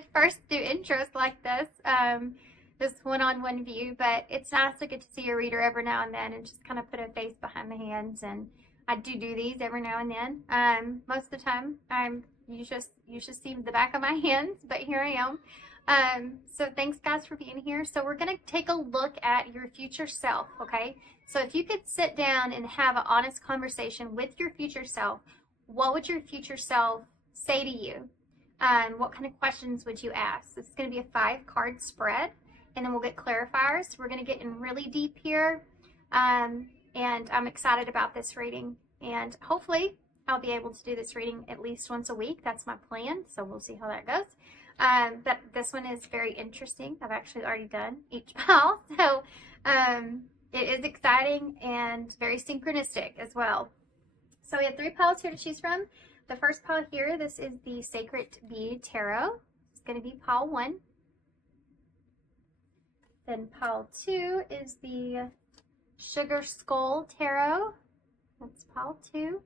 to first do intros like this, this one-on-one view, but it's nice to get to see your reader every now and then and just kind of put a face behind the hands. And I do these every now and then. Most of the time, you just see the back of my hands, but here I am. So thanks guys for being here. So we're going to take a look at your future self, okay? So if you could sit down and have an honest conversation with your future self, what would your future self say to you? What kind of questions would you ask? This is going to be a 5-card spread, and then we'll get clarifiers. We're going to get in really deep here, and I'm excited about this reading, and hopefully I'll be able to do this reading at least once a week. That's my plan, so we'll see how that goes. But this one is very interesting. I've actually already done each pile, so it is exciting and very synchronistic as well. So we have 3 piles here to choose from. The first pile here, this is the Sacred Bee Tarot. It's going to be pile 1. Then pile 2 is the Sugar Skull Tarot. That's pile 2.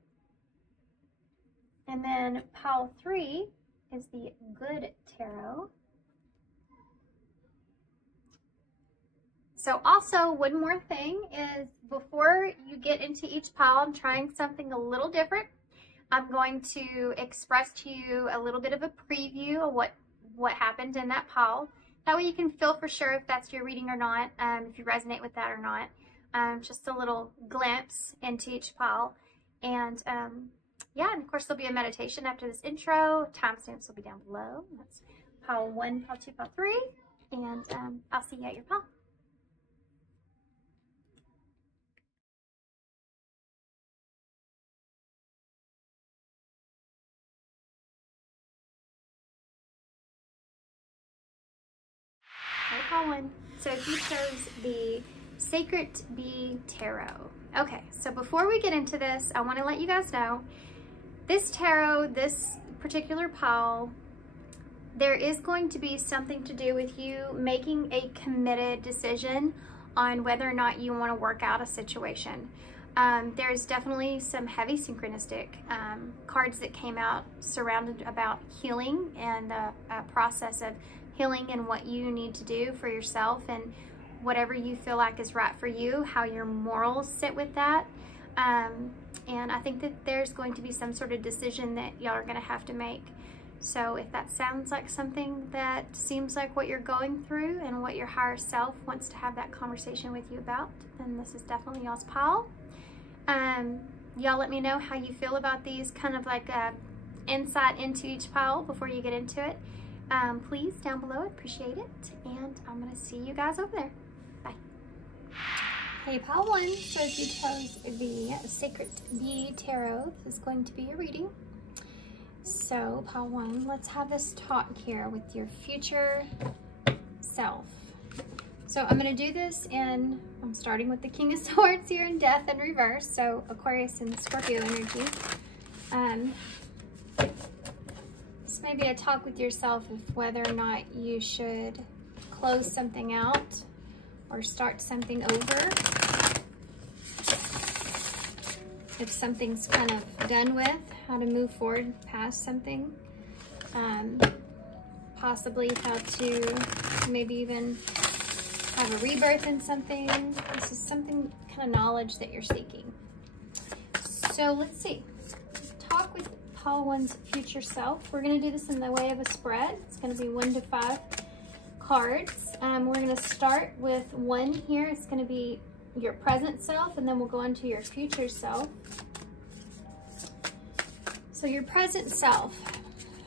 And then pile 3 is the Good Tarot. So also, one more thing is, before you get into each pile, I'm trying something a little different. I'm going to express to you a little bit of a preview of what happened in that pile. That way you can feel for sure if that's your reading or not, if you resonate with that or not. Just a little glimpse into each pile. And yeah, and of course there'll be a meditation after this intro. Timestamps will be down below. That's pile 1, pile 2, pile 3. And I'll see you at your pile. Pile 1. So you chose the Sacred Bee Tarot. Okay, so before we get into this, I want to let you guys know, this tarot, this particular pile, there is going to be something to do with you making a committed decision on whether or not you want to work out a situation. There's definitely some heavy synchronistic cards that came out surrounded about healing and the process of healing and what you need to do for yourself and whatever you feel like is right for you, how your morals sit with that. And I think that there's going to be some sort of decision that y'all are going to have to make. So if that sounds like something that seems like what you're going through and what your higher self wants to have that conversation with you about, then this is definitely y'all's pile. Y'all let me know how you feel about these, kind of like a insight into each pile before you get into it. Please, down below, I appreciate it. And I'm going to see you guys over there. Bye. Hey, pile 1, so if you chose the Sacred Bee Tarot, this is going to be your reading. So, pile 1, let's have this talk here with your future self. So I'm going to do this in, I'm starting with the King of Swords here in Death in reverse, so Aquarius and Scorpio energy. This may be a talk with yourself of whether or not you should close something out or start something over. If something's kind of done with, how to move forward past something. Possibly how to maybe even have a rebirth in something. This is something, kind of knowledge that you're seeking. So let's see. Talk with pile 1's future self. We're going to do this in the way of a spread. It's going to be 1 to 5 cards. We're going to start with 1 here. It's going to be your present self, and then we'll go on to your future self. So your present self,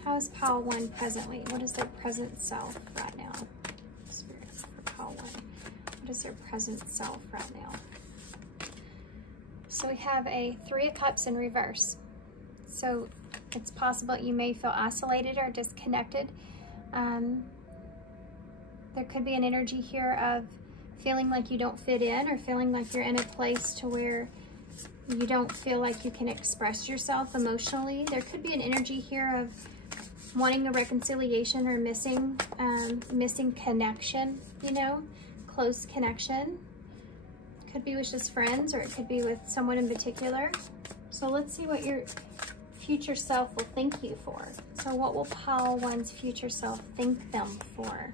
how is pile 1 presently? What is their present self right now? Spirit for pile 1. What is their present self right now? So we have a 3 of Cups in reverse. So it's possible you may feel isolated or disconnected. There could be an energy here of feeling like you don't fit in, or feeling like you're in a place to where you don't feel like you can express yourself emotionally. There could be an energy here of wanting a reconciliation or missing connection, you know, close connection. Could be with just friends, or it could be with someone in particular. So let's see what your future self will thank you for. So what will pile one's future self thank them for?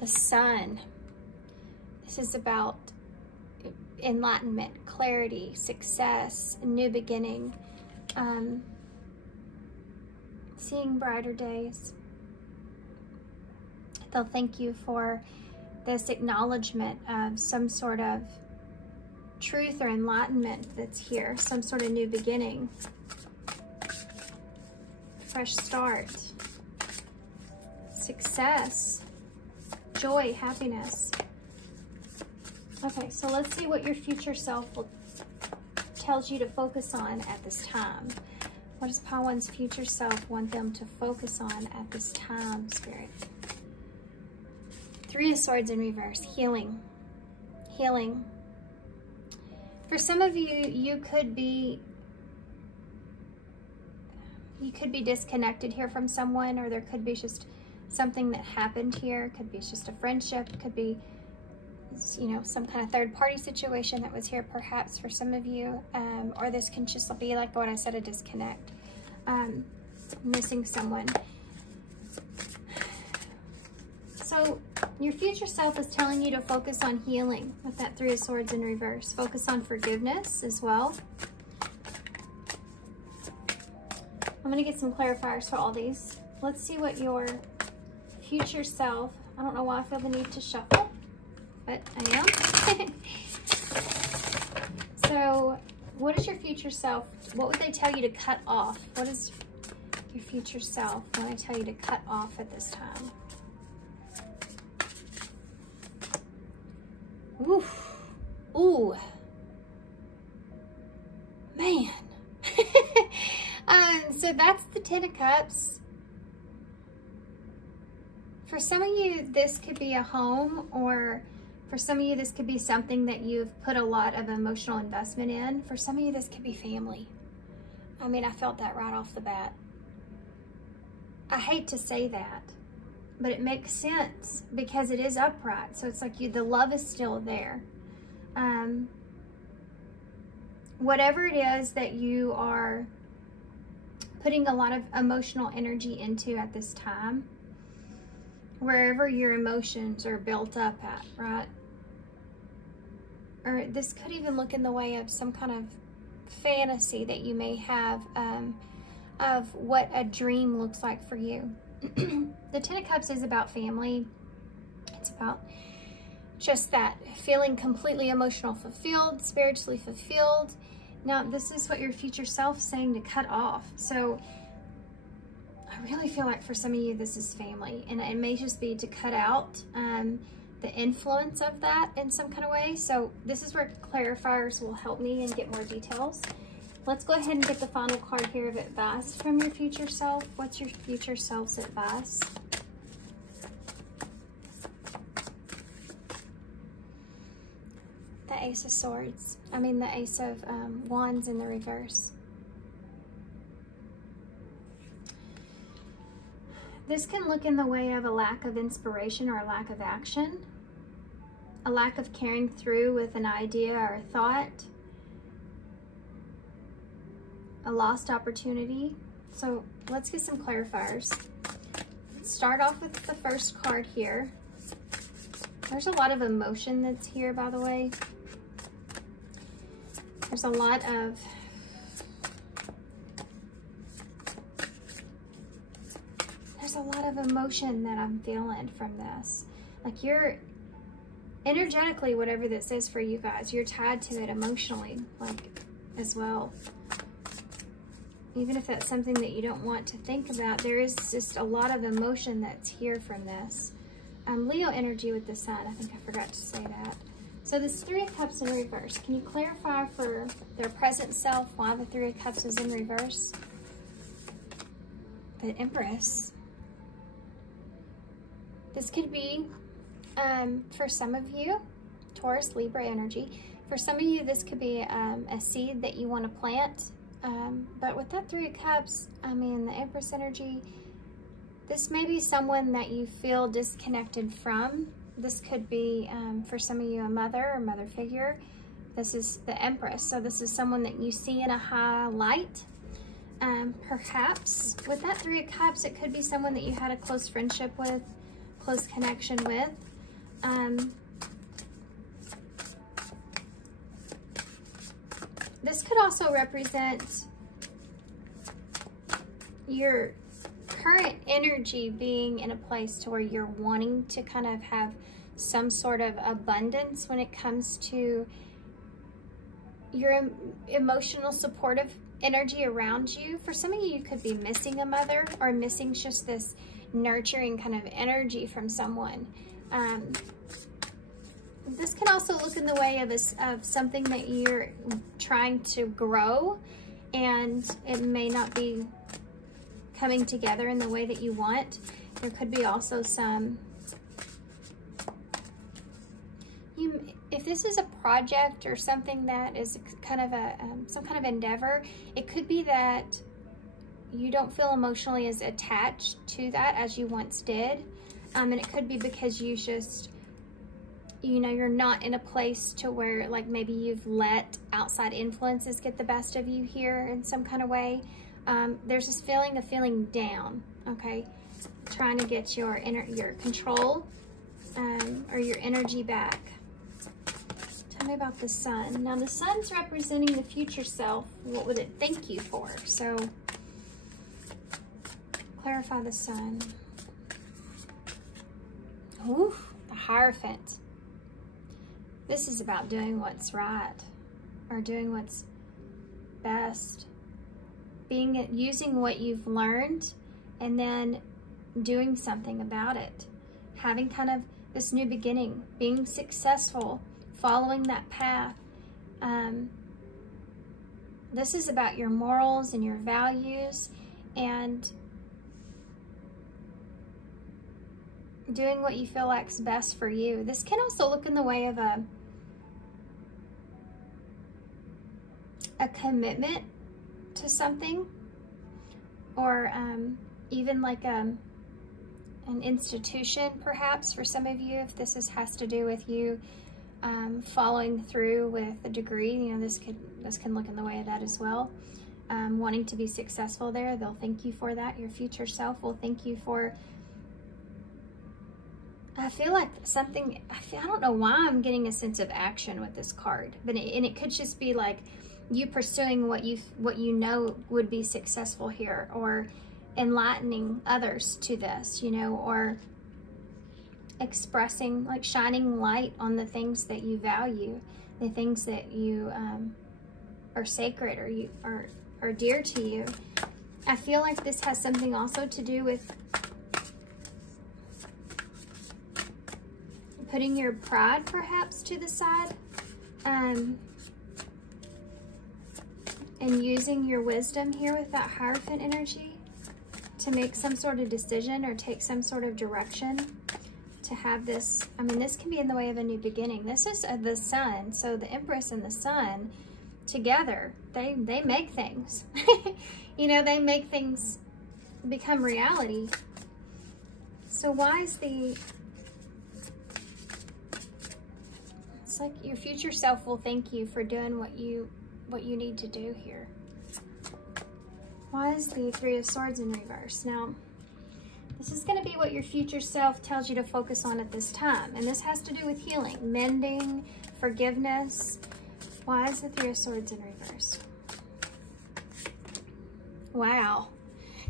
The Sun. This is about enlightenment, clarity, success, a new beginning, seeing brighter days. They'll thank you for this acknowledgement of some sort of truth or enlightenment that's here, some sort of new beginning, fresh start, success, joy, happiness. Okay, so let's see what your future self tells you to focus on at this time. What does Pile One's future self want them to focus on at this time, Spirit? Three of Swords in reverse, healing, healing. For some of you, you could be disconnected here from someone, or there could be just something that happened here. Could be just a friendship, could be, you know, some kind of third-party situation that was here perhaps for some of you, or this can just be like what I said, a disconnect, missing someone. So your future self is telling you to focus on healing with that Three of Swords in reverse. Focus on forgiveness as well. I'm going to get some clarifiers for all these. Let's see what your future self, I don't know why I feel the need to shuffle, but I am. So what is your future self? What would they tell you to cut off? What is your future self when I tell you to cut off at this time? Oof. Ooh. Man. So that's the Ten of Cups. For some of you, this could be a home, or for some of you, this could be something that you've put a lot of emotional investment in. For some of you, this could be family. I mean, I felt that right off the bat. I hate to say that, but it makes sense because it is upright. So it's like the love is still there. Whatever it is that you are putting a lot of emotional energy into at this time, wherever your emotions are built up at, right? Or this could even look in the way of some kind of fantasy that you may have of what a dream looks like for you. The Ten of Cups is about family. It's about just that feeling completely emotional fulfilled, spiritually fulfilled. Now, this is what your future self is saying to cut off. So I really feel like for some of you, this is family, and it may just be to cut out the influence of that in some kind of way. So this is where clarifiers will help me and get more details. Let's go ahead and get the final card here of advice from your future self. What's your future self's advice? The Ace of Swords. I mean, the Ace of Wands in the reverse. This can look in the way of a lack of inspiration or a lack of action, a lack of carrying through with an idea or a thought, a lost opportunity. So let's get some clarifiers. Let's start off with the first card here. There's a lot of emotion that's here, by the way. There's a lot of emotion that I'm feeling from this. Like, you're energetically, whatever this is for you guys, you're tied to it emotionally, like, as well. Even if that's something that you don't want to think about, there is just a lot of emotion that's here from this. Leo energy with the Sun. I think I forgot to say that. So this Three of Cups in reverse. Can you clarify for their present self why the Three of Cups is in reverse? The Empress. This could be, for some of you, Taurus, Libra energy. For some of you, this could be a seed that you want to plant. But with that Three of Cups, I mean, the Empress energy, this may be someone that you feel disconnected from. This could be, for some of you, a mother or mother figure. This is the Empress. So this is someone that you see in a high light. Perhaps with that Three of Cups, it could be someone that you had a close friendship with, close connection with. This could also represent your current energy being in a place to where you're wanting to kind of have some sort of abundance when it comes to your emotional supportive energy around you. For some of you, you could be missing a mother or missing just this nurturing kind of energy from someone. This can also look in the way of something that you're trying to grow, and it may not be coming together in the way that you want. There could be also some, if this is a project or something that is kind of a some kind of endeavor, it could be that you don't feel emotionally as attached to that as you once did. And it could be because you just, you know, you're not in a place to where, like, maybe you've let outside influences get the best of you here in some kind of way. There's this feeling of feeling down, okay? Trying to get your control or your energy back. Tell me about the Sun. Now, the Sun's representing the future self. What would it thank you for? So, clarify the Sun. Ooh, the Hierophant. This is about doing what's right, or doing what's best. Using what you've learned and then doing something about it. Having kind of this new beginning, being successful, following that path. This is about your morals and your values and doing what you feel like's best for you. This can also look in the way of a commitment to something, or even like an institution, perhaps, for some of you. If this has to do with you following through with a degree, you know, this can look in the way of that as well. Wanting to be successful there, they'll thank you for that. Your future self will thank you for, I feel like something, I don't know why I'm getting a sense of action with this card, but it could just be like you pursuing what you know would be successful here, or enlightening others to this, you know, or expressing, like shining light on the things that you value, the things that you are sacred or you are dear to you. I feel like this has something also to do with putting your pride perhaps to the side, and using your wisdom here with that Hierophant energy to make some sort of decision or take some sort of direction to have this. I mean, this can be in the way of a new beginning. This is the Sun, so the Empress and the Sun together, they make things. You know, they make things become reality. So why is it's like your future self will thank you for doing what you need to do here. Why is the Three of Swords in reverse? Now, this is going to be what your future self tells you to focus on at this time. And this has to do with healing, mending, forgiveness. Why is the Three of Swords in reverse? Wow.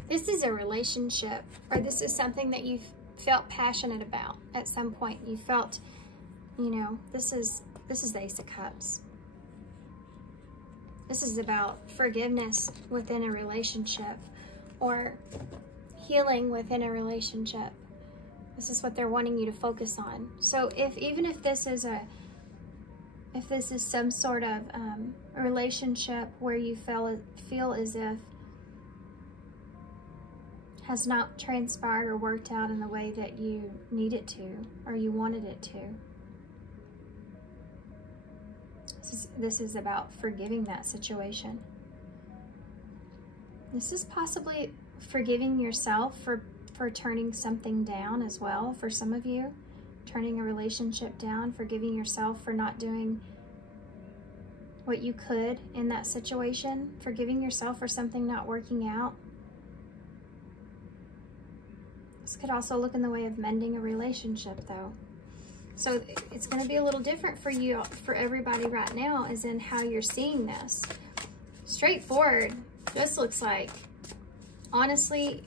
This is a relationship, or this is something that you've felt passionate about at some point. You felt, you know, this is the Ace of Cups. This is about forgiveness within a relationship, or healing within a relationship. This is what they're wanting you to focus on. So even if this is some sort of a relationship where you feel as if has not transpired or worked out in the way that you need it to, or you wanted it to, this is about forgiving that situation. This is possibly forgiving yourself for turning something down as well. For some of you, turning a relationship down, forgiving yourself for not doing what you could in that situation, forgiving yourself for something not working out. This could also look in the way of mending a relationship though. So it's going to be a little different for you, for everybody right now, as in how you're seeing this. Straightforward, this looks like, honestly,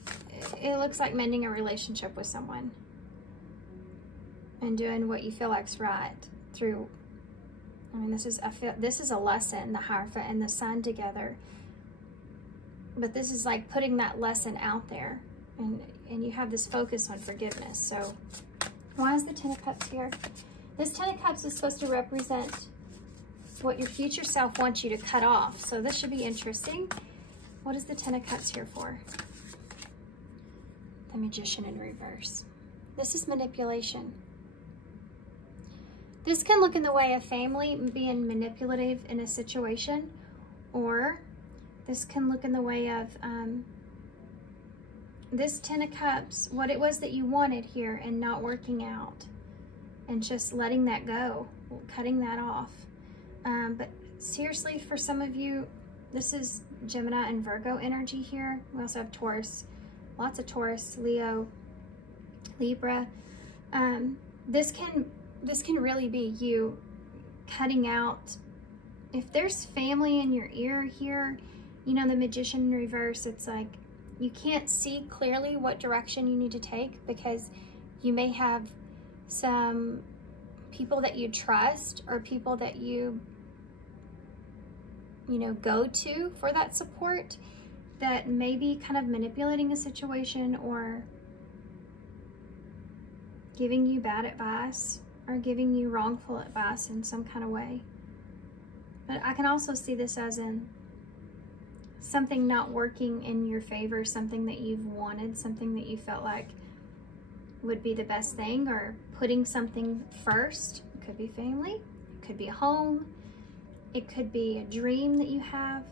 it looks like mending a relationship with someone and doing what you feel like's right through, I mean, this is a lesson, the Hierophant and the Sun together. But this is like putting that lesson out there, and you have this focus on forgiveness. So why is the Ten of Cups here? This Ten of Cups is supposed to represent what your future self wants you to cut off. So this should be interesting. What is the Ten of Cups here for? The Magician in reverse. This is manipulation. This can look in the way of family being manipulative in a situation, or this can look in the way of this Ten of Cups, what it was that you wanted here and not working out, and just letting that go, cutting that off. But seriously, for some of you, this is Gemini and Virgo energy here. We also have Taurus, lots of Taurus, Leo, Libra. This can really be you cutting out, if there's family in your ear here, you know, the Magician in reverse, it's like you can't see clearly what direction you need to take, because you may have some people that you trust or people that you know, go to for that support that may be kind of manipulating a situation or giving you bad advice or giving you wrongful advice in some kind of way. But I can also see this as in something not working in your favor, something that you've wanted, something that you felt like would be the best thing, or putting something first. It could be family, it could be a home, it could be a dream that you have,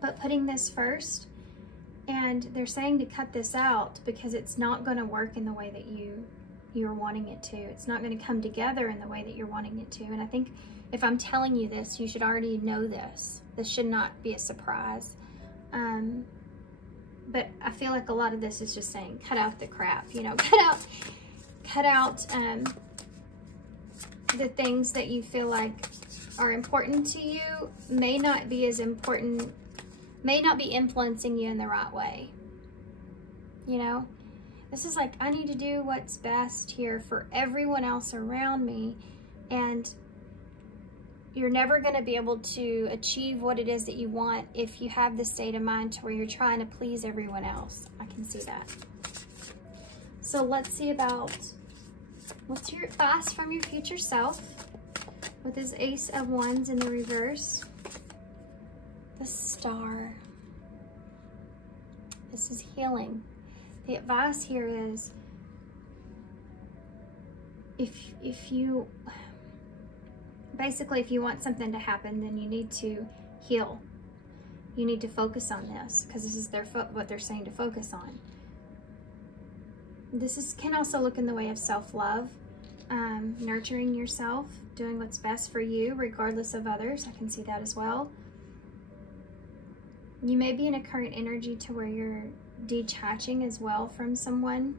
but putting this first. And they're saying to cut this out because it's not going to work in the way that you're wanting it to. It's not going to come together in the way that you're wanting it to. And I think if I'm telling you this, you should already know this. This should not be a surprise. But I feel like a lot of this is just saying, cut out the crap, you know, cut out the things that you feel like are important to you, may not be as important, may not be influencing you in the right way. You know, this is like, I need to do what's best here for everyone else around me, and you're never going to be able to achieve what it is that you want if you have the state of mind to where you're trying to please everyone else. I can see that. So let's see about what's your advice from your future self with this Ace of Wands in the reverse. The Star. This is healing. The advice here is, if you basically, if you want something to happen, then you need to heal. You need to focus on this, because this is what they're saying to focus on. This can also look in the way of self-love, nurturing yourself, doing what's best for you regardless of others. I can see that as well. You may be in a current energy to where you're detaching as well from someone,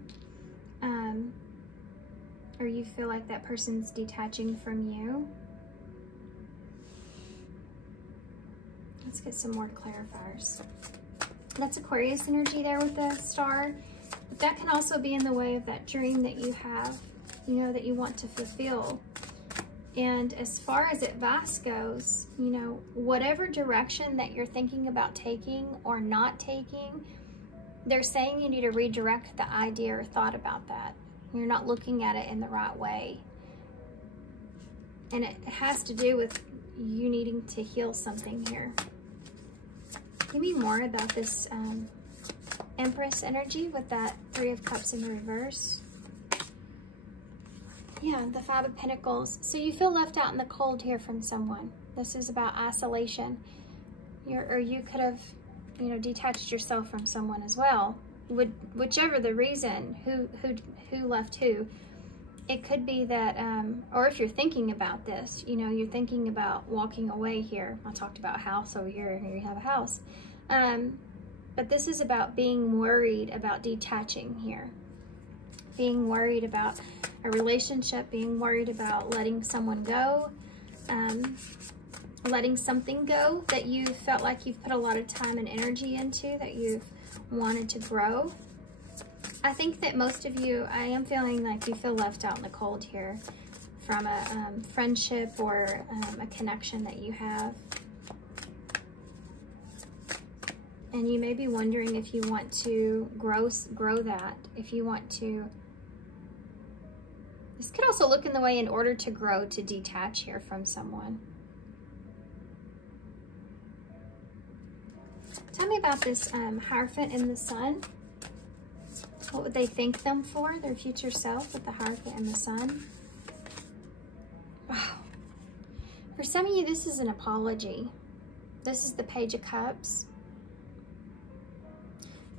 or you feel like that person's detaching from you. Let's get some more clarifiers. That's Aquarius energy there with the Star. But that can also be in the way of that dream that you have, you know, that you want to fulfill. And as far as advice goes, you know, whatever direction that you're thinking about taking or not taking, they're saying you need to redirect the idea or thought about that. You're not looking at it in the right way. And it has to do with you needing to heal something here. Give me more about this Empress energy with that Three of Cups in reverse. Yeah, the Five of Pentacles. So you feel left out in the cold here from someone. This is about isolation. Or you could have, you know, detached yourself from someone as well. Whichever the reason, who left who. it could be that, or if you're thinking about this, you know, you're thinking about walking away here. I talked about a house over here. Here you have a house. But this is about being worried about detaching here. Being worried about a relationship, being worried about letting someone go, letting something go that you felt like you've put a lot of time and energy into, that you've wanted to grow. I think that most of you, I am feeling like you feel left out in the cold here from a friendship or a connection that you have. And you may be wondering if you want to grow that, if you want to. This could also look in the way in order to grow, to detach here from someone. Tell me about this Hierophant in the Sun. What would they thank them for? Their future self with the Hierophant and the Sun. Wow. For some of you, this is an apology. This is the Page of Cups.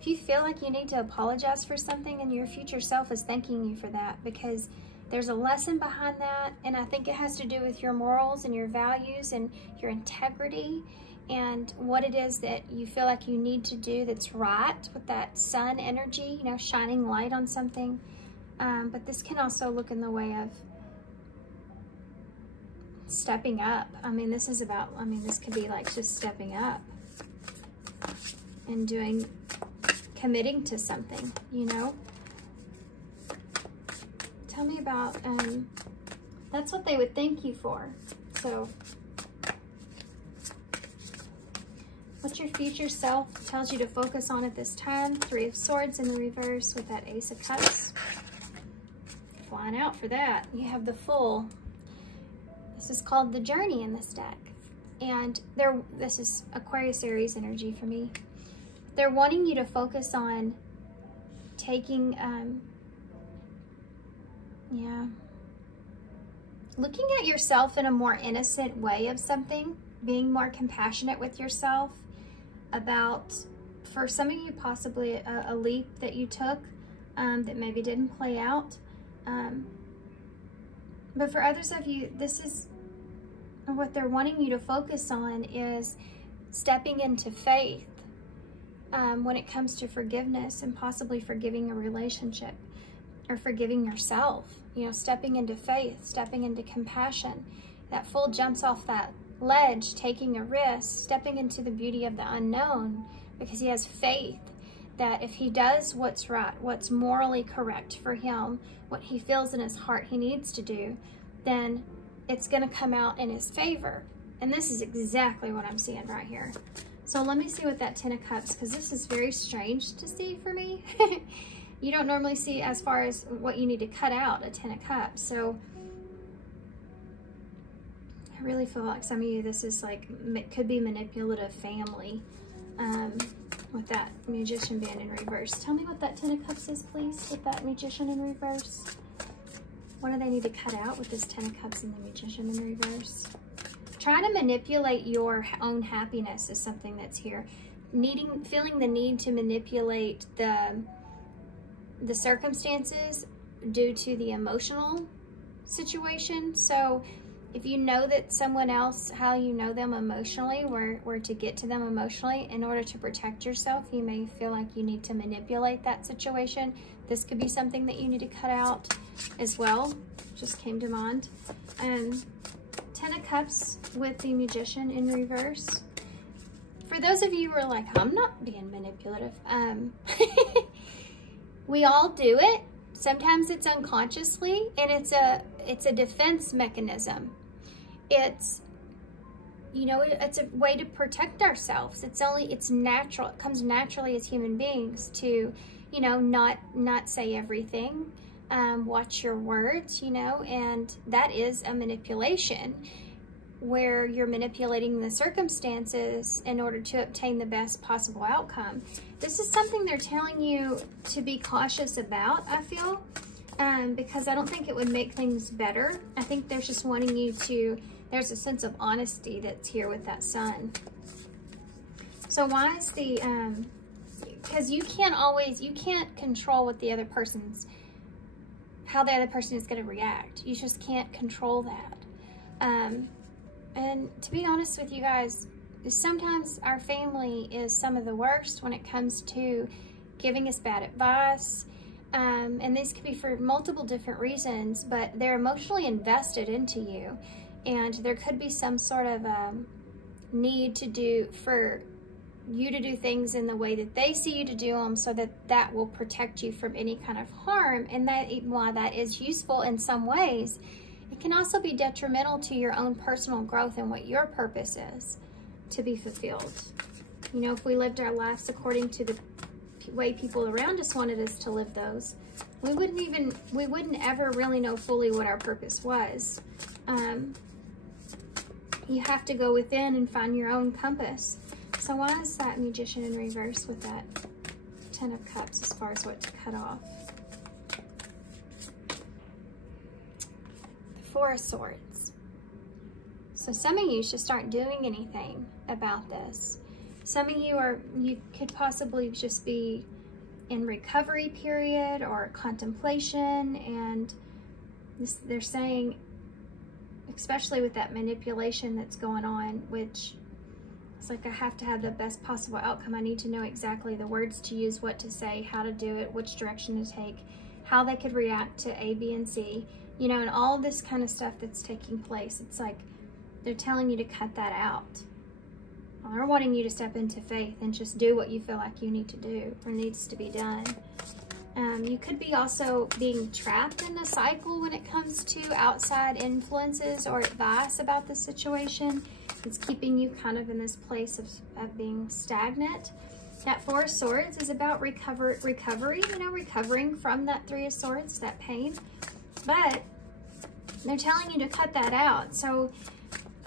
If you feel like you need to apologize for something, and your future self is thanking you for that, because there's a lesson behind that, and I think it has to do with your morals and your values and your integrity and what it is that you feel like you need to do that's right with that sun energy, you know, shining light on something. But this can also look in the way of stepping up. I mean, this is about, I mean, this could be like just stepping up and committing to something, you know. Tell me about, that's what they would thank you for. So, what your future self tells you to focus on at this time. Three of Swords in the reverse with that Ace of Cups. Flying out for that. You have the Fool. This is called the Journey in this deck. And this is Aquarius Aries energy for me. They're wanting you to focus on taking, looking at yourself in a more innocent way of something, being more compassionate with yourself about, for some of you, possibly a leap that you took that maybe didn't play out. But for others of you, this is what they're wanting you to focus on, is stepping into faith when it comes to forgiveness and possibly forgiving a relationship or forgiving yourself. You know, stepping into faith, stepping into compassion. That Fool jumps off that ledge, taking a risk, stepping into the beauty of the unknown, because he has faith that if he does what's right, what's morally correct for him, what he feels in his heart he needs to do, then it's going to come out in his favor. And this is exactly what I'm seeing right here. So let me see what that Ten of Cups, because this is very strange to see for me. You don't normally see, as far as what you need to cut out, a Ten of Cups. So I really feel like some of you, this is like, it could be manipulative family with that Magician being in reverse. Tell me what that Ten of Cups is, please, with that Magician in reverse. What do they need to cut out with this Ten of Cups and the Magician in reverse? Trying to manipulate your own happiness is something that's here. Feeling the need to manipulate the circumstances due to the emotional situation. So if you know that someone else, how you know them emotionally, where to get to them emotionally in order to protect yourself, you may feel like you need to manipulate that situation. This could be something that you need to cut out as well. Just came to mind. Ten of Cups with the Magician in reverse. For those of you who are like, I'm not being manipulative, we all do it. Sometimes it's unconsciously, and it's a defense mechanism. It's, you know, it's a way to protect ourselves. It's natural. It comes naturally as human beings to, you know, not say everything. Watch your words, you know, and that is a manipulation where you're manipulating the circumstances in order to obtain the best possible outcome. This is something they're telling you to be cautious about, I feel, because I don't think it would make things better. I think they're just wanting you to, there's a sense of honesty that's here with that Sun. So why is the, because you can't control what the other person's, how the other person is going to react. You just can't control that. And to be honest with you guys, sometimes our family is some of the worst when it comes to giving us bad advice. And these could be for multiple different reasons, but they're emotionally invested into you. And there could be some sort of need for you to do things in the way that they see you to do them, so that will protect you from any kind of harm. And while that is useful in some ways, it can also be detrimental to your own personal growth and what your purpose is to be fulfilled. You know, if we lived our lives according to the way people around us wanted us to live those, we wouldn't ever really know fully what our purpose was. You have to go within and find your own compass. So why is that Magician in reverse with that Ten of Cups as far as what to cut off? Four of Swords. So some of you should start doing anything about this. Some of you could possibly just be in recovery period or contemplation, and they're saying, especially with that manipulation that's going on, which it's like I have to have the best possible outcome. I need to know exactly the words to use, what to say, how to do it, which direction to take, how they could react to A, B, and C. You know, and all this kind of stuff that's taking place. It's like they're telling you to cut that out. Well, they're wanting you to step into faith and just do what you feel like you need to do or needs to be done. You could be also being trapped in a cycle when it comes to outside influences or advice about the situation. It's keeping you kind of in this place of being stagnant. That Four of Swords is about recovery, you know, recovering from that Three of Swords, that pain. But they're telling you to cut that out. So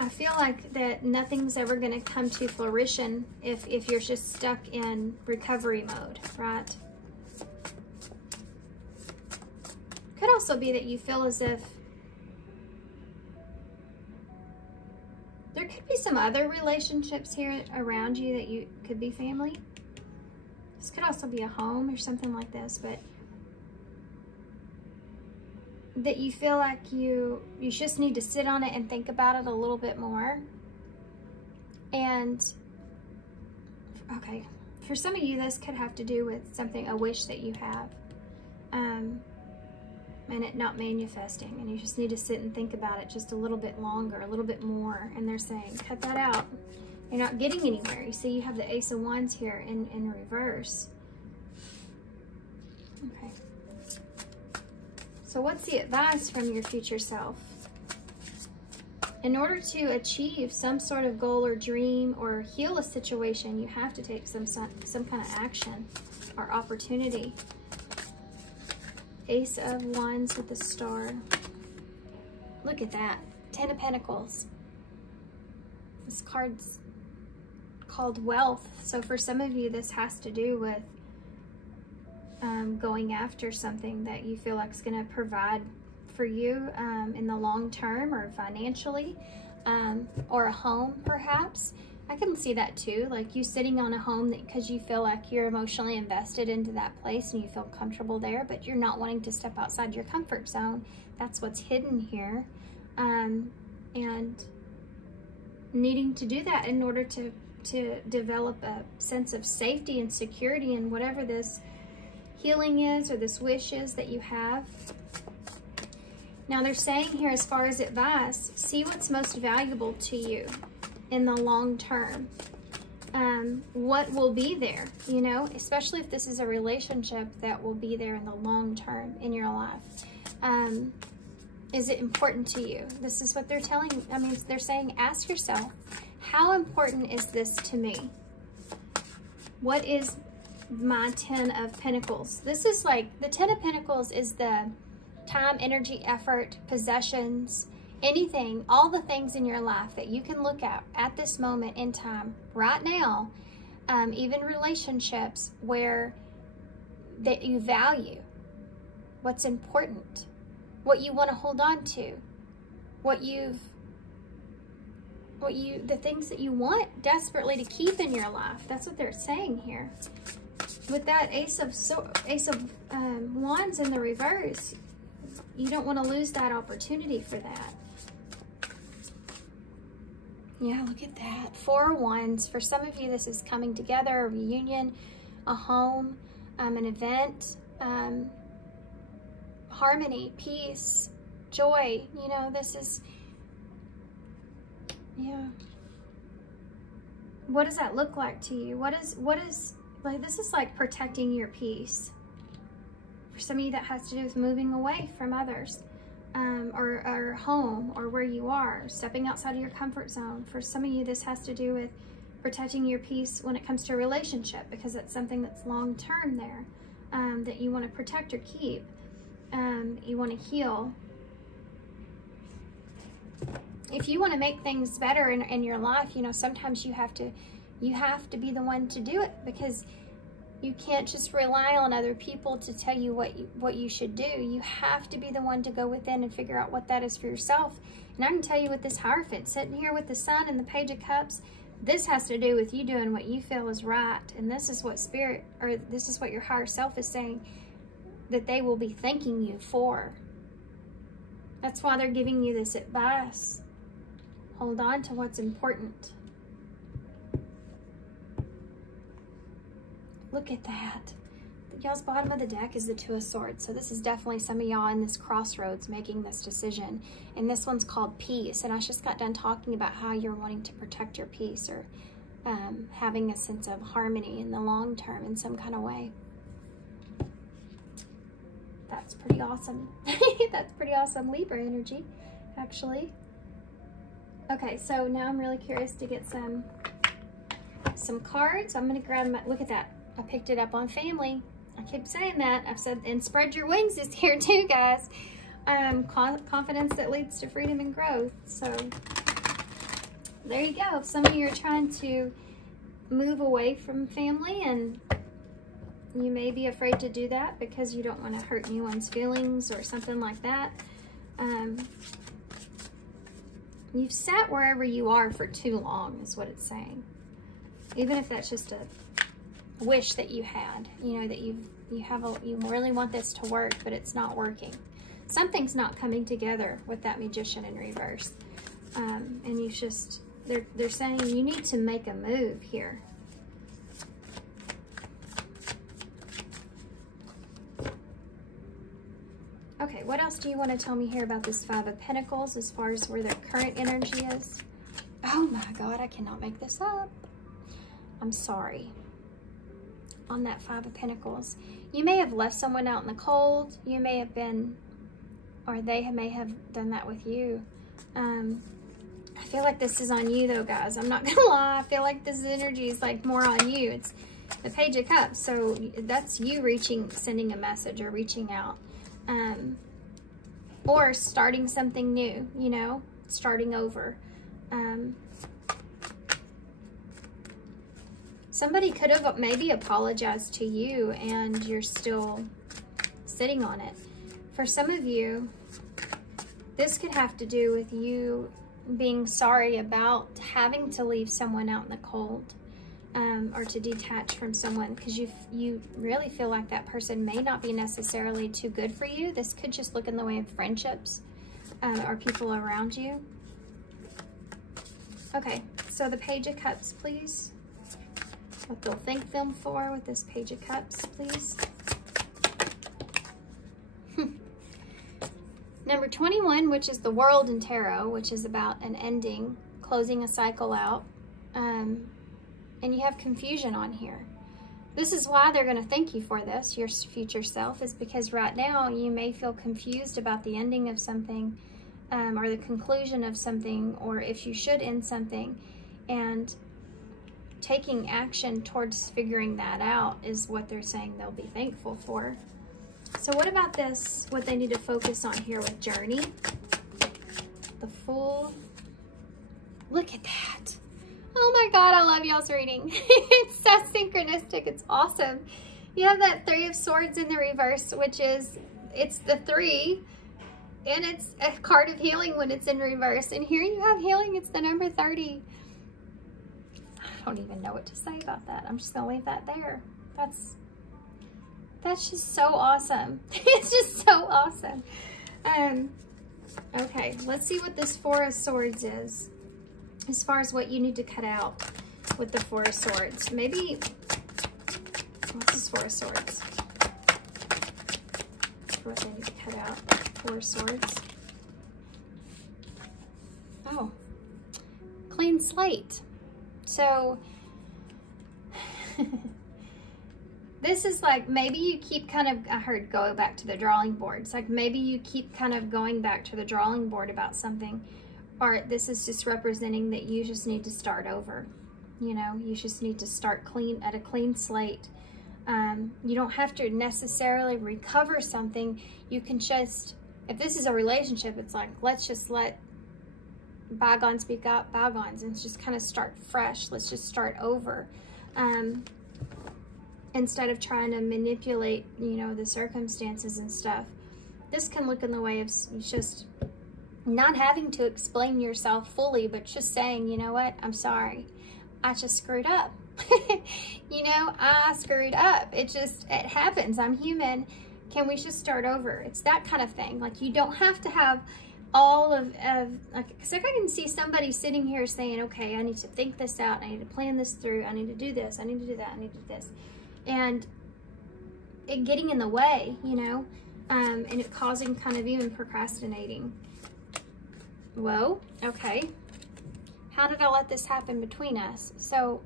I feel like that nothing's ever going to come to fruition if you're just stuck in recovery mode, right? Could also be that you feel as if there could be some other relationships here around you that you could be family. This could also be a home or something like this, but that you feel like you just need to sit on it and think about it a little bit more. And okay, for some of you, this could have to do with something, a wish that you have, and it not manifesting, and you just need to sit and think about it just a little bit longer, a little bit more. And they're saying, cut that out. You're not getting anywhere. You see, you have the Ace of Wands here in reverse. Okay. So what's the advice from your future self? In order to achieve some sort of goal or dream or heal a situation, you have to take some kind of action or opportunity. Ace of Wands with the Star. Look at that. Ten of Pentacles. This card's called Wealth. So for some of you, this has to do with going after something that you feel like is going to provide for you in the long term, or financially, or a home perhaps. I can see that too, like you sitting on a home because you feel like you're emotionally invested into that place and you feel comfortable there, but you're not wanting to step outside your comfort zone. That's what's hidden here. And needing to do that in order to develop a sense of safety and security in whatever this healing is or this wish is that you have. Now they're saying here, as far as advice, see what's most valuable to you in the long term. What will be there, you know, especially if this is a relationship that will be there in the long term in your life. Is it important to you? This is what they're telling you. I mean, they're saying, ask yourself, how important is this to me? What is my Ten of Pentacles? This is like, the Ten of Pentacles is the time, energy, effort, possessions, anything, all the things in your life that you can look at this moment in time, right now, even relationships where that you value, what's important, what you want to hold on to, the things that you want desperately to keep in your life. That's what they're saying here. With that Ace of Wands in the reverse, you don't want to lose that opportunity for that. Yeah, look at that. 4 of Wands. For some of you, this is coming together, a reunion, a home, an event, harmony, peace, joy. You know, this is, yeah. What does that look like to you? What is, like, this is like protecting your peace. For some of you, that has to do with moving away from others, or home, or where you are, stepping outside of your comfort zone. For some of you, this has to do with protecting your peace when it comes to a relationship, because it's something that's long-term there, that you want to protect or keep. You want to heal. If you want to make things better in your life, you know, sometimes you have to be the one to do it, because you can't just rely on other people to tell you what you should do. You have to be the one to go within and figure out what that is for yourself. And I can tell you with this Hierophant sitting here with the Sun and the Page of Cups, this has to do with you doing what you feel is right. And this is what Spirit, or this is what your higher self is saying that they will be thanking you for. That's why they're giving you this advice. Hold on to what's important. Look at that. Y'all's bottom of the deck is the Two of Swords. So this is definitely some of y'all in this crossroads making this decision. And this one's called peace. And I just got done talking about how you're wanting to protect your peace, or having a sense of harmony in the long term in some kind of way. That's pretty awesome. That's pretty awesome Libra energy, actually. Okay, so now I'm really curious to get some cards. I'm going to grab my, look at that. I picked it up on family. I keep saying that. I've said, and spread your wings is here too, guys. Confidence that leads to freedom and growth. So there you go. If some of you are trying to move away from family, and you may be afraid to do that because you don't want to hurt anyone's feelings or something like that. You've sat wherever you are for too long is what it's saying. Even if that's just a wish that you had, you know, that you really want this to work, but it's not working. Something's not coming together with that Magician in reverse. And you just, they're saying you need to make a move here. Okay, what else do you want to tell me here about this Five of Pentacles as far as where their current energy is? Oh my God, I cannot make this up. I'm sorry. On that Five of Pentacles, you may have left someone out in the cold. You may have been, or they may have done that with you. I feel like this is on you though, guys. I'm not gonna lie. I feel like this energy is like more on you. It's the Page of Cups. So that's you sending a message or reaching out. Or starting something new, you know, starting over. Somebody could have maybe apologized to you and you're still sitting on it. For some of you, this could have to do with you being sorry about having to leave someone out in the cold, or to detach from someone, because you really feel like that person may not be necessarily too good for you. This could just look in the way of friendships, or people around you. Okay, so the Page of Cups, please. What they'll thank them for with this Page of Cups, please. Number 21, which is the World in Tarot, which is about an ending, closing a cycle out. And you have confusion on here. This is why they're going to thank you for this, your future self, is because right now you may feel confused about the ending of something, or the conclusion of something, or if you should end something. And taking action towards figuring that out is what they're saying they'll be thankful for. So what about this, what they need to focus on here with Journey? The Fool. Look at that. Oh my God, I love y'all's reading. It's so synchronistic. It's awesome. You have that Three of Swords in the reverse, which is, it's the 3, and it's a card of healing when it's in reverse. And here you have healing. It's the number 30. I don't even know what to say about that. I'm just gonna leave that there. That's just so awesome. It's just so awesome. Okay, let's see what this Four of Swords is, as far as what you need to cut out with the Four of Swords. Maybe, what's this Four of Swords? What they need to cut out, Four of Swords. Oh, clean slate. So, this is like, maybe you keep kind of, I heard go back to the drawing board. It's like maybe you keep kind of going back to the drawing board about something, or this is just representing that you just need to start over. You know, you just need to start clean, at a clean slate. You don't have to necessarily recover something. You can just, if this is a relationship, it's like, let's just let bygones be bygones and just kind of start fresh. Let's just start over. Instead of trying to manipulate, you know, the circumstances and stuff. This can look in the way of just not having to explain yourself fully, but just saying, you know what, I'm sorry. I just screwed up. You know, I screwed up. It happens. I'm human. Can we just start over? It's that kind of thing. Like, you don't have to have all of like, because if I can see somebody sitting here saying, okay, I need to think this out. I need to plan this through. I need to do this. I need to do that. I need to do this. And it getting in the way, you know, and it causing kind of even procrastinating. Whoa, okay. How did I let this happen between us? So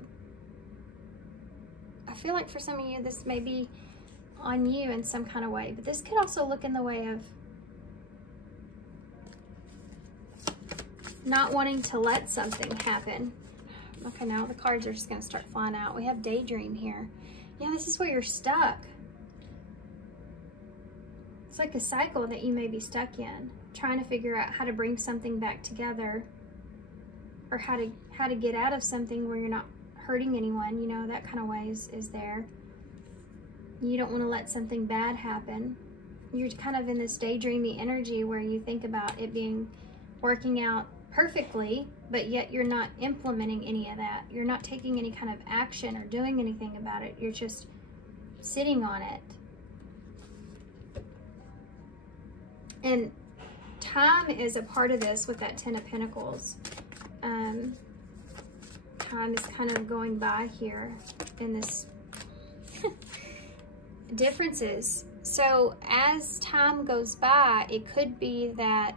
I feel like for some of you, this may be on you in some kind of way, but this could also look in the way of not wanting to let something happen. Okay, now the cards are just going to start flying out. We have daydream here. Yeah, this is where you're stuck. It's like a cycle that you may be stuck in, trying to figure out how to bring something back together, or how to get out of something where you're not hurting anyone, you know, that kind of way is there. You don't want to let something bad happen. You're kind of in this daydreamy energy where you think about it working out perfectly, but yet you're not implementing any of that. You're not taking any kind of action or doing anything about it. You're just sitting on it. And time is a part of this with that Ten of Pentacles. Time is kind of going by here in this differences. So as time goes by, it could be that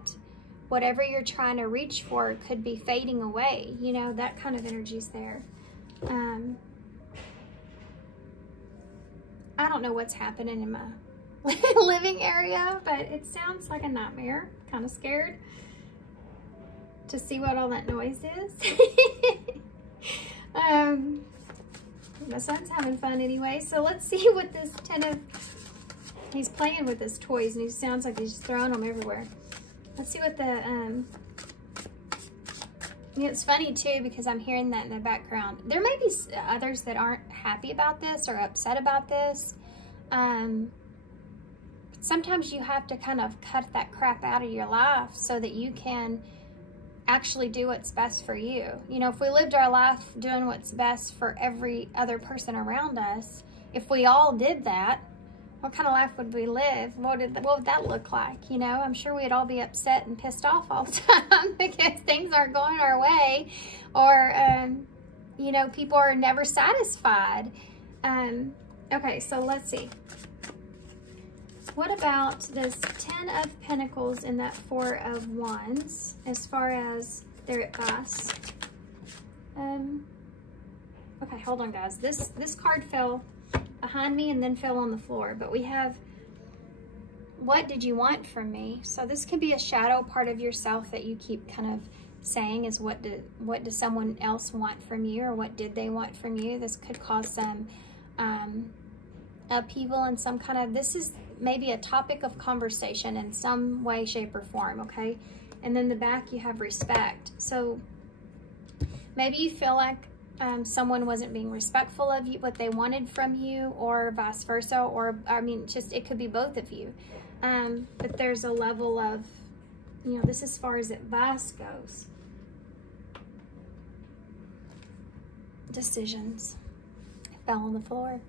whatever you're trying to reach for could be fading away. You know, that kind of energy's there. I don't know what's happening in my living area, but it sounds like a nightmare. Kind of scared to see what all that noise is. My son's having fun anyway, so let's see what this he's playing with his toys, and he sounds like he's just throwing them everywhere. Let's see what the, you know, it's funny too, because I'm hearing that in the background. There may be others that aren't happy about this or upset about this. Sometimes you have to kind of cut that crap out of your life so that you can actually do what's best for you. You know, if we lived our life doing what's best for every other person around us, if we all did that, what kind of life would we live? What would that look like? You know, I'm sure we'd all be upset and pissed off all the time because things aren't going our way, or, you know, people are never satisfied. Okay, so let's see. What about this Ten of Pentacles and that Four of Wands as far as their advice? Okay, hold on, guys. This card fell behind me and then fell on the floor, but we have, what did you want from me? So this could be a shadow part of yourself that you keep kind of saying is what does someone else want from you, or what did they want from you? This could cause some upheaval in some kind of, this is maybe a topic of conversation in some way, shape, or form, okay? And then the back you have respect. So maybe you feel like someone wasn't being respectful of you, what they wanted from you, or vice versa, or I mean, just it could be both of you. But there's a level of, you know, this as far as advice goes. Decisions. It fell on the floor.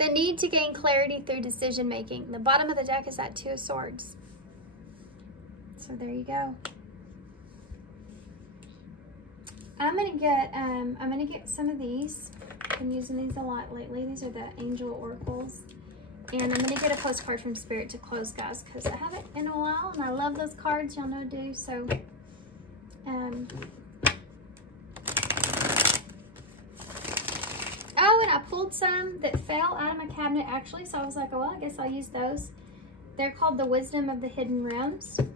The need to gain clarity through decision making. The bottom of the deck is that Two of Swords. So there you go. I'm gonna get some of these. I've been using these a lot lately. These are the Angel Oracles. And I'm gonna get a postcard from Spirit to close, guys, because I haven't in a while, and I love those cards. Y'all know I do. So, oh, and I pulled some that fell out of my cabinet actually. So I was like, oh, well, I guess I'll use those. They're called the Wisdom of the Hidden Realms. I'm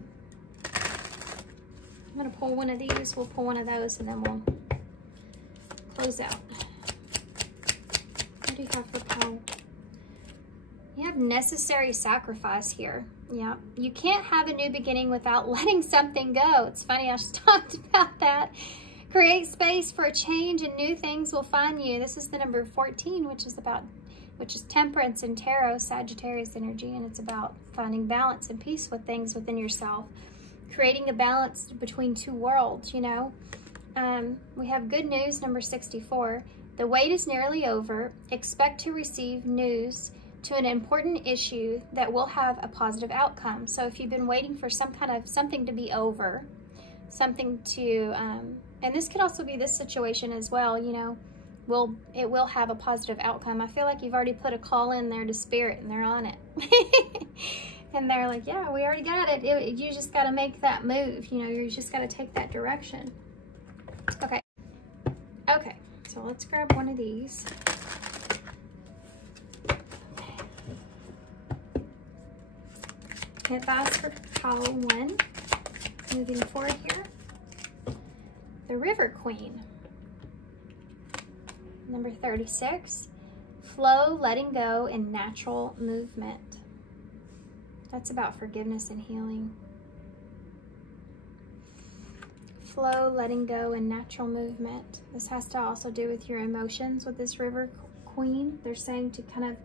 gonna pull one of these. We'll pull one of those, and then we'll close out. What do you have for Paul? You have necessary sacrifice here. Yeah, you can't have a new beginning without letting something go. It's funny, I just talked about that. Create space for a change and new things will find you. This is the number 14, which is temperance and tarot, Sagittarius energy, and it's about finding balance and peace with things within yourself. Creating a balance between two worlds, you know. We have good news, number 64. The wait is nearly over. Expect to receive news to an important issue that will have a positive outcome. So if you've been waiting for something to be over, something to, and this could also be this situation as well, you know, it will have a positive outcome. I feel like you've already put a call in there to Spirit and they're on it. And they're like, yeah, we already got it. You just got to make that move. You know, you just got to take that direction. Okay. Okay. So let's grab one of these. Advice for pile 1. Moving forward here. The River Queen. Number 36. Flow, letting go, and natural movement. That's about forgiveness and healing. Flow, letting go, and natural movement. This has to also do with your emotions with this River Queen. They're saying to kind of,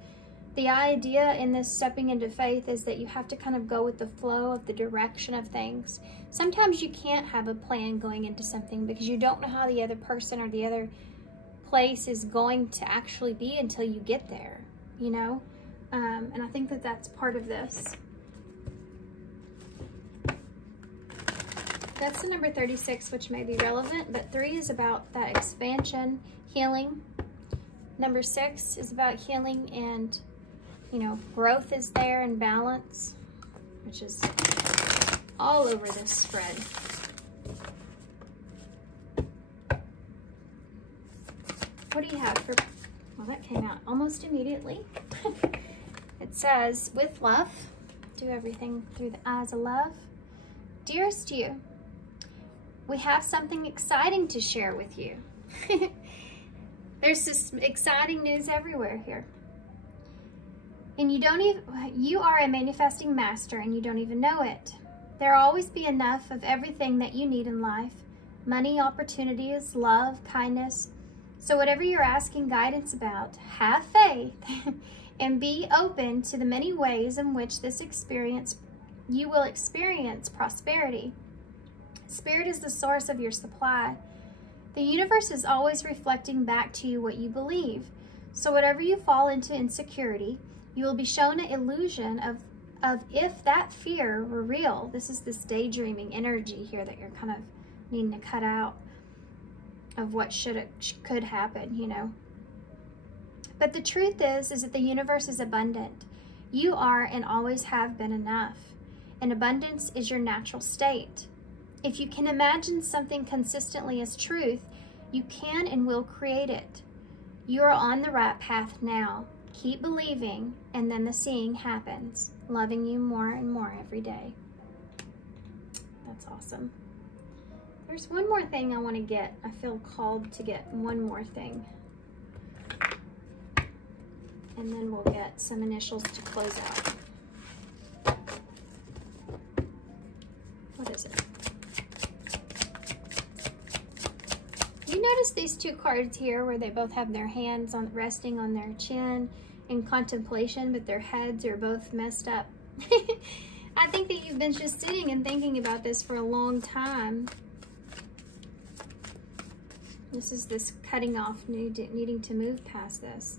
the idea in this stepping into faith is that you have to kind of go with the flow of the direction of things. Sometimes you can't have a plan going into something because you don't know how the other person or the other place is going to actually be until you get there, you know? And I think that that's part of this. That's the number 36, which may be relevant, but 3 is about that expansion, healing. Number 6 is about healing and, you know, growth is there and balance, which is all over this spread. What do you have for, well, that came out almost immediately. It says, with love, do everything through the eyes of love. Dearest you, we have something exciting to share with you. There's just exciting news everywhere here. And you are a manifesting master and you don't even know it. There'll always be enough of everything that you need in life. Money, opportunities, love, kindness. So whatever you're asking guidance about, have faith and be open to the many ways in which you will experience prosperity. Spirit is the source of your supply. The universe is always reflecting back to you what you believe. So whatever you fall into insecurity, you will be shown an illusion of if that fear were real. This is this daydreaming energy here that you're kind of needing to cut out of what could happen, you know. But the truth is that the universe is abundant. You are and always have been enough. And abundance is your natural state. If you can imagine something consistently as truth, you can and will create it. You are on the right path now. Keep believing, and then the seeing happens. Loving you more and more every day. That's awesome. There's one more thing I want to get. I feel called to get one more thing. And then we'll get some initials to close out. What is it? You notice these two cards here where they both have their hands resting on their chin in contemplation, but their heads are both messed up. I think that you've been just sitting and thinking about this for a long time. This is this cutting off, needing to move past this.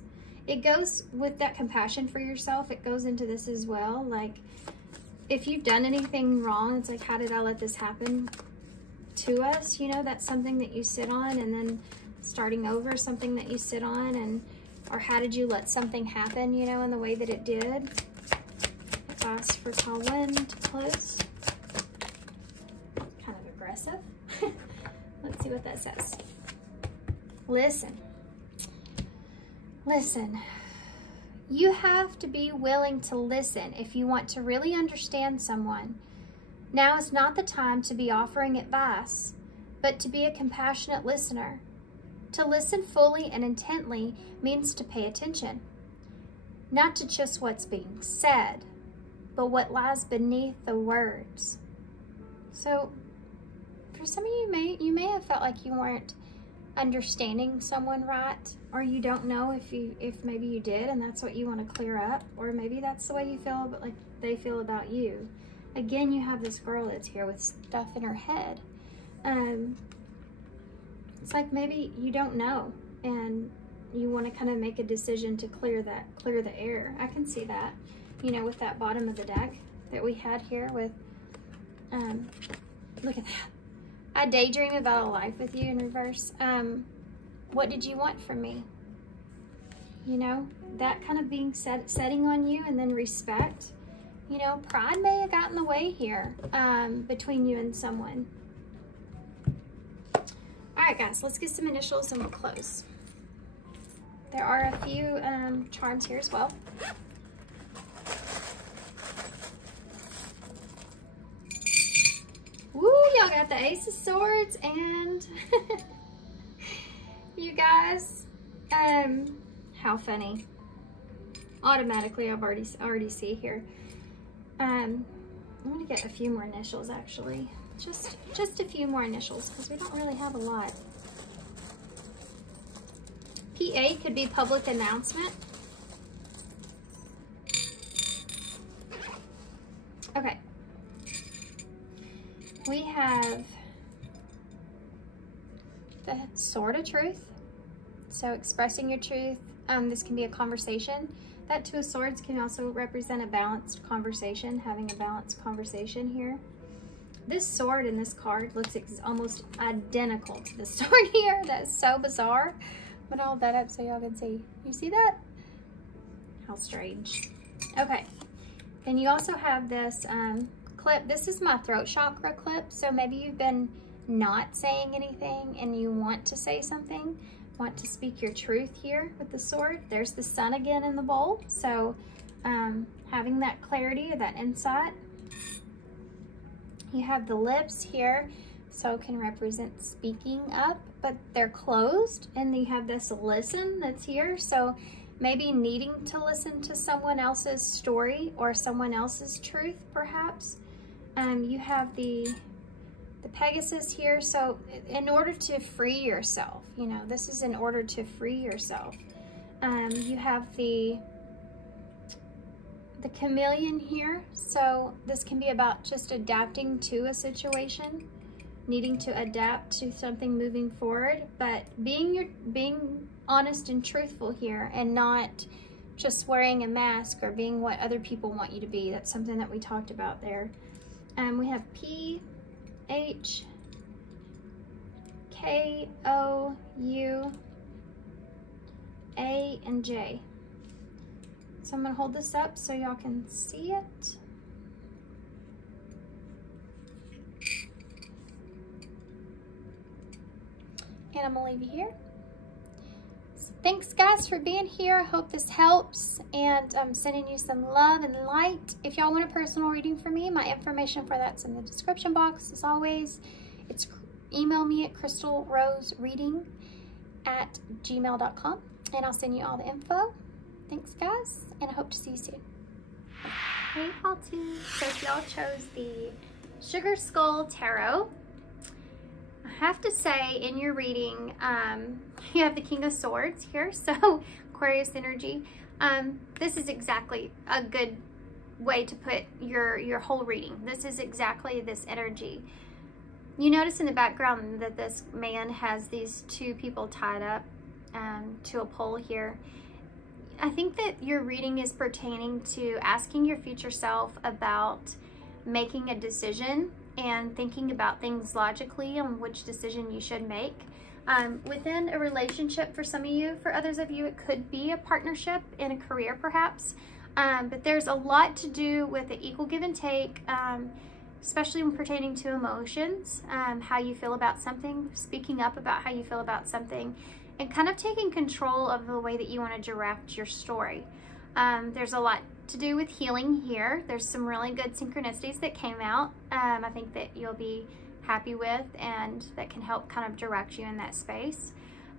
it goes with that compassion for yourself. It goes into this as well. Like, if you've done anything wrong, it's like, how did I let this happen to us? You know, that's something that you sit on, and then starting over, something that you sit on, and or how did you let something happen, you know, in the way that it did. Ask for call 1 to close. Kind of aggressive. Let's see what that says. Listen. Listen. You have to be willing to listen if you want to really understand someone. Now is not the time to be offering advice, but to be a compassionate listener. To listen fully and intently means to pay attention, not to just what's being said, but what lies beneath the words. So, for some of you, you may have felt like you weren't understanding someone right, or you don't know if maybe you did, and that's what you want to clear up, or maybe that's the way you feel, but like they feel about you. Again, you have this girl that's here with stuff in her head. It's like maybe you don't know, and you want to kind of make a decision to clear the air. I can see that, you know, with that bottom of the deck that we had here with, look at that. I daydream about a life with you in reverse. What did you want from me? You know, that kind of being setting on you, and then respect. You know, pride may have gotten in the way here between you and someone. All right, guys, let's get some initials and we'll close. There are a few charms here as well. Woo, y'all got the Ace of Swords, and you guys, how funny. Automatically, I've already see here. I'm gonna get a few more initials, actually. Just a few more initials, because we don't really have a lot. PA could be public announcement. Okay. We have the Sword of Truth. So expressing your truth. This can be a conversation. That Two of Swords can also represent a balanced conversation, having a balanced conversation here. This sword in this card looks almost identical to the sword here. That's so bizarre. I'm gonna hold that up so y'all can see. You see that? How strange. Okay. Then you also have this clip. This is my throat chakra clip. So maybe you've been not saying anything and you want to say something. Want to speak your truth here with the sword. There's the sun again in the bowl. So having that clarity or that insight. You have the lips here, so it can represent speaking up, but they're closed. And you have this listen that's here, so maybe needing to listen to someone else's story or someone else's truth, perhaps. You have the Pegasus here, so in order to free yourself, you know, this is in order to free yourself. You have the chameleon here, so this can be about just adapting to a situation, needing to adapt to something moving forward, but being honest and truthful here, and not just wearing a mask or being what other people want you to be. That's something that we talked about there. We have P, H, K, O, U, A, and J. So I'm gonna hold this up so y'all can see it. And I'm gonna leave you here. So thanks guys for being here. I hope this helps, and I'm sending you some love and light. If y'all want a personal reading from me, my information for that's in the description box as always. It's email me at crystalrosereading@gmail.com, and I'll send you all the info. Thanks guys, and I hope to see you soon. Hey Paltu. So if y'all chose the Sugar Skull Tarot, I have to say in your reading, you have the King of Swords here, so Aquarius energy. This is exactly a good way to put your whole reading. This is exactly this energy. You notice in the background that this man has these two people tied up to a pole here. I think that your reading is pertaining to asking your future self about making a decision and thinking about things logically on which decision you should make. Within a relationship for some of you, for others of you, it could be a partnership in a career perhaps. But there's a lot to do with the equal give and take, especially when pertaining to emotions, how you feel about something, speaking up about how you feel about something, and kind of taking control of the way that you want to direct your story. There's a lot to do with healing here. There's some really good synchronicities that came out, I think that you'll be happy with, and that can help kind of direct you in that space.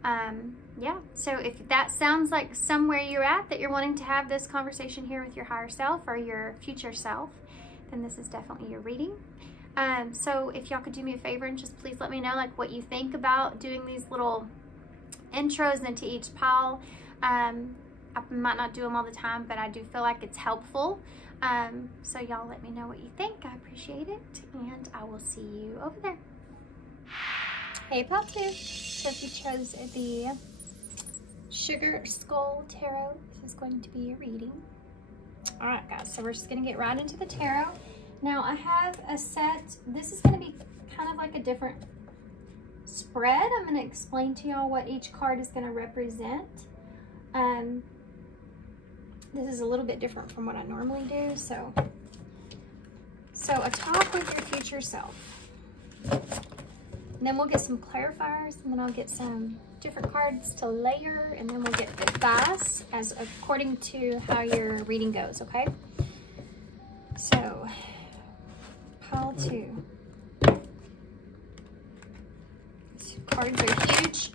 Yeah, so if that sounds like somewhere you're at, that you're wanting to have this conversation here with your higher self or your future self, then this is definitely your reading. So if y'all could do me a favor and just please let me know like what you think about doing these little intros into each pile. I might not do them all the time, but I do feel like it's helpful. So y'all let me know what you think. I appreciate it, and I will see you over there. Hey, Pile 2. So if you chose the Sugar Skull Tarot, this is going to be your reading. All right, guys, so we're just gonna get right into the tarot. Now I have a set. This is gonna be kind of like a different spread. I'm gonna explain to y'all what each card is gonna represent. This is a little bit different from what I normally do. So a talk with your future self. And then we'll get some clarifiers, and then I'll get some different cards to layer, and then we'll get advice as according to how your reading goes, okay? So, pile 2. These cards are huge.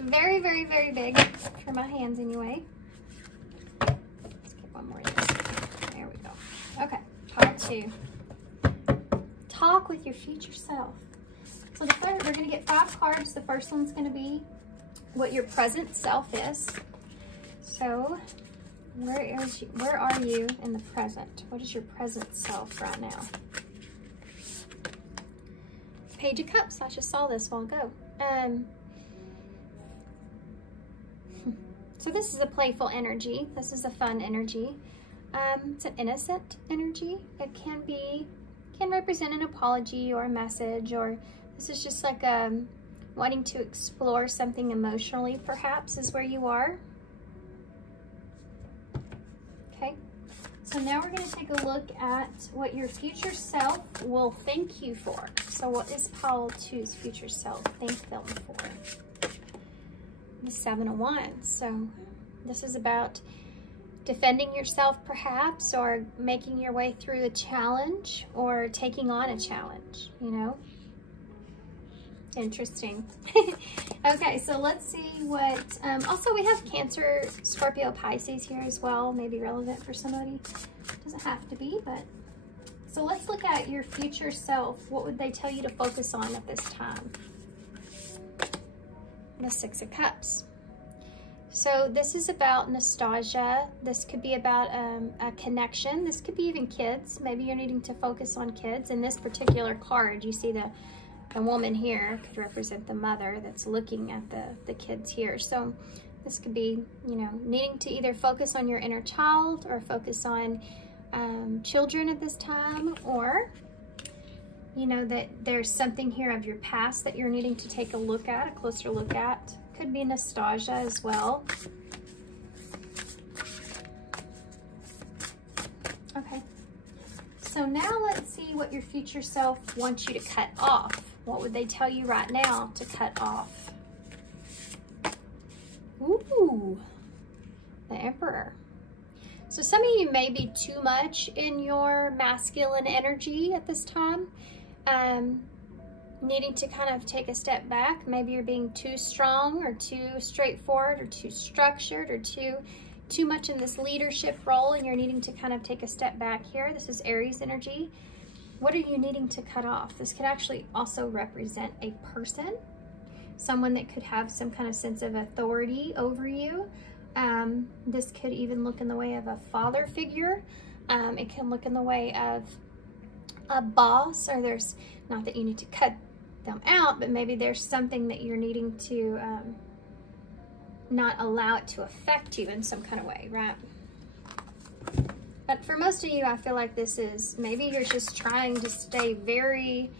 Very, very, very big for my hands anyway. Let's get one more of this. There we go. Okay, pile 2. Talk with your future self. So the third, we're going to get 5 cards. The first one's going to be what your present self is. So where are you in the present? What is your present self right now? Page of Cups. I just saw this a while ago. So this is a playful energy. This is a fun energy. It's an innocent energy. It can represent an apology or a message, or this is just like wanting to explore something emotionally, perhaps, is where you are. Okay, so now we're going to take a look at what your future self will thank you for. So what is pile 2's future self thank them for? The 7 of Wands. So this is about defending yourself, perhaps, or making your way through a challenge, or taking on a challenge, you know? Interesting. Okay, so let's see what, also we have Cancer, Scorpio, Pisces here as well, maybe relevant for somebody. Doesn't have to be, but. So let's look at your future self. What would they tell you to focus on at this time? The 6 of Cups. So this is about nostalgia. This could be about a connection. This could be even kids. Maybe you're needing to focus on kids. In this particular card, you see the woman here could represent the mother that's looking at the kids here. So this could be, you know, needing to either focus on your inner child or focus on children at this time, or, you know, that there's something here of your past that you're needing to take a look at, a closer look at. Could be nostalgia as well. Okay, so now let's see what your future self wants you to cut off. What would they tell you right now to cut off? Ooh, the Emperor. So some of you may be too much in your masculine energy at this time. Needing to kind of take a step back. Maybe you're being too strong or too straightforward or too structured or too much in this leadership role, and you're needing to kind of take a step back here. This is Aries energy. What are you needing to cut off? This could actually also represent a person, someone that could have some kind of sense of authority over you. This could even look in the way of a father figure. It can look in the way of a boss, or there's, not that you need to cut them out, but maybe there's something that you're needing to not allow it to affect you in some kind of way, right? But for most of you, I feel like this is, maybe you're just trying to stay very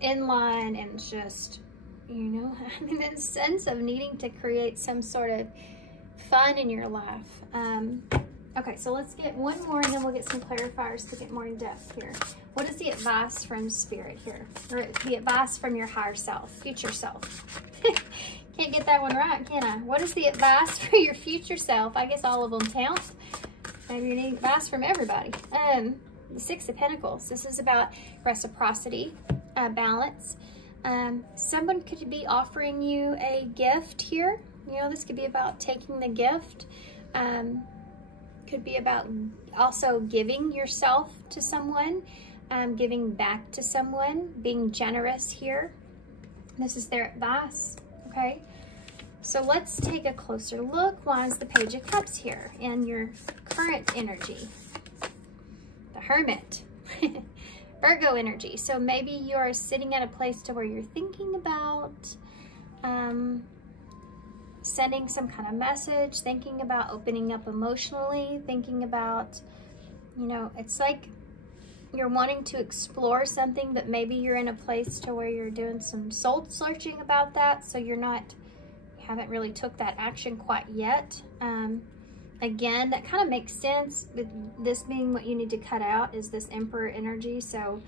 in line and just, you know, having this sense of needing to create some sort of fun in your life. Okay, so let's get one more and then we'll get some clarifiers to get more in depth here. What is the advice from Spirit here? Or the advice from your higher self, future self? Can't get that one right, can I? What is the advice for your future self? I guess all of them count. Maybe you need advice from everybody. The Six of Pentacles. This is about reciprocity, balance. Someone could be offering you a gift here. You know, this could be about taking the gift. Could be about also giving yourself to someone, giving back to someone, being generous here. This is their advice, okay? So let's take a closer look. Why is the Page of Cups here in your current energy? The Hermit. Virgo energy. So maybe you're sitting at a place to where you're thinking about sending some kind of message, thinking about opening up emotionally, thinking about, you know, it's like you're wanting to explore something, but maybe you're in a place to where you're doing some soul searching about that, so you haven't really took that action quite yet. Again, that kind of makes sense, with this being what you need to cut out is this Emperor energy. So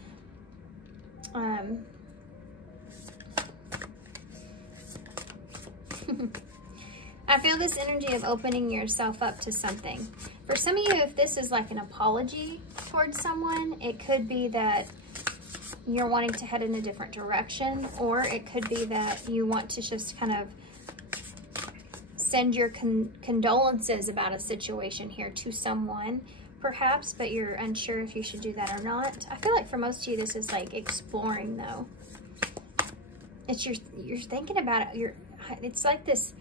I feel this energy of opening yourself up to something. For some of you, if this is like an apology towards someone, it could be that you're wanting to head in a different direction, or it could be that you want to just kind of send your condolences about a situation here to someone, perhaps, but you're unsure if you should do that or not. I feel like for most of you, this is like exploring, though. It's you're thinking about it. It's like this.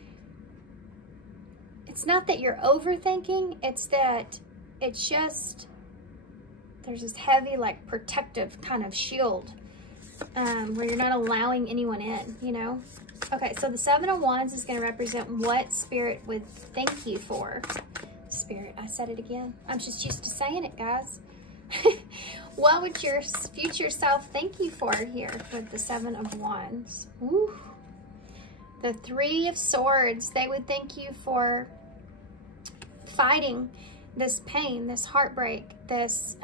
It's not that you're overthinking, it's that it's just, there's this heavy, like, protective kind of shield where you're not allowing anyone in, you know? Okay, so the Seven of Wands is going to represent what Spirit would thank you for. Spirit, I said it again. I'm just used to saying it, guys. What would your future self thank you for here with the Seven of Wands? Ooh. The Three of Swords, they would thank you for fighting this pain, this heartbreak, this,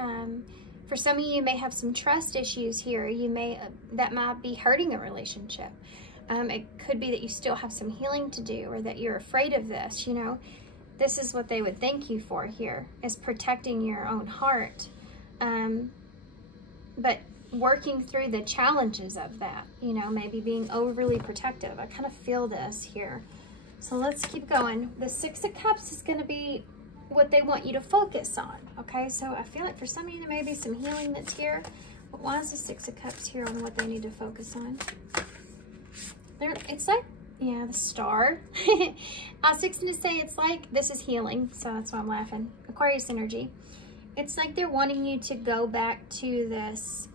for some of you may have some trust issues here. You may, that might be hurting a relationship. It could be that you still have some healing to do, or that you're afraid of this, you know. This is what they would thank you for here, is protecting your own heart. But working through the challenges of that, you know, maybe being overly protective. I kind of feel this here. So let's keep going. The Six of Cups is going to be what they want you to focus on, okay? So I feel like for some of you, there may be some healing that's here. But why is the Six of Cups here on what they need to focus on? It's like, yeah, the Star. I was fixing to say it's like, this is healing, so that's why I'm laughing. Aquarius energy. It's like they're wanting you to go back to this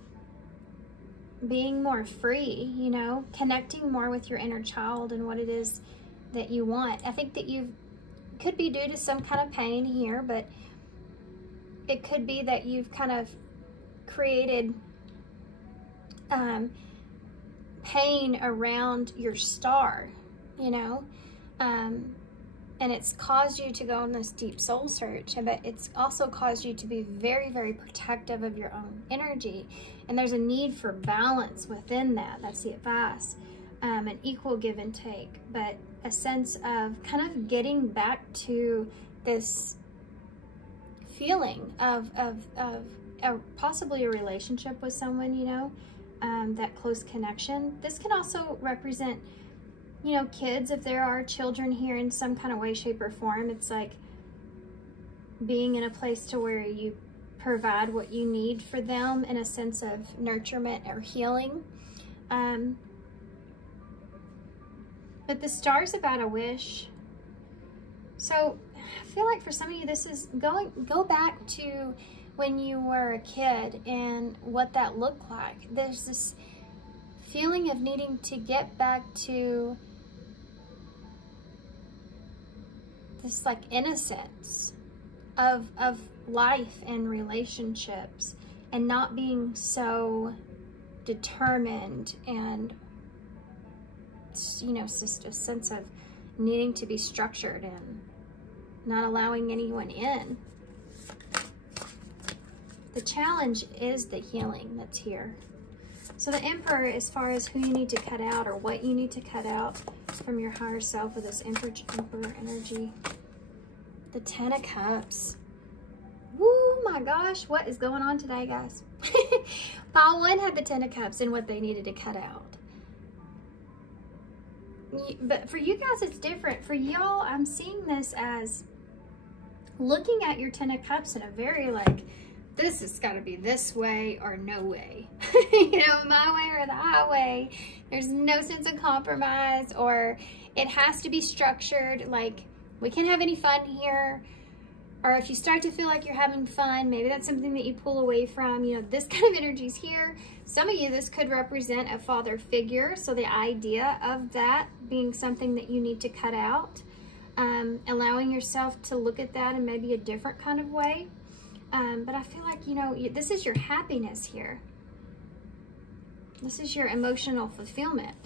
being more free, you know, connecting more with your inner child and what it is that you want. I think that could be due to some kind of pain here, but it could be that you've kind of created pain around your star, you know, and it's caused you to go on this deep soul search, but it's also caused you to be very, very protective of your own energy. And there's a need for balance within that. That's the advice. An equal give and take, but a sense of kind of getting back to this feeling of possibly a relationship with someone, you know, that close connection. This can also represent, you know, kids, if there are children here in some kind of way, shape, or form. It's like being in a place to where you provide what you need for them in a sense of nurturement or healing. But the Star's about a wish. So I feel like for some of you, this is go back to when you were a kid and what that looked like. There's this feeling of needing to get back to this like innocence of life and relationships, and not being so determined, and, you know, just a sense of needing to be structured and not allowing anyone in. The challenge is the healing that's here. So the Emperor, as far as who you need to cut out or what you need to cut out from your higher self with this Emperor energy. The Ten of Cups. Woo, my gosh, what is going on today, guys? Pile 1 had the Ten of Cups and what they needed to cut out. But for you guys, it's different. For y'all, I'm seeing this as looking at your Ten of Cups in a very like, this has got to be this way or no way. You know, my way or the highway. There's no sense of compromise, or it has to be structured. Like, we can't have any fun here. Or if you start to feel like you're having fun, maybe that's something that you pull away from. You know, this kind of energy is here. Some of you, this could represent a father figure. So the idea of that being something that you need to cut out. Allowing yourself to look at that in maybe a different kind of way. But I feel like, you know, this is your happiness here. This is your emotional fulfillment.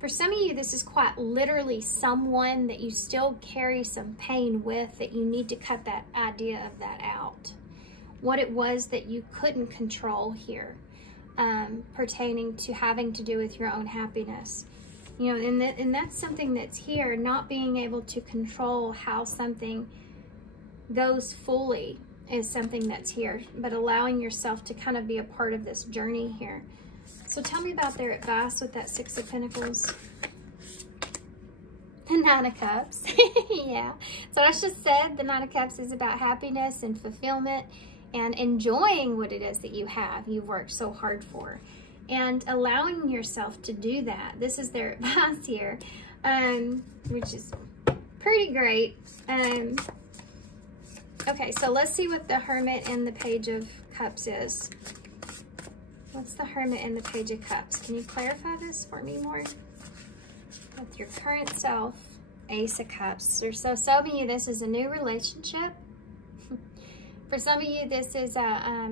For some of you, this is quite literally someone that you still carry some pain with, that you need to cut that idea of that out. What it was that you couldn't control here, pertaining to having to do with your own happiness. You know, and that's something that's here, not being able to control how something goes fully is something that's here, but allowing yourself to kind of be a part of this journey here. So tell me about their advice with that Six of Pentacles. The Nine of Cups. Yeah. So I just said the Nine of Cups is about happiness and fulfillment and enjoying what it is that you have, you've worked so hard for, and allowing yourself to do that. This is their advice here, which is pretty great. Okay, so let's see what the Hermit and the Page of Cups is. What's the Hermit and the Page of Cups? Can you clarify this for me more? With your current self, Ace of Cups. So some of you, this is a new relationship. For some of you, this is a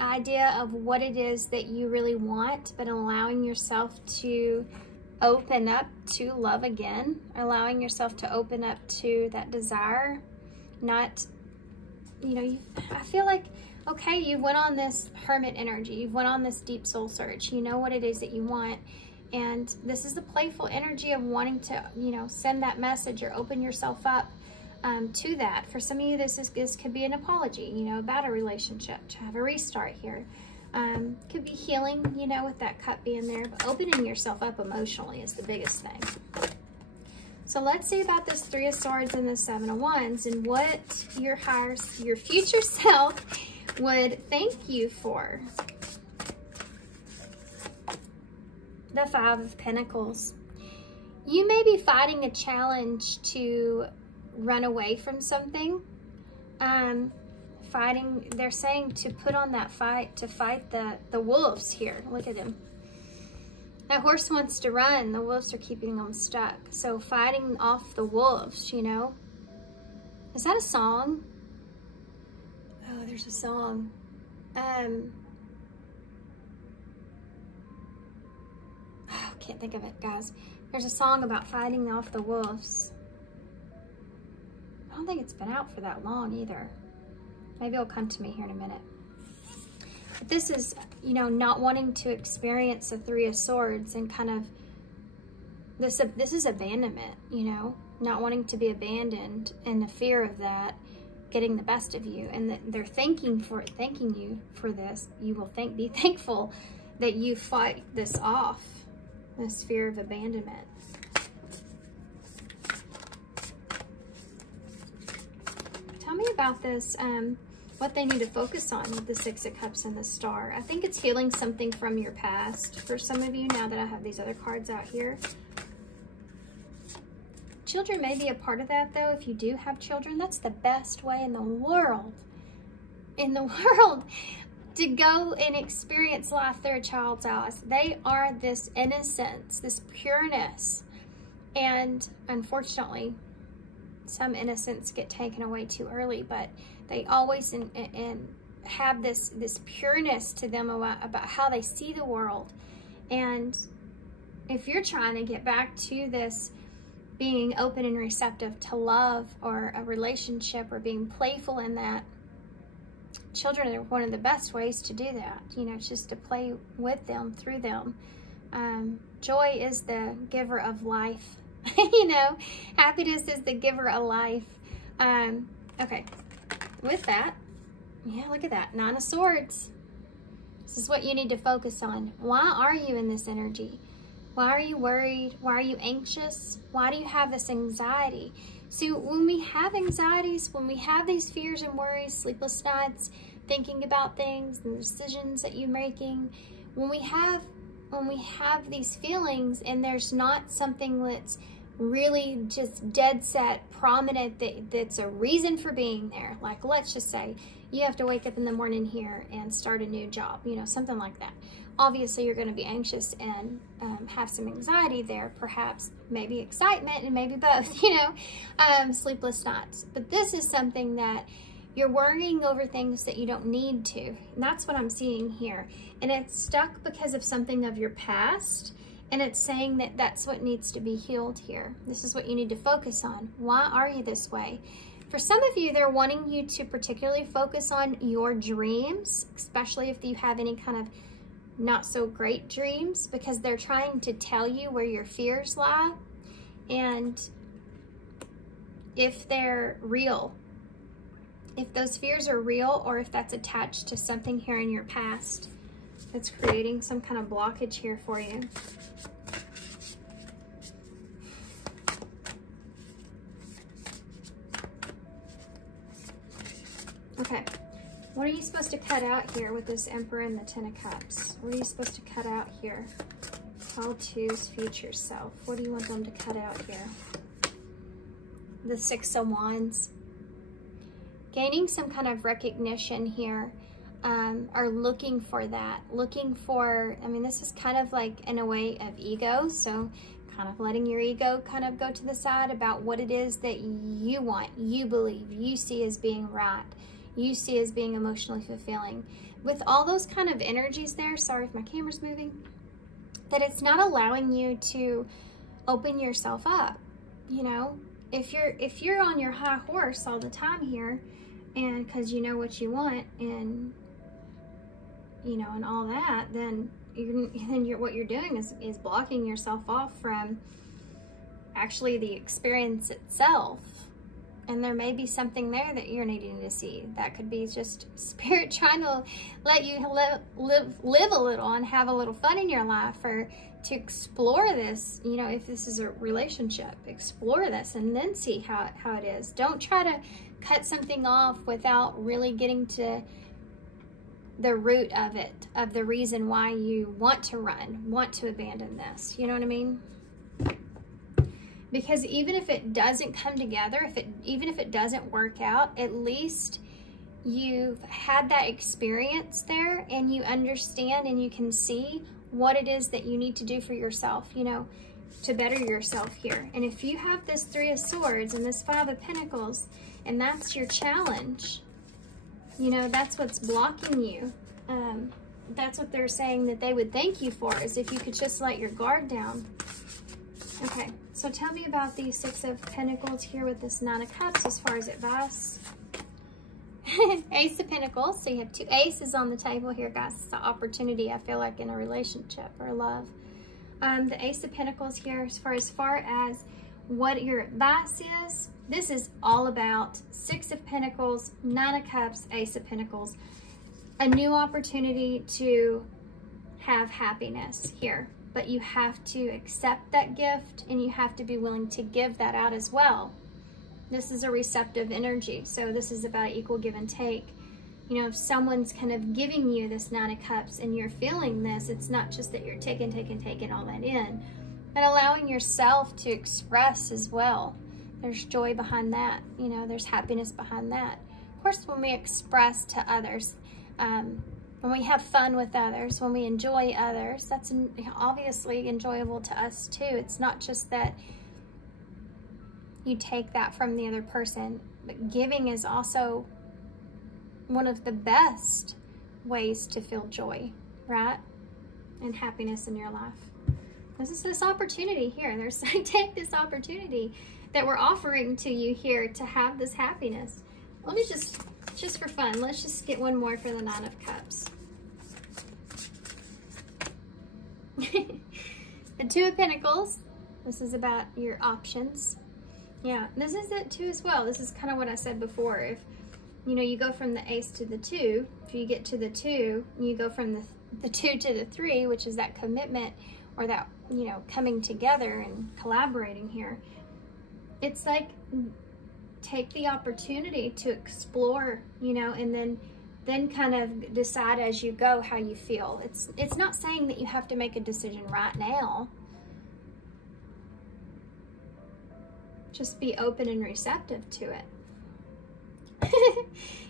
idea of what it is that you really want, but allowing yourself to open up to love again, allowing yourself to open up to that desire. Not, you know, I feel like, okay, you went on this Hermit energy, you went on this deep soul search, you know what it is that you want, and this is the playful energy of wanting to, you know, send that message or open yourself up to that. For some of you, this could be an apology, you know, about a relationship, to have a restart here. Could be healing, you know, with that cup being there, but opening yourself up emotionally is the biggest thing. So let's see about this Three of Swords and the Seven of Wands, and what your future self would thank you for. The Five of Pentacles. You may be fighting a challenge to run away from something. They're saying to put on that fight, to fight the wolves here. Look at him. That horse wants to run. The wolves are keeping them stuck. So fighting off the wolves, you know. Is that a song? Oh, there's a song. Can't think of it, guys. There's a song about fighting off the wolves. I don't think it's been out for that long either. Maybe it'll come to me here in a minute. But this is, you know, not wanting to experience the Three of Swords and kind of, this is abandonment, you know, not wanting to be abandoned, and the fear of that getting the best of you, and that they're thanking you for this. You will be thankful that you fight this off, this fear of abandonment. Tell me about this, what they need to focus on with the Six of Cups and the Star. I think it's healing something from your past for some of you, now that I have these other cards out here. Children may be a part of that, though. If you do have children, that's the best way in the world, to go and experience life through a child's eyes. They are this innocence, this pureness. And unfortunately, some innocents get taken away too early, but they always have this pureness to them about how they see the world. And if you're trying to get back to this being open and receptive to love or a relationship or being playful in that, children are one of the best ways to do that. You know, it's just to play with them, through them. Joy is the giver of life. You know, happiness is the giver of life. Okay, with that, yeah, look at that, 9 of Swords. This is what you need to focus on. Why are you in this energy? Why are you worried? Why are you anxious? Why do you have this anxiety? So when we have anxieties, when we have these fears and worries, sleepless nights, thinking about things, the decisions that you're making, when we have these feelings and there's not something that's really just dead set, prominent, that's a reason for being there. Like, let's just say you have to wake up in the morning here and start a new job, you know, something like that. Obviously, you're going to be anxious and have some anxiety there, perhaps, maybe excitement, and maybe both, you know, sleepless nights. But this is something that you're worrying over things that you don't need to. And that's what I'm seeing here. And it's stuck because of something of your past. And it's saying that that's what needs to be healed here. This is what you need to focus on. Why are you this way? For some of you, they're wanting you to particularly focus on your dreams, especially if you have any kind of not so great dreams, because they're trying to tell you where your fears lie and if they're real. If those fears are real, or if that's attached to something here in your past that's creating some kind of blockage here for you. Okay, what are you supposed to cut out here with this Emperor and the 10 of Cups? What are you supposed to cut out here? How to's future self. What do you want them to cut out here? The 6 of Wands. Gaining some kind of recognition here, are looking for that. Looking for, I mean, this is kind of like in a way of ego, so kind of letting your ego kind of go to the side about what it is that you want, you believe, you see as being right, you see as being emotionally fulfilling. With all those kind of energies there, sorry if my camera's moving, that it's not allowing you to open yourself up. You know, if you're on your high horse all the time here, and because you know what you want, and you know, and all that, then what you're doing is blocking yourself off from actually the experience itself. And there may be something there that you're needing to see. That could be just Spirit trying to let you live a little and have a little fun in your life, or to explore this. You know, if this is a relationship, explore this and then see how it is. Don't try to cut something off without really getting to the root of it, of the reason why you want to run, want to abandon this. You know what I mean? Because even if it doesn't come together, even if it doesn't work out, at least you've had that experience there, and you understand and you can see what it is that you need to do for yourself, you know, to better yourself here. And if you have this 3 of Swords and this 5 of Pentacles, and that's your challenge, you know, that's what's blocking you. That's what they're saying that they would thank you for, is if you could just let your guard down. Okay, so tell me about the 6 of Pentacles here with this 9 of Cups as far as advice. Ace of Pentacles, so you have 2 aces on the table here, guys. It's an opportunity, I feel like, in a relationship or love. The Ace of Pentacles here, as far as what your advice is, this is all about 6 of Pentacles, 9 of Cups, Ace of Pentacles. A new opportunity to have happiness here. But you have to accept that gift, and you have to be willing to give that out as well. This is a receptive energy, so this is about equal give and take. You know, if someone's kind of giving you this 9 of Cups and you're feeling this, it's not just that you're taking all that in, but allowing yourself to express as well. There's joy behind that, you know, there's happiness behind that. Of course, when we express to others, when we have fun with others, when we enjoy others, that's obviously enjoyable to us too. It's not just that you take that from the other person. But giving is also one of the best ways to feel joy, right? And happiness in your life. This is this opportunity here. There's take this opportunity that we're offering to you here to have this happiness. Let me just for fun, let's just get one more for the Nine of Cups. The Two of Pentacles. This is about your options. Yeah, this is it too as well. This is kind of what I said before. If, you know, you go from the Ace to the 2, if you get to the 2, you go from the 2 to the 3, which is that commitment or that, you know, coming together and collaborating here. It's like, take the opportunity to explore, you know, and then kind of decide as you go how you feel. It's not saying that you have to make a decision right now. Just be open and receptive to it.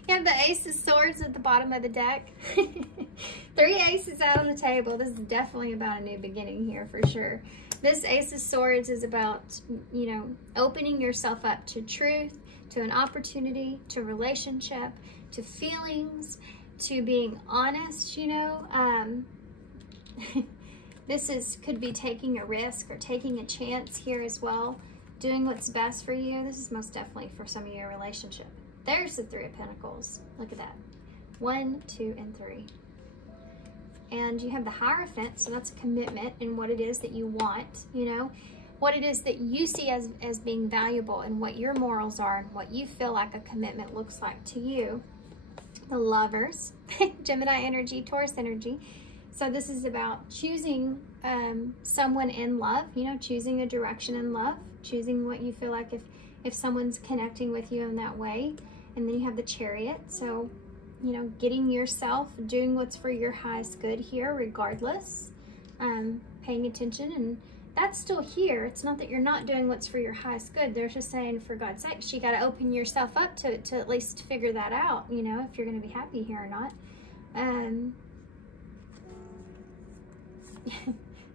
You have the Ace of Swords at the bottom of the deck. 3 aces out on the table. This is definitely about a new beginning here for sure. This Ace of Swords is about, you know, opening yourself up to truth, to an opportunity, to relationship, to feelings, to being honest, you know. This could be taking a risk or taking a chance here as well. Doing what's best for you. This is most definitely for some of your relationship. There's the 3 of Pentacles. Look at that. 1, 2, and 3. And you have the Hierophant, so that's a commitment in what it is that you want, you know, what it is that you see as being valuable and what your morals are and what you feel like a commitment looks like to you. The Lovers, Gemini energy, Taurus energy. So this is about choosing someone in love, you know, choosing a direction in love, choosing what you feel like if someone's connecting with you in that way. And then you have the Chariot. So, you know, getting yourself, doing what's for your highest good here, regardless, paying attention. And that's still here. It's not that you're not doing what's for your highest good. They're just saying, for God's sake, you got to open yourself up to at least figure that out, you know, if you're going to be happy here or not.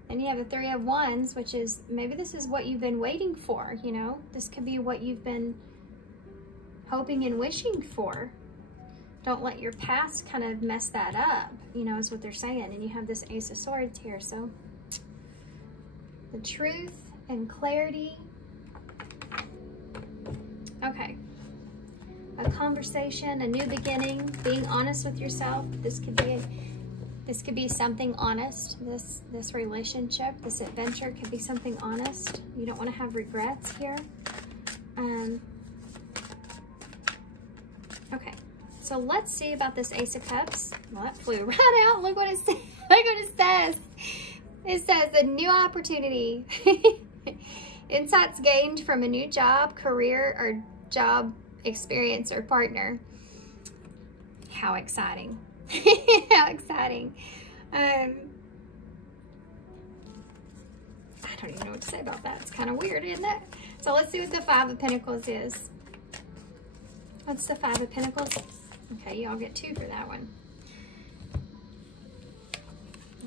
And you have the 3 of Wands, which is, maybe this is what you've been waiting for, you know. This could be what you've been hoping and wishing for. Don't let your past kind of mess that up, you know, is what they're saying. And you have this Ace of Swords here, so the truth and clarity. Okay. A conversation, a new beginning, being honest with yourself. This could be something honest. This relationship, this adventure could be something honest. You don't want to have regrets here. Okay, so let's see about this Ace of Cups. Well, that flew right out. Look what it says. Look what it says. It says a new opportunity. Insights gained from a new job, career, or job experience or partner. How exciting. How exciting. I don't even know what to say about that. It's kind of weird, isn't it? So let's see what the 5 of Pentacles is. What's the 5 of Pentacles? Okay, y'all get 2 for that one.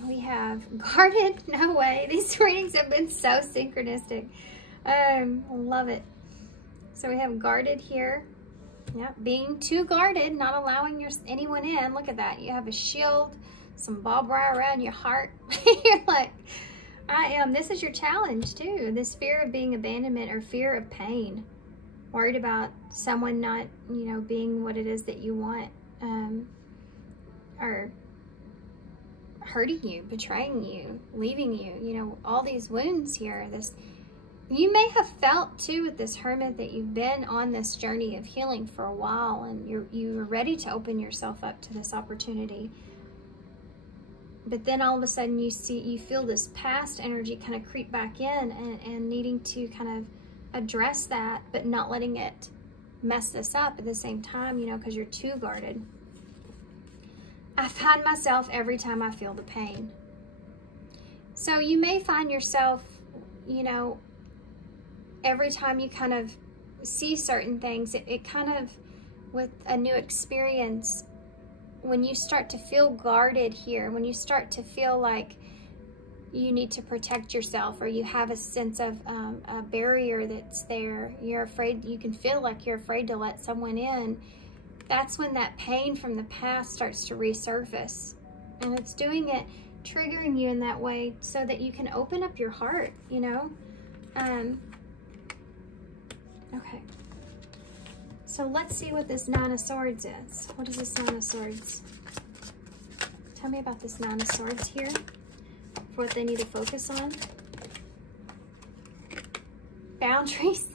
We have guarded. No way. These readings have been so synchronistic. Love it. So we have guarded here. Yeah, being too guarded, not allowing anyone in. Look at that. You have a shield, some barbed wire around your heart. You're like, I am. This is your challenge too. This fear of being abandonment or fear of pain. Worried about someone not, you know, being what it is that you want. Or hurting you, betraying you, leaving you. You know, all these wounds here. You may have felt too with this Hermit that you've been on this journey of healing for a while, and you're ready to open yourself up to this opportunity. But then all of a sudden you feel this past energy kind of creep back in and needing to kind of address that, but not letting it mess this up at the same time, you know, because you're too guarded. I find myself every time I feel the pain. So you may find yourself, you know, every time you kind of see certain things, it kind of, with a new when you start to feel guarded here, when you start to feel like you need to protect yourself, or you have a sense of a barrier that's there. You're afraid, you can feel like you're afraid to let someone in. That's when that pain from the past starts to resurface. And it's doing it, triggering you in that way so that you can open up your heart, you know? Okay. So let's see what this Nine of Swords is. What is this Nine of Swords? Tell me about this Nine of Swords here. For what they need to focus on. Boundaries.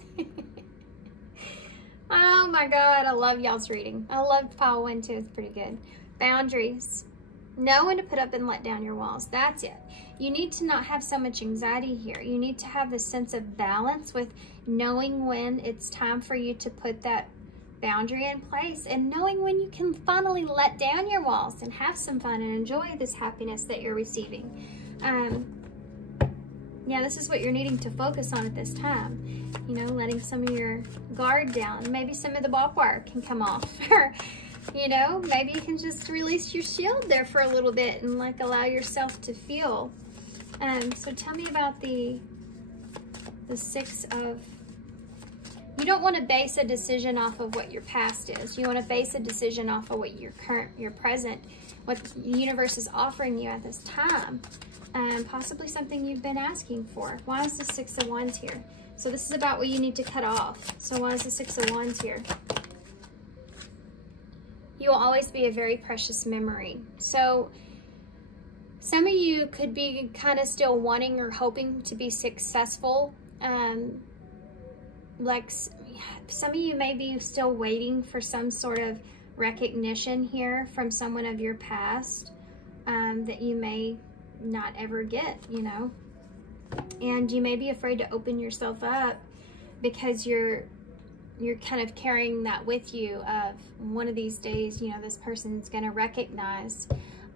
Oh my God, I love y'all's reading. I love pile 1 too, it's pretty good. Boundaries. Know when to put up and let down your walls. That's it. You need to not have so much anxiety here. You need to have this sense of balance with knowing when it's time for you to put that boundary in place, and knowing when you can finally let down your walls and have some fun and enjoy this happiness that you're receiving. Yeah, this is what you're needing to focus on at this time. You know, letting some of your guard down. Maybe some of the barbed wire can come off. Or, you know, maybe you can just release your shield there for a little bit and like allow yourself to feel. So tell me about the Six of... You don't want to base a decision off of what your past is. You want to base a decision off of what your present, what the universe is offering you at this time. Possibly something you've been asking for. Why is the Six of Wands here? So this is about what you need to cut off. So why is the Six of Wands here? You will always be a very precious memory. So some of you could be kind of still wanting or hoping to be successful. Like some of you may be still waiting for some sort of recognition here from someone of your past that you may not ever get, you know. And you may be afraid to open yourself up because you're kind of carrying that with you of one of these days, you know, this person's going to recognize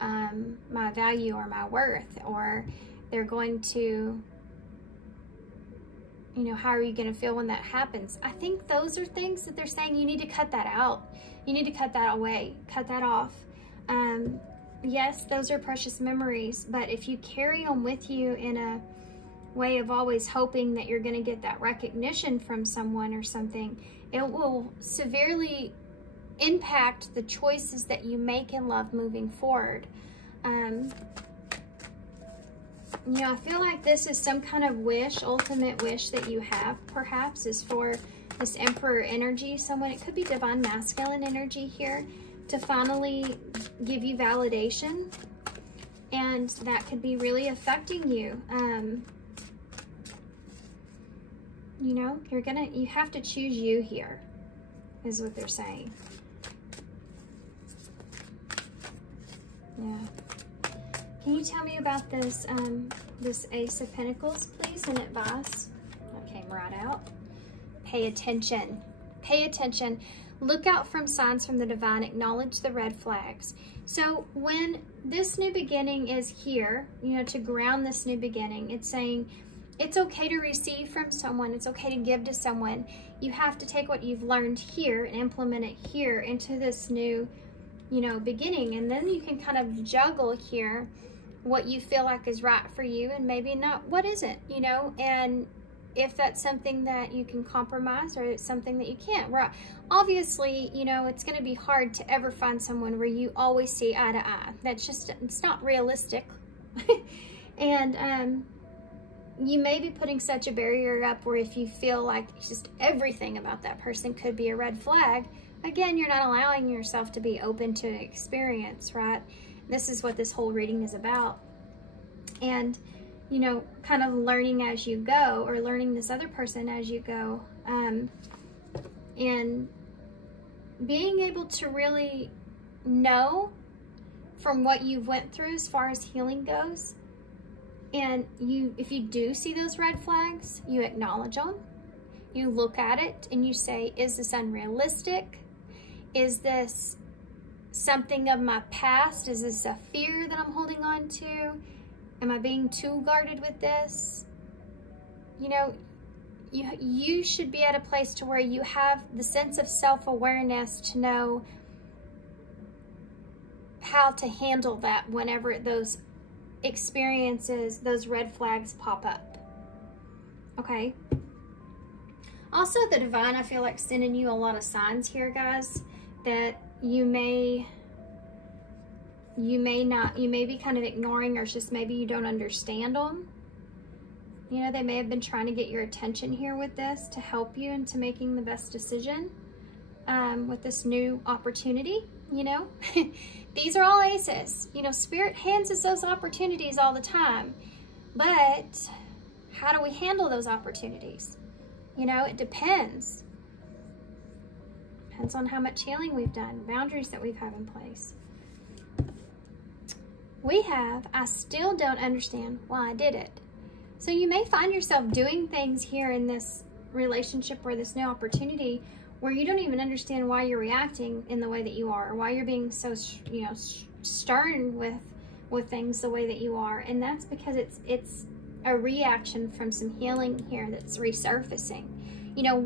my value or my worth, or they're going to, you know, how are you going to feel when that happens? I think those are things that they're saying you need to cut that out. You need to cut that away, cut that off. Yes, those are precious memories, but if you carry them with you in a way of always hoping that you're going to get that recognition from someone or something, it will severely impact the choices that you make in love moving forward. You know, I feel like this is some kind of wish, ultimate wish that you have, perhaps, is for this Emperor energy. Someone, it could be divine masculine energy here, to finally give you validation. And that could be really affecting you. You know, you have to choose you here, is what they're saying. Yeah. Can you tell me about this this Ace of Pentacles, please, and advice? That came right out. Pay attention. Pay attention. Look out from signs from the divine. Acknowledge the red flags. So when this new beginning is here, you know, to ground this new beginning, it's saying it's okay to receive from someone. It's okay to give to someone. You have to take what you've learned here and implement it here into this new, you know, beginning. And then you can kind of juggle here what you feel like is right for you and maybe not what isn't, you know. And if that's something that you can compromise, or it's something that you can't. Right. Obviously, you know, it's going to be hard to ever find someone where you always see eye to eye. That's just, it's not realistic. And you may be putting such a barrier up where if you feel like just everything about that person could be a red flag, again, you're not allowing yourself to be open to experience, right? This is what this whole reading is about. And, you know, kind of learning as you go, or learning this other person as you go, and being able to really know from what you've went through as far as healing goes. And if you do see those red flags, you acknowledge them. You look at it and you say, is this unrealistic? Is this something of my past? Is this a fear that I'm holding on to? Am I being too guarded with this? You know, you should be at a place to where you have the sense of self-awareness to know how to handle that whenever those experiences, those red flags pop up. Okay? Also, the divine, I feel like sending you a lot of signs here, guys, that you may be kind of ignoring, or it's just maybe you don't understand them. You know, they may have been trying to get your attention here with this to help you into making the best decision with this new opportunity, you know. These are all aces. You know, Spirit hands us those opportunities all the time. But how do we handle those opportunities? You know, it depends. Depends on how much healing we've done, boundaries that we've had in place. We have, I still don't understand why I did it. So you may find yourself doing things here in this relationship or this new opportunity where you don't even understand why you're reacting in the way that you are, or why you're being so, you know, stern with things the way that you are. And that's because it's a reaction from some healing here that's resurfacing. You know,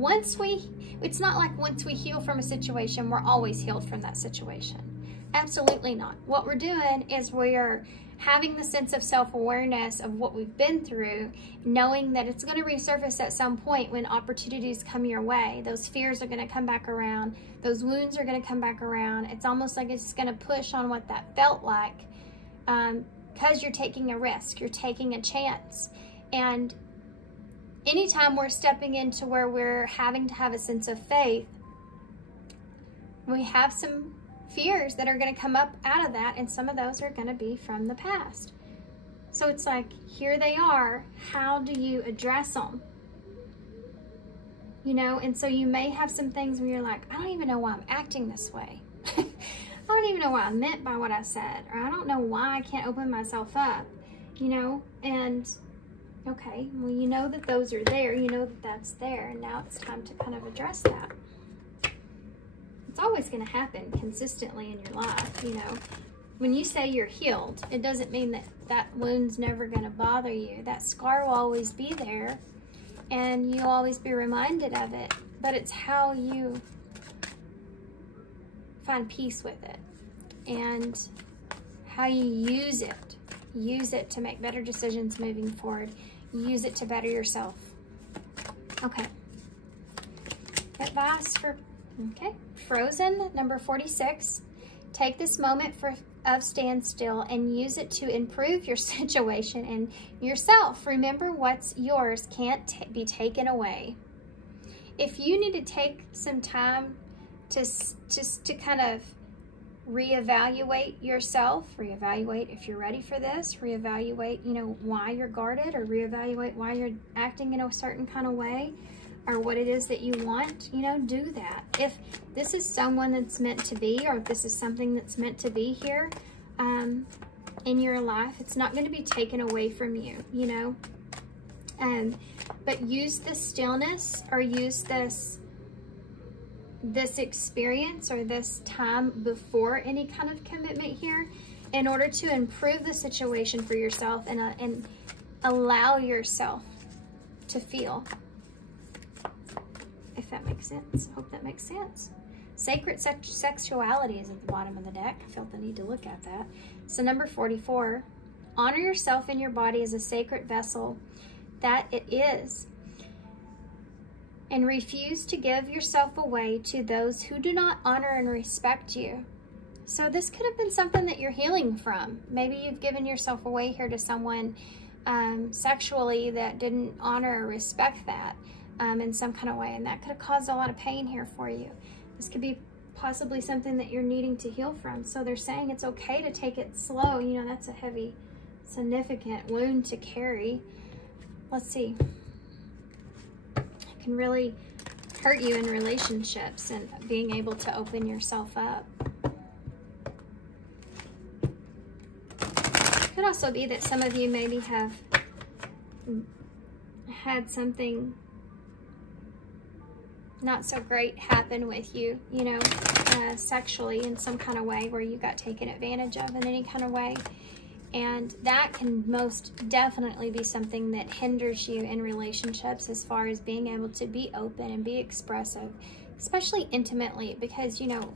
it's not like once we heal from a situation, we're always healed from that situation. Absolutely not. What we're doing is we are having the sense of self-awareness of what we've been through, knowing that it's going to resurface at some point when opportunities come your way. Those fears are going to come back around. Those wounds are going to come back around. It's almost like it's going to push on what that felt like, because you're taking a risk. You're taking a chance. And anytime we're stepping into where we're having to have a sense of faith, we have some fears that are going to come up out of that, and some of those are going to be from the past. So it's like, here they are. How do you address them? You know, and so you may have some things where you're like, I don't even know why I'm acting this way. I don't even know what I meant by what I said, or I don't know why I can't open myself up, you know. And okay, well, you know that those are there, you know that that's there, and now it's time to kind of address that. It's always going to happen consistently in your life, you know. When you say you're healed, it doesn't mean that that wound's never going to bother you. That scar will always be there, and you'll always be reminded of it. But it's how you find peace with it, and how you use it. Use it to make better decisions moving forward. Use it to better yourself. Okay. Advice for... Okay, Frozen, number 46. Take this moment of standstill and use it to improve your situation and yourself. Remember, what's yours can't be taken away. If you need to take some time to kind of reevaluate yourself, reevaluate if you're ready for this, reevaluate, you know, why you're guarded, or reevaluate why you're acting in a certain kind of way, or what it is that you want, you know, do that. If this is someone that's meant to be, or if this is something that's meant to be here in your life, it's not going to be taken away from you, you know. But use this stillness, or use this experience, or this time before any kind of commitment here, in order to improve the situation for yourself, and allow yourself to feel. If that makes sense. Hope that makes sense. Sacred sexuality is at the bottom of the deck. I felt the need to look at that. So number 44, honor yourself and your body as a sacred vessel that it is, and refuse to give yourself away to those who do not honor and respect you. So this could have been something that you're healing from. Maybe you've given yourself away here to someone sexually that didn't honor or respect that in some kind of way, and that could have caused a lot of pain here for you. This could be possibly something that you're needing to heal from. So they're saying it's okay to take it slow. You know, that's a heavy, significant wound to carry. Let's see. It can really hurt you in relationships, and being able to open yourself up. It could also be that some of you maybe have had something not so great happen with you, you know, sexually in some kind of way, where you got taken advantage of in any kind of way. And that can most definitely be something that hinders you in relationships, as far as being able to be open and be expressive, especially intimately, because, you know,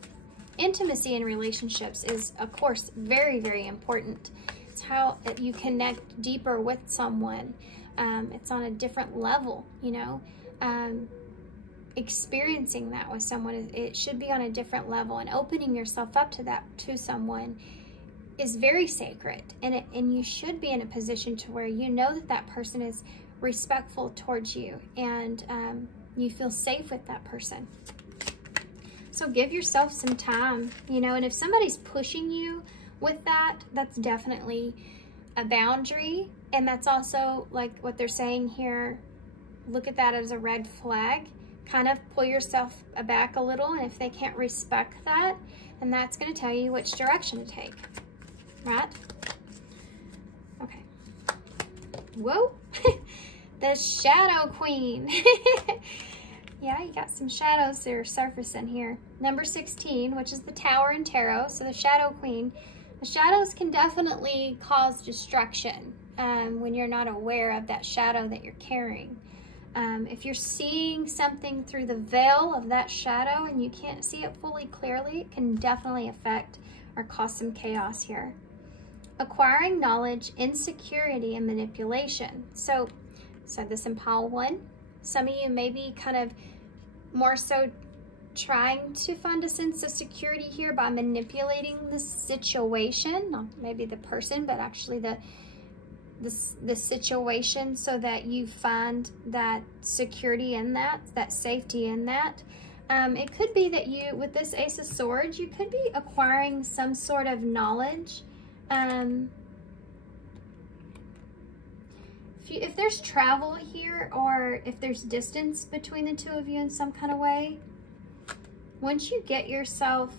intimacy in relationships is, of course, very, very important. It's how you connect deeper with someone. It's on a different level, you know. Experiencing that with someone, it should be on a different level, and opening yourself up to that, to someone, is very sacred. And you should be in a position to where you know that that person is respectful towards you, and you feel safe with that person. So give yourself some time, you know, and if somebody's pushing you with that, that's definitely a boundary. And that's also, like what they're saying here, look at that as a red flag. Kind of pull yourself back a little, and if they can't respect that, then that's going to tell you which direction to take, right? Okay. Whoa. The Shadow Queen. Yeah, you got some shadows that are surfacing here. Number 16, which is the Tower in Tarot. So the Shadow Queen. The shadows can definitely cause destruction when you're not aware of that shadow that you're carrying. If you're seeing something through the veil of that shadow and you can't see it fully clearly, it can definitely affect or cause some chaos here. Acquiring knowledge, insecurity, and manipulation. So this in pile 1. Some of you may be kind of more so trying to find a sense of security here by manipulating the situation, not maybe the person, but actually the situation, so that you find that security in that safety in that. It could be that you, with this Ace of Swords, you could be acquiring some sort of knowledge. If there's travel here, or if there's distance between the two of you in some kind of way, once you get yourself,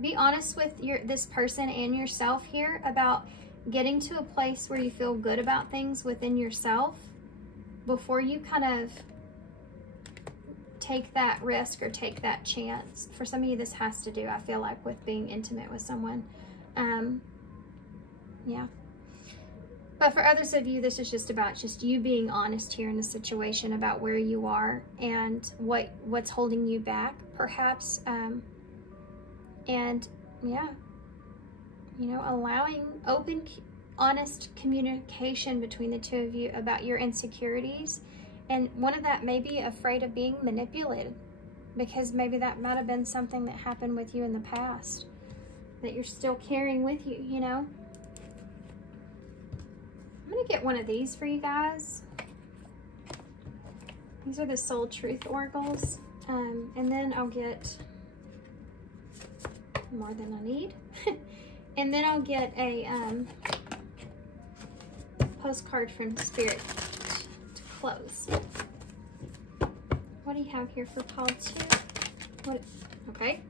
be honest with this person and yourself here about getting to a place where you feel good about things within yourself before you kind of take that risk or take that chance. For some of you, this has to do, I feel like, with being intimate with someone. Yeah. But for others of you, this is just about just you being honest here in the situation about where you are and what's holding you back, perhaps. And yeah, you know, allowing open, honest communication between the two of you about your insecurities. And one of that may be afraid of being manipulated, because maybe that might have been something that happened with you in the past that you're still carrying with you, you know. I'm going to get one of these for you guys. These are the Soul Truth Oracles. And then I'll get more than I need. And then I'll get a postcard from Spirit to close. What do you have here for pile 2? Okay.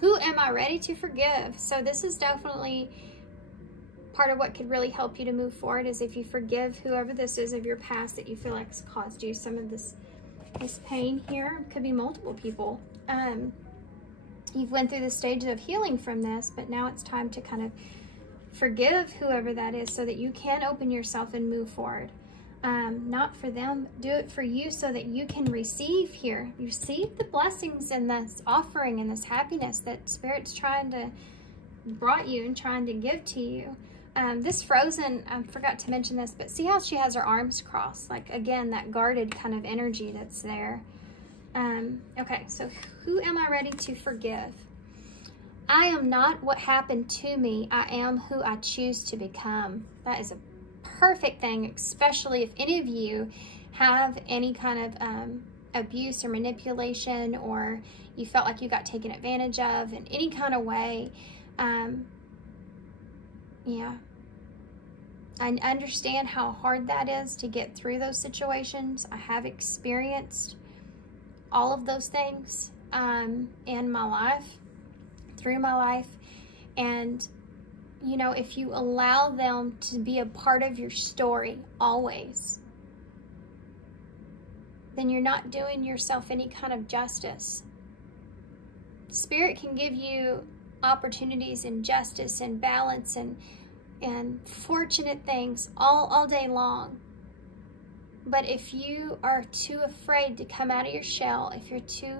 Who am I ready to forgive? So this is definitely part of what could really help you to move forward, is if you forgive whoever this is of your past that you feel like has caused you some of this pain here. It could be multiple people. You've went through the stages of healing from this, but now it's time to kind of forgive whoever that is so that you can open yourself and move forward. Not for them, do it for you, so that you can receive here. Receive the blessings and this offering and this happiness that Spirit's brought you and trying to give to you. This Frozen, I forgot to mention this, but see how she has her arms crossed? Like, again, that guarded kind of energy that's there. Okay, so who am I ready to forgive? I am not what happened to me. I am who I choose to become. That is a perfect thing, especially if any of you have any kind of abuse or manipulation, or you felt like you got taken advantage of in any kind of way. Yeah, I understand how hard that is to get through those situations. I have experienced all of those things in my life, through my life. And, you know, if you allow them to be a part of your story always, then you're not doing yourself any kind of justice. Spirit can give you opportunities and justice and balance and fortunate things all day long. But if you are too afraid to come out of your shell, if you're too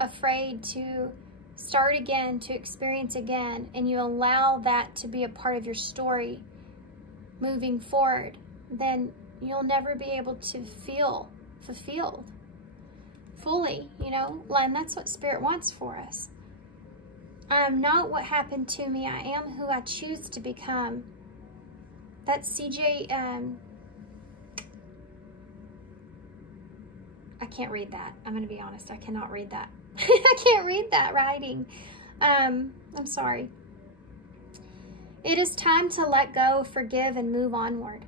afraid to start again, to experience again, and you allow that to be a part of your story, moving forward, then you'll never be able to feel fulfilled fully, you know, and that's what Spirit wants for us. I am not what happened to me. I am who I choose to become. That's CJ, I can't read that. I'm going to be honest. I cannot read that. I can't read that writing. I'm sorry. It is time to let go, forgive, and move onward.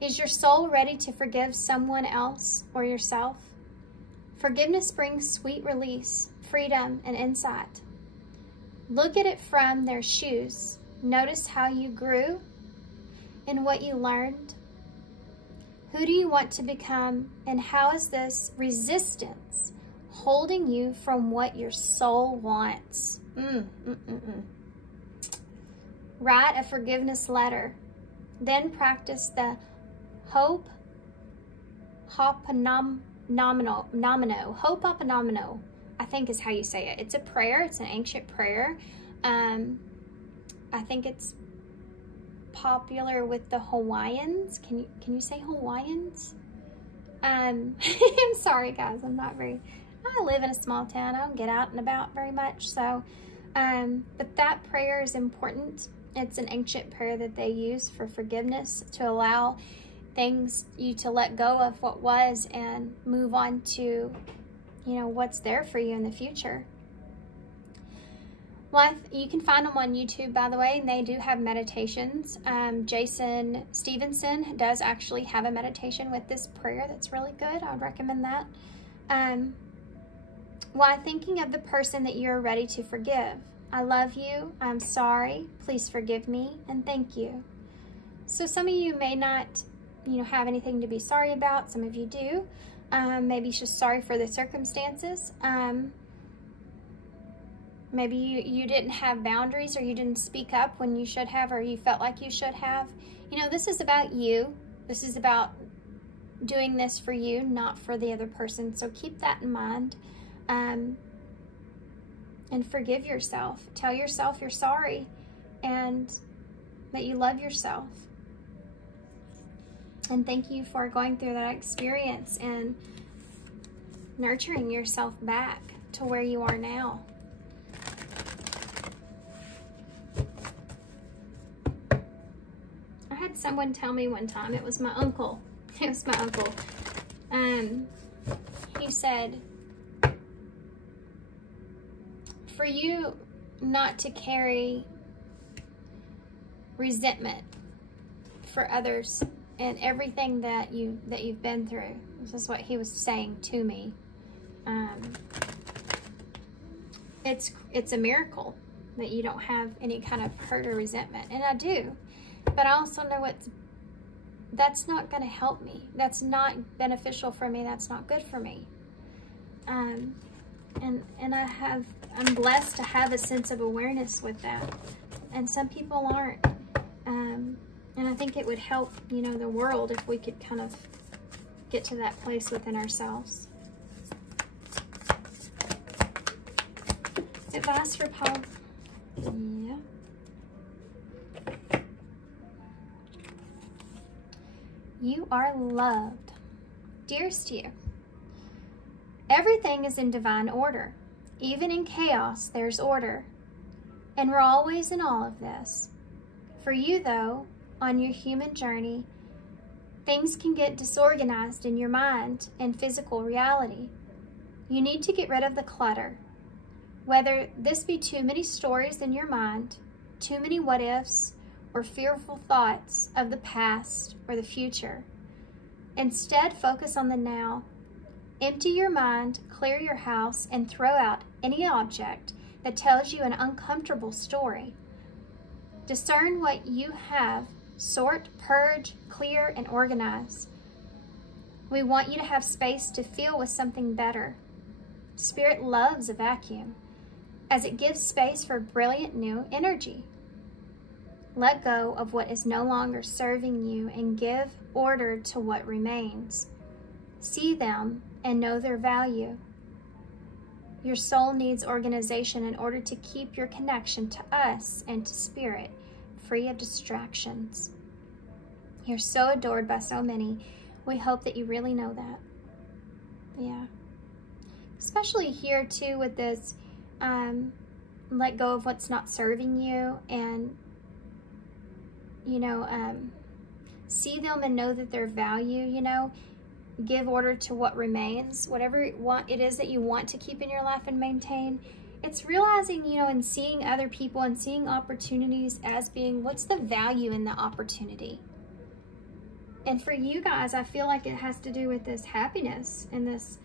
Is your soul ready to forgive someone else or yourself? Forgiveness brings sweet release, freedom, and insight. Look at it from their shoes. Notice how you grew and what you learned. Who do you want to become, and how is this resistance holding you from what your soul wants? Write a forgiveness letter. Then practice the Ho'oponopono, I think is how you say it. It's a prayer. It's an ancient prayer. I think it's popular with the Hawaiians. Can you say Hawaiians? I'm sorry guys, I live in a small town. I don't get out and about very much, so but that prayer is important. It's an ancient prayer that they use for forgiveness, to allow you to let go of what was and move on to, you know, what's there for you in the future. Well, you can find them on YouTube, by the way, and they do have meditations. Jason Stevenson does actually have a meditation with this prayer that's really good. I would recommend that. While thinking of the person that you're ready to forgive, I love you, I'm sorry, please forgive me, and thank you. So some of you may not, you know, have anything to be sorry about. Some of you do. Maybe it's just sorry for the circumstances. Maybe you didn't have boundaries, or you didn't speak up when you should have, or you felt like you should have. You know, this is about you. This is about doing this for you, not for the other person. So keep that in mind. And forgive yourself. Tell yourself you're sorry and that you love yourself. And thank you for going through that experience and nurturing yourself back to where you are now. I had someone tell me one time, it was my uncle. It was my uncle. He said, for you not to carry resentment for others and everything that you've been through. This is what he was saying to me. It's a miracle that you don't have any kind of hurt or resentment, and I do. But I also know that's not going to help me. That's not beneficial for me. That's not good for me. And I'm blessed to have a sense of awareness with that. And some people aren't. And I think it would help, you know, the world if we could kind of get to that place within ourselves. Advice for Paul. Yeah. You are loved. Dearest to you, everything is in divine order. Even in chaos, there's order. And we're always in all of this. For you, though, on your human journey, things can get disorganized in your mind and physical reality. You need to get rid of the clutter. Whether this be too many stories in your mind, too many what-ifs, or fearful thoughts of the past or the future. Instead, focus on the now. Empty your mind, clear your house, and throw out any object that tells you an uncomfortable story. Discern what you have, sort, purge, clear, and organize. We want you to have space to fill with something better. Spirit loves a vacuum, as it gives space for brilliant new energy. Let go of what is no longer serving you and give order to what remains. See them and know their value. Your soul needs organization in order to keep your connection to us and to Spirit free of distractions. You're so adored by so many. We hope that you really know that. Yeah. Especially here too with this, let go of what's not serving you, and, you know, see them and know that they're value, you know, give order to what remains, whatever it is that you want to keep in your life and maintain. It's realizing, you know, and seeing other people and seeing opportunities as being, what's the value in the opportunity? And for you guys, I feel like it has to do with this happiness and this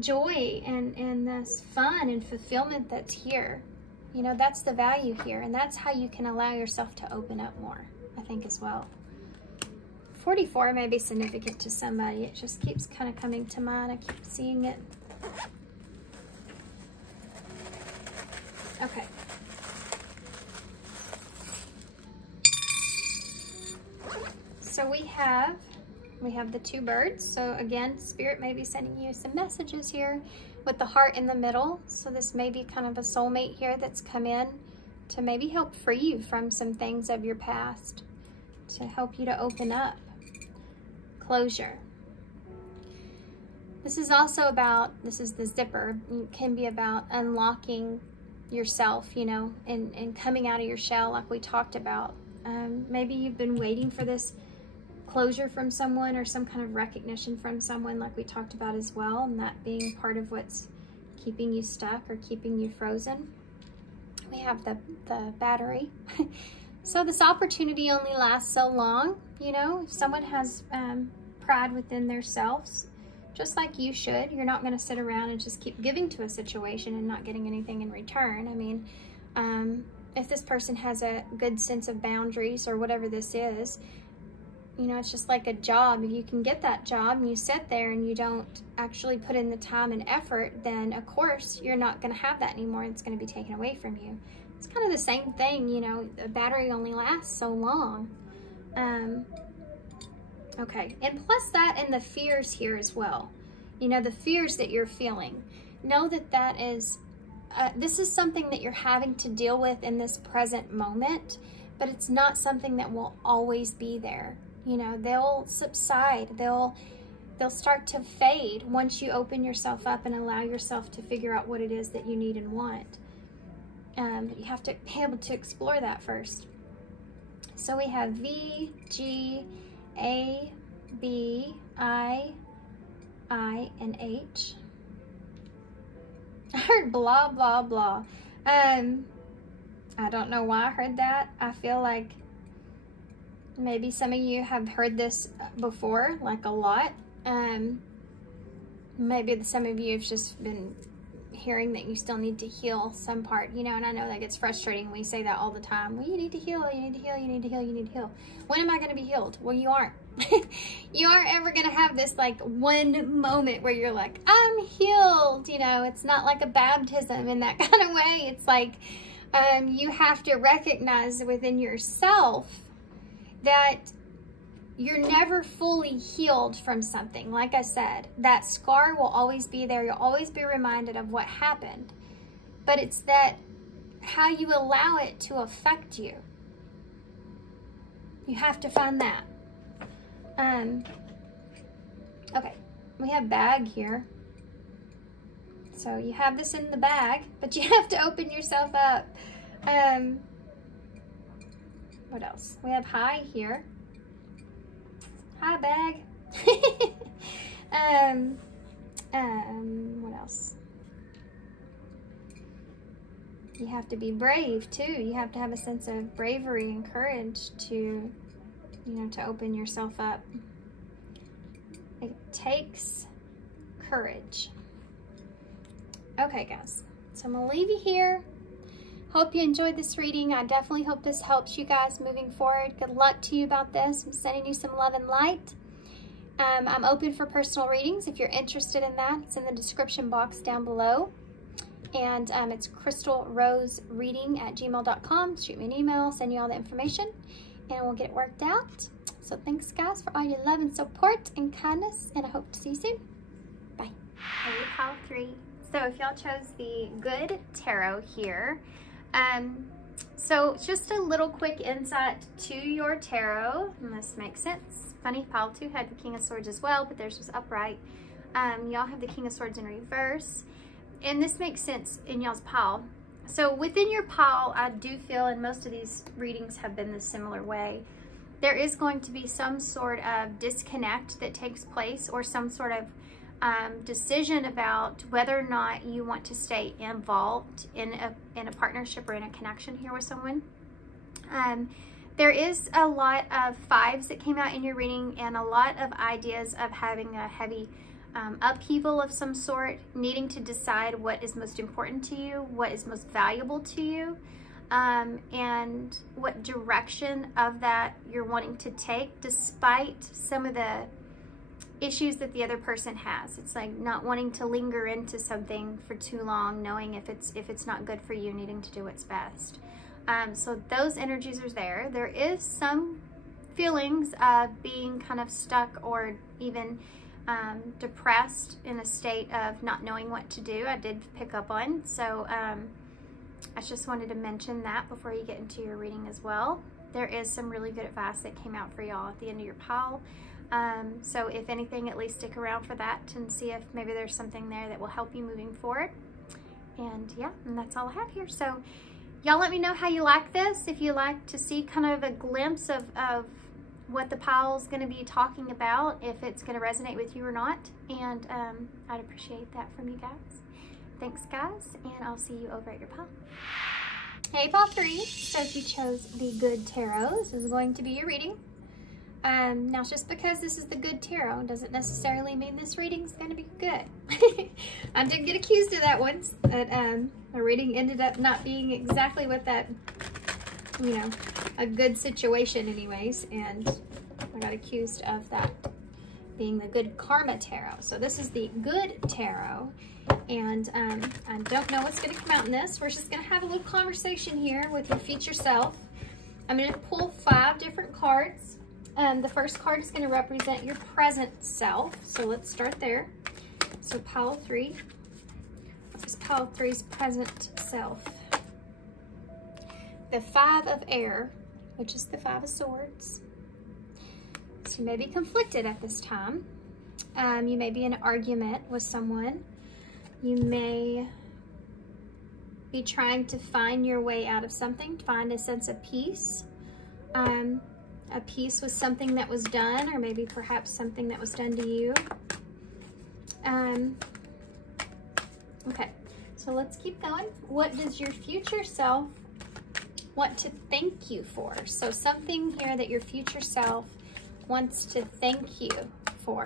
joy and this fun and fulfillment that's here. You know, that's the value here, and that's how you can allow yourself to open up more, I think, as well. 44 may be significant to somebody. It just keeps kind of coming to mind. I keep seeing it. Okay. So we have the two birds. So again, Spirit may be sending you some messages here with the heart in the middle. So this may be kind of a soulmate here that's come in to maybe help free you from some things of your past, to help you to open up. Closure. This is also about, this is the zipper. It can be about unlocking yourself, you know, and coming out of your shell like we talked about. Maybe you've been waiting for this closure from someone or some kind of recognition from someone like we talked about as well, and that being part of what's keeping you stuck or keeping you frozen. We have the battery. So this opportunity only lasts so long, you know. If someone has pride within themselves, just like you should, you're not going to sit around and just keep giving to a situation and not getting anything in return. I mean, if this person has a good sense of boundaries or whatever this is, you know, it's just like a job. If you can get that job and you sit there and you don't actually put in the time and effort, then of course you're not going to have that anymore. It's going to be taken away from you. It's kind of the same thing, you know, the battery only lasts so long. Okay, and plus that and the fears here as well. You know, the fears that you're feeling. Know that that is, this is something that you're having to deal with in this present moment, but it's not something that will always be there. You know, they'll subside, they'll start to fade once you open yourself up and allow yourself to figure out what it is that you need and want. You have to be able to explore that first. So we have V, G, A, B, I, and H. I heard blah, blah, blah. I don't know why I heard that. I feel like maybe some of you have heard this before, like a lot. Maybe some of you have just been hearing that you still need to heal some part, you know, and I know that gets frustrating. We say that all the time. Well, you need to heal, you need to heal, you need to heal, you need to heal. When am I going to be healed? Well, you aren't. You aren't ever going to have this like one moment where you're like, I'm healed, you know. It's not like a baptism in that kind of way. It's like you have to recognize within yourself that you're never fully healed from something. Like I said, that scar will always be there. You'll always be reminded of what happened. But it's that how you allow it to affect you. You have to find that. Okay, we have bag here. So you have this in the bag, but you have to open yourself up. What else? We have high here. Hi, bag. What else? You have to be brave too. You have to have a sense of bravery and courage to, you know, to open yourself up. It takes courage. Okay, guys. So I'm gonna leave you here. Hope you enjoyed this reading. I definitely hope this helps you guys moving forward. Good luck to you about this. I'm sending you some love and light. I'm open for personal readings if you're interested in that. It's in the description box down below. And it's crystalrosereading@gmail.com. Shoot me an email, send you all the information, and we'll get it worked out. So thanks, guys, for all your love and support and kindness, and I hope to see you soon. Bye. Hey, pile 3. So if y'all chose the Good Tarot here, So just a little quick insight to your tarot, and this makes sense. Funny, pile 2 had the King of Swords as well, but theirs was upright. Y'all have the King of Swords in reverse, and this makes sense in y'all's pile. So within your pile, I do feel, and most of these readings have been the similar way, there is going to be some sort of disconnect that takes place, or some sort of decision about whether or not you want to stay involved in a partnership or in a connection here with someone. There is a lot of 5s that came out in your reading, and a lot of ideas of having a heavy upheaval of some sort, needing to decide what is most important to you, what is most valuable to you, and what direction of that you're wanting to take, despite some of the issues that the other person has. It's like not wanting to linger into something for too long, knowing if it's not good for you, needing to do what's best. So those energies are there. There is some feelings of being kind of stuck, or even depressed, in a state of not knowing what to do. I did pick up on, so I just wanted to mention that before you get into your reading as well. There is some really good advice that came out for y'all at the end of your pile. So if anything, at least stick around for that and see if maybe there's something there that will help you moving forward. And yeah, and that's all I have here. So y'all let me know how you like this, if you like to see kind of a glimpse of what the pile is going to be talking about, if it's going to resonate with you or not. And I'd appreciate that from you guys. Thanks guys, and I'll see you over at your pile. Hey pile 3, so if you chose the good tarot, this is going to be your reading. Now just because this is the good tarot doesn't necessarily mean this reading is going to be good. I did get accused of that once, but my reading ended up not being exactly what that, you know, a good situation anyways, and I got accused of that being the good karma tarot. So this is the good tarot, and I don't know what's going to come out in this. We're just going to have a little conversation here with your future self. I'm going to pull 5 different cards. The first card is going to represent your present self, so let's start there. So pile 3, what is pile 3's present self? The 5 of air, which is the 5 of swords. So you may be conflicted at this time. You may be in an argument with someone. You may be trying to find your way out of something, find a sense of peace. A peace with something that was done, or maybe perhaps something that was done to you. Okay, so let's keep going. What does your future self want to thank you for? So something here that your future self wants to thank you for.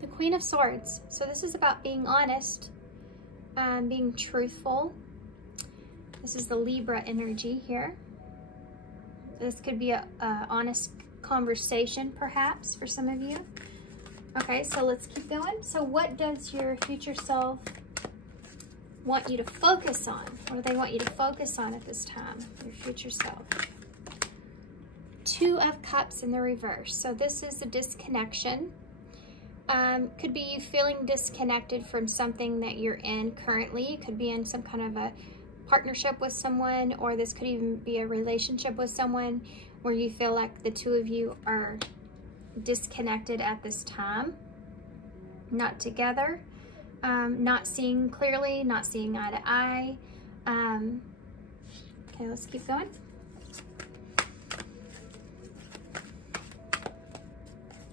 The Queen of Swords. So this is about being honest, being truthful. This is the Libra energy here. This could be a honest conversation, perhaps, for some of you. Okay, so let's keep going. So what does your future self want you to focus on? What do they want you to focus on at this time, your future self? 2 of Cups in the reverse. So this is a disconnection. Could be you feeling disconnected from something that you're in currently. It could be in some kind of a partnership with someone, or this could even be a relationship with someone where you feel like the 2 of you are disconnected at this time, not together, not seeing clearly, not seeing eye to eye. Okay, let's keep going.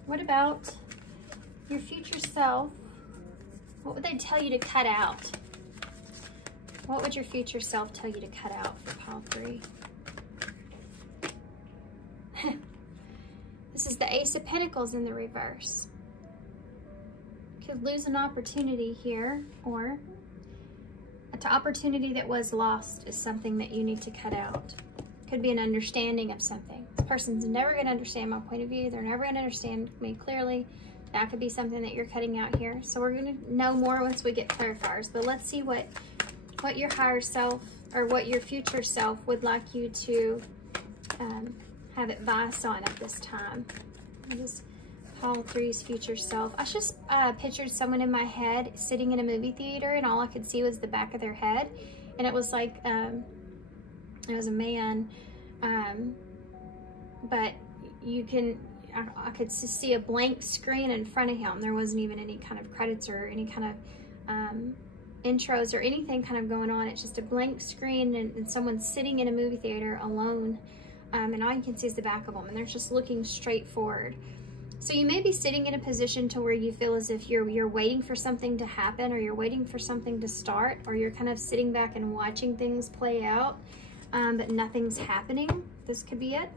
What about your future self? What would they tell you to cut out? What would your future self tell you to cut out for pile 3? This is the Ace of Pentacles in the reverse. Could lose an opportunity here, or an opportunity that was lost is something that you need to cut out. Could be an understanding of something. This person's never going to understand my point of view. They're never going to understand me clearly. That could be something that you're cutting out here. So we're going to know more once we get clarifiers. But let's see what your higher self, or what your future self would like you to have advice on at this time. What is pile 3's future self? I just pictured someone in my head sitting in a movie theater, and all I could see was the back of their head, and it was like, it was a man, but you can, I could see a blank screen in front of him. There wasn't even any kind of credits or any kind of intros or anything kind of going on. It's just a blank screen, and someone's sitting in a movie theater alone, and all you can see is the back of them, and they're just looking straight forward. So you may be sitting in a position to where you feel as if you're waiting for something to happen, or you're waiting for something to start, or you're kind of sitting back and watching things play out, but nothing's happening. This could be it.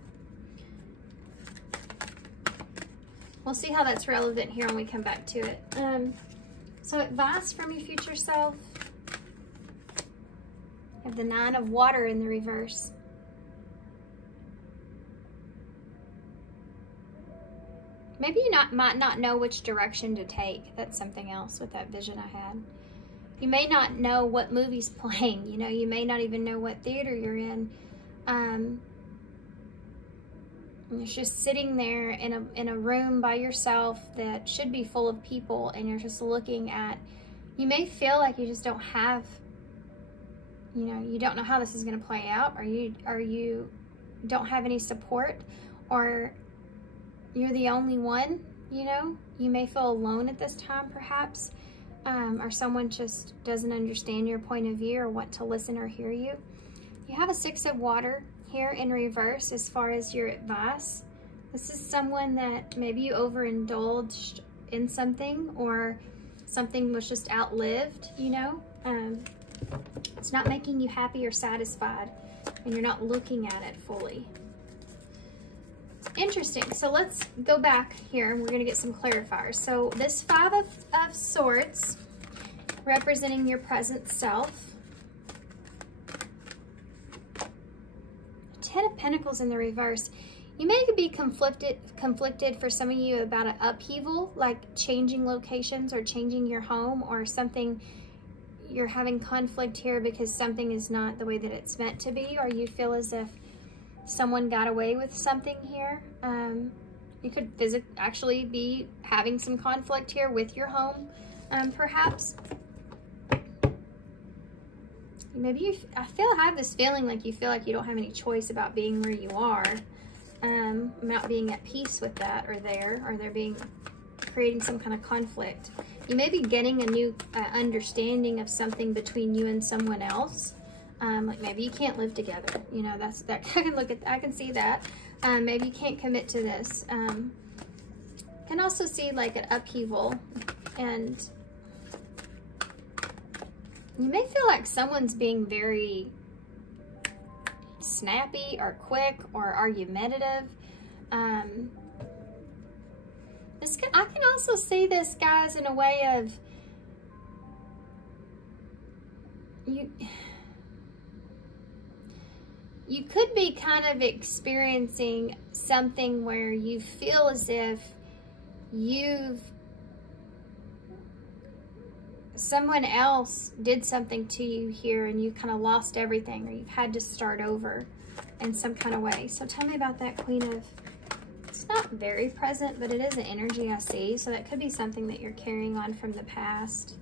We'll see how that's relevant here when we come back to it. So advice from your future self. You have the 9 of Water in the reverse. Maybe you might not know which direction to take. That's something else with that vision I had. You may not know what movie's playing. You know, you may not even know what theater you're in. You're just sitting there in a room by yourself that should be full of people, and you're just looking at, you may feel like you just don't have, you know, you don't know how this is going to play out, or you don't have any support, or you're the only one, you know. You may feel alone at this time, perhaps, or someone just doesn't understand your point of view or want to listen or hear you. You have a 6 of Water here in reverse as far as your advice. This is someone that maybe you overindulged in something, or something was just outlived, you know. It's not making you happy or satisfied, and you're not looking at it fully. Interesting. So let's go back here, and we're going to get some clarifiers. So this 5 of Swords representing your present self. 10 of Pentacles in the reverse. You may be conflicted for some of you about an upheaval, like changing locations or changing your home, or something. You're having conflict here because something is not the way that it's meant to be, or you feel as if someone got away with something here. You could actually be having some conflict here with your home, perhaps. Maybe I have this feeling like you feel like you don't have any choice about being where you are, not being at peace with that, or there creating some kind of conflict. You may be getting a new understanding of something between you and someone else. Like maybe you can't live together. You know, I can see that. Maybe you can't commit to this. Can also see like an upheaval, and you may feel like someone's being very snappy or quick or argumentative. I can also see this, guys, in a way of you could be kind of experiencing something where you feel as if someone else did something to you here, and you kind of lost everything, or you've had to start over in some kind of way. So tell me about that Queen of, it's not very present, but it is an energy I see. So that could be something that you're carrying on from the past.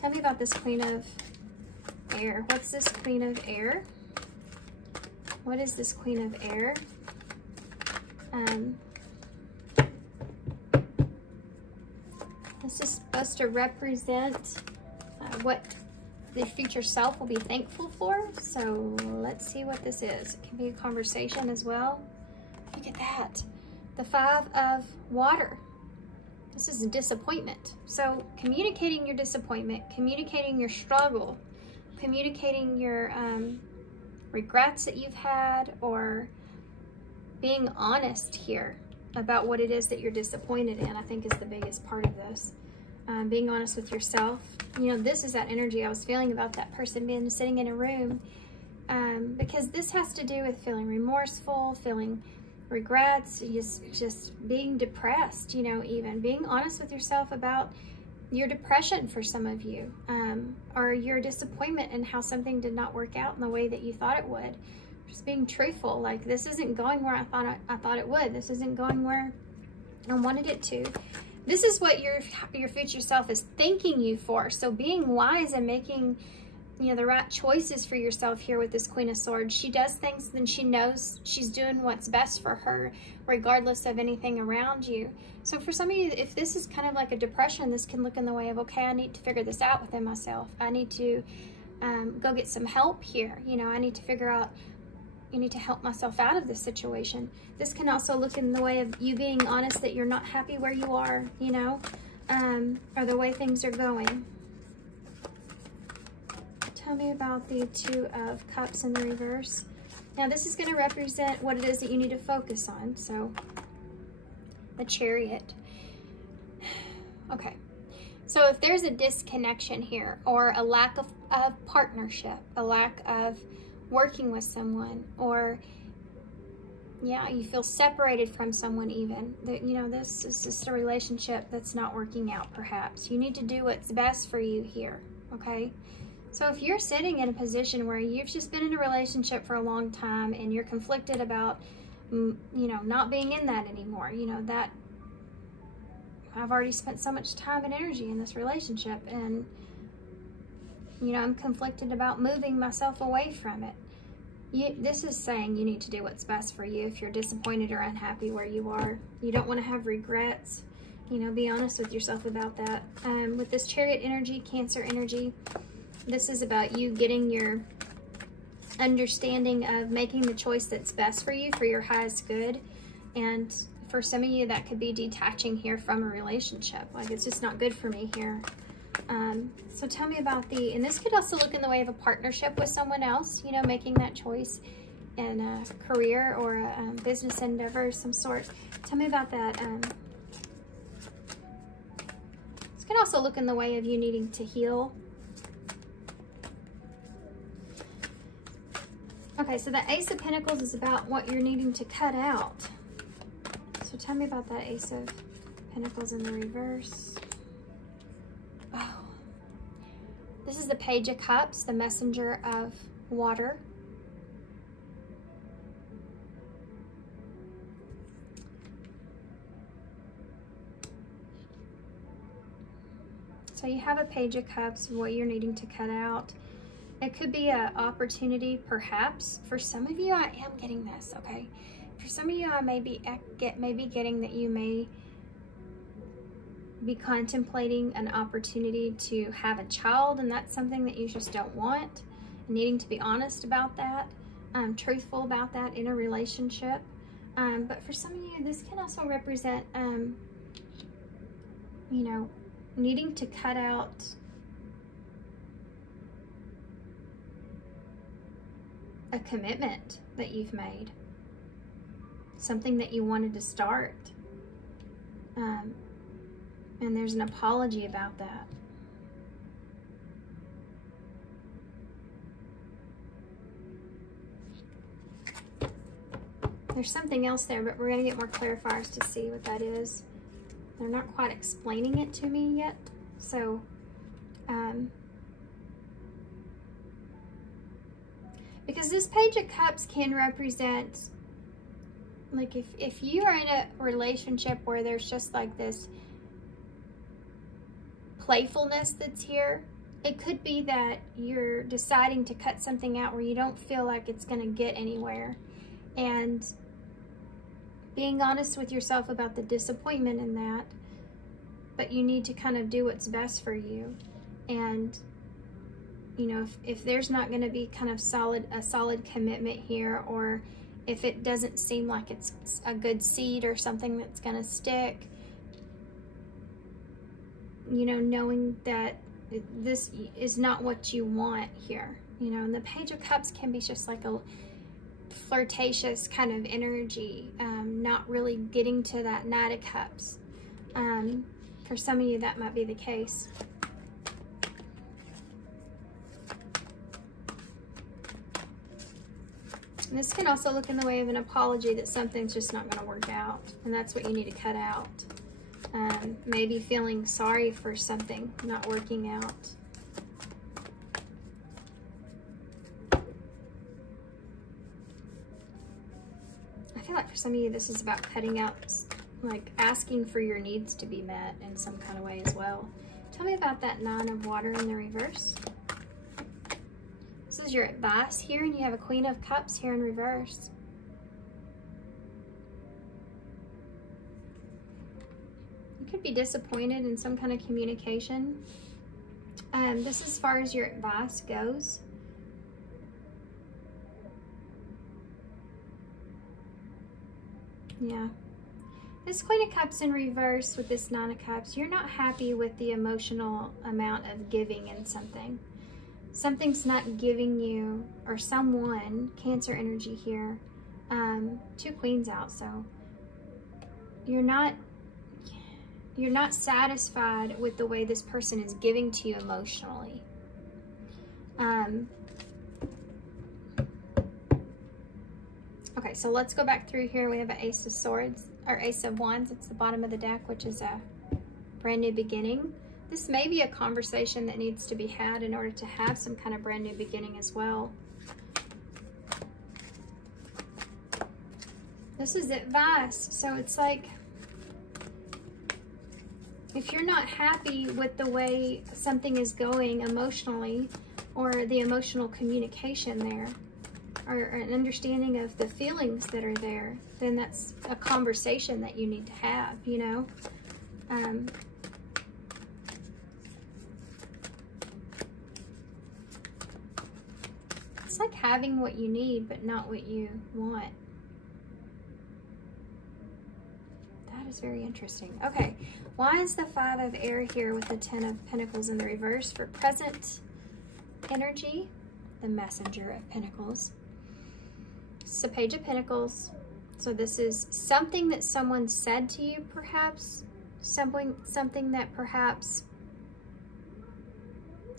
Tell me about this Queen of Air. What's this Queen of Air? What is this Queen of Air? This is supposed to represent what the future self will be thankful for. So let's see what this is. It can be a conversation as well. Look at that. The 5 of Water. This is a disappointment. So communicating your disappointment, communicating your struggle, communicating your regrets that you've had, or being honest here about what it is that you're disappointed in, I think is the biggest part of this. Being honest with yourself. You know, this is that energy I was feeling about that person being sitting in a room, because this has to do with feeling remorseful, feeling regrets, just being depressed, you know, even being honest with yourself about your depression for some of you, or your disappointment in how something did not work out in the way that you thought it would. Just being truthful, like this isn't going where I thought it would. This isn't going where I wanted it to. This is what your future self is thanking you for. So being wise and making, you know, the right choices for yourself here with this Queen of Swords. She does things and she knows she's doing what's best for her, regardless of anything around you. So for some of you, if this is kind of like a depression, this can look in the way of, okay, I need to figure this out within myself. I need to go get some help here. You know, I need to figure out, you need to help myself out of this situation. This can also look in the way of you being honest that you're not happy where you are, you know, or the way things are going. Tell me about the Two of Cups in the reverse. Now this is going to represent what it is that you need to focus on. So the Chariot. Okay. So if there's a disconnection here, or a lack of partnership, a lack of working with someone, or yeah, you feel separated from someone even, that, you know, this is just a relationship that's not working out perhaps. You need to do what's best for you here, okay? So if you're sitting in a position where you've just been in a relationship for a long time and you're conflicted about, you know, not being in that anymore, you know, that I've already spent so much time and energy in this relationship, and, you know, I'm conflicted about moving myself away from it. This is saying you need to do what's best for you if you're disappointed or unhappy where you are. You don't want to have regrets. You know, be honest with yourself about that. With this Chariot energy, Cancer energy, this is about you getting your understanding of making the choice that's best for you, for your highest good. And for some of you, that could be detaching here from a relationship. Like, it's just not good for me here. So tell me about and this could also look in the way of a partnership with someone else, you know, making that choice in a career or a business endeavor of some sort. Tell me about that. This could also look in the way of you needing to heal. Okay, so the Ace of Pentacles is about what you're needing to cut out. So tell me about that Ace of Pentacles in the reverse. Oh. This is the Page of Cups, the messenger of water. So you have a Page of Cups, what you're needing to cut out. It could be an opportunity, perhaps. For some of you, I am getting this, okay? For some of you, I may be getting that you may be contemplating an opportunity to have a child, and that's something that you just don't want. Needing to be honest about that, truthful about that in a relationship. But for some of you, this can also represent, you know, needing to cut out a commitment that you've made, something that you wanted to start, and there's an apology about that. There's something else there, but we're going to get more clarifiers to see what that is. They're not quite explaining it to me yet, so because this Page of Cups can represent, like, if you are in a relationship where there's just like this playfulness that's here, it could be that you're deciding to cut something out where you don't feel like it's going to get anywhere, and being honest with yourself about the disappointment in that, but you need to kind of do what's best for you. And you know, if there's not going to be kind of a solid commitment here, or if it doesn't seem like it's a good seed or something that's going to stick, you know, knowing that this is not what you want here, you know. And the Page of Cups can be just like a flirtatious kind of energy, not really getting to that Knight of Cups. For some of you, that might be the case. And this can also look in the way of an apology that something's just not going to work out, and that's what you need to cut out. Maybe feeling sorry for something not working out. I feel like for some of you, this is about cutting out like asking for your needs to be met in some kind of way as well. Tell me about that Nine of Water in the reverse. This is your advice here, and you have a Queen of Cups here in reverse. You could be disappointed in some kind of communication. This is as far as your advice goes. Yeah. This Queen of Cups in reverse with this Nine of Cups, you're not happy with the emotional amount of giving in something. Something's not giving you, or someone, Cancer energy here, 2 Queens out, so you're not satisfied with the way this person is giving to you emotionally. Okay, so let's go back through here. We have an Ace of Swords, or Ace of Wands. It's the bottom of the deck, which is a brand new beginning. This may be a conversation that needs to be had in order to have some kind of brand new beginning as well. This is advice, so it's like, if you're not happy with the way something is going emotionally, or the emotional communication there, or an understanding of the feelings that are there, then that's a conversation that you need to have, you know? It's like having what you need, but not what you want. That is very interesting. Okay, why is the Five of Air here with the Ten of Pentacles in the reverse for present energy? The Messenger of Pentacles. It's the Page of Pentacles. So this is something that someone said to you, perhaps. Something that perhaps...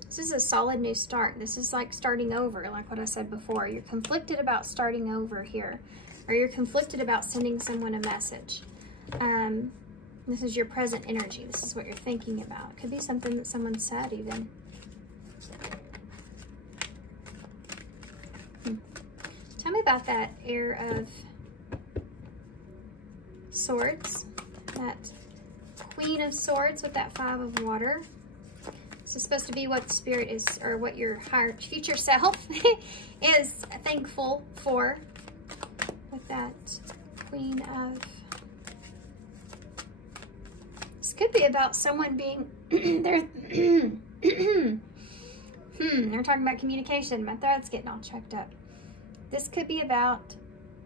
This is a solid new start. This is like starting over, like what I said before. You're conflicted about starting over here. Or you're conflicted about sending someone a message. This is your present energy. This is what you're thinking about. It could be something that someone said even. Tell me about that Air of Swords. That Queen of Swords with that Five of Water. This is supposed to be what Spirit is, or what your higher future self is thankful for. With that Queen of... This could be about someone being... they're talking about communication. My throat's getting all choked up. This could be about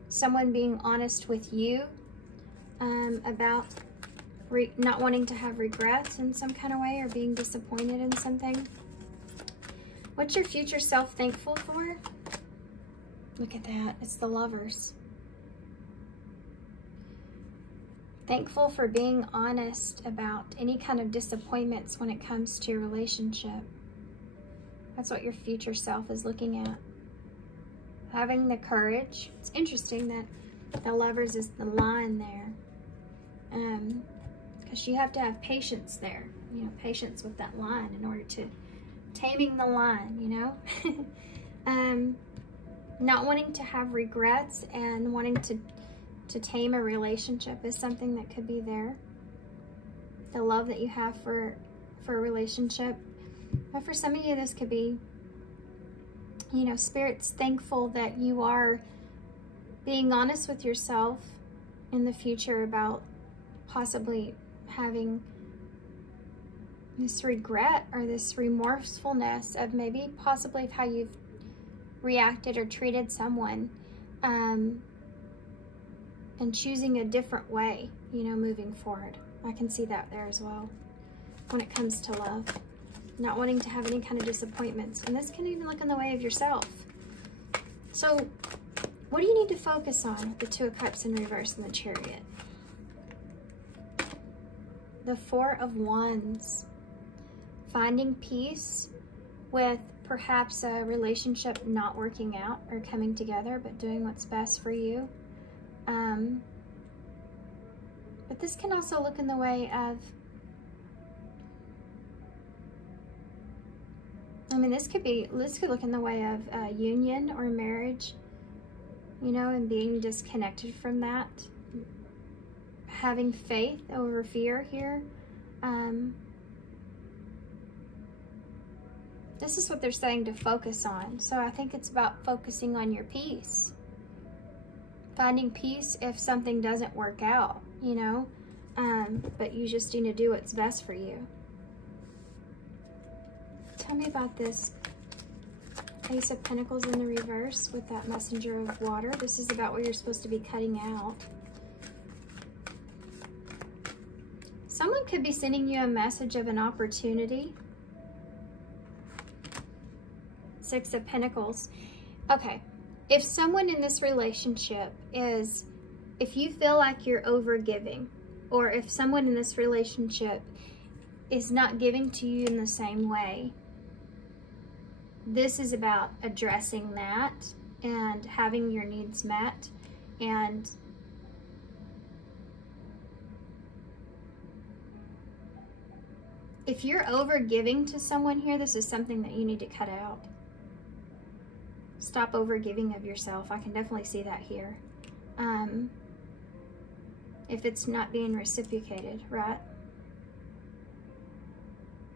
someone being honest with you about not wanting to have regrets in some kind of way, or being disappointed in something. What's your future self thankful for? Look at that. It's the Lovers. Thankful for being honest about any kind of disappointments when it comes to your relationship. That's what your future self is looking at. Having the courage. It's interesting that the Lovers is the line there. Because you have to have patience there. You know, patience with that line in order to... Taming the line, you know? Not wanting to have regrets and wanting to tame a relationship is something that could be there. The love that you have for a relationship. But for some of you, this could be, you know, Spirit's thankful that you are being honest with yourself in the future about possibly having this regret or this remorsefulness of maybe possibly how you've reacted or treated someone, and choosing a different way, you know, moving forward. I can see that there as well when it comes to love. Not wanting to have any kind of disappointments. And this can even look in the way of yourself. So what do you need to focus on with the Two of Cups in reverse and the Chariot? The Four of Wands. Finding peace with perhaps a relationship not working out or coming together, but doing what's best for you. But this can also look in the way of, I mean, this could look in the way of a union or marriage, you know, and being disconnected from that. having faith over fear here. This is what they're saying to focus on. So I think it's about focusing on your peace. Finding peace if something doesn't work out, you know. But you just need to do what's best for you. Tell me about this Ace of Pentacles in the reverse with that Messenger of Water. This is about what you're supposed to be cutting out. Someone could be sending you a message of an opportunity. Six of Pentacles. Okay, if someone in this relationship is, if you feel like you're overgiving, or if someone in this relationship is not giving to you in the same way, this is about addressing that and having your needs met. And if you're overgiving to someone here, this is something that you need to cut out. Stop overgiving of yourself. I can definitely see that here. If it's not being reciprocated, right?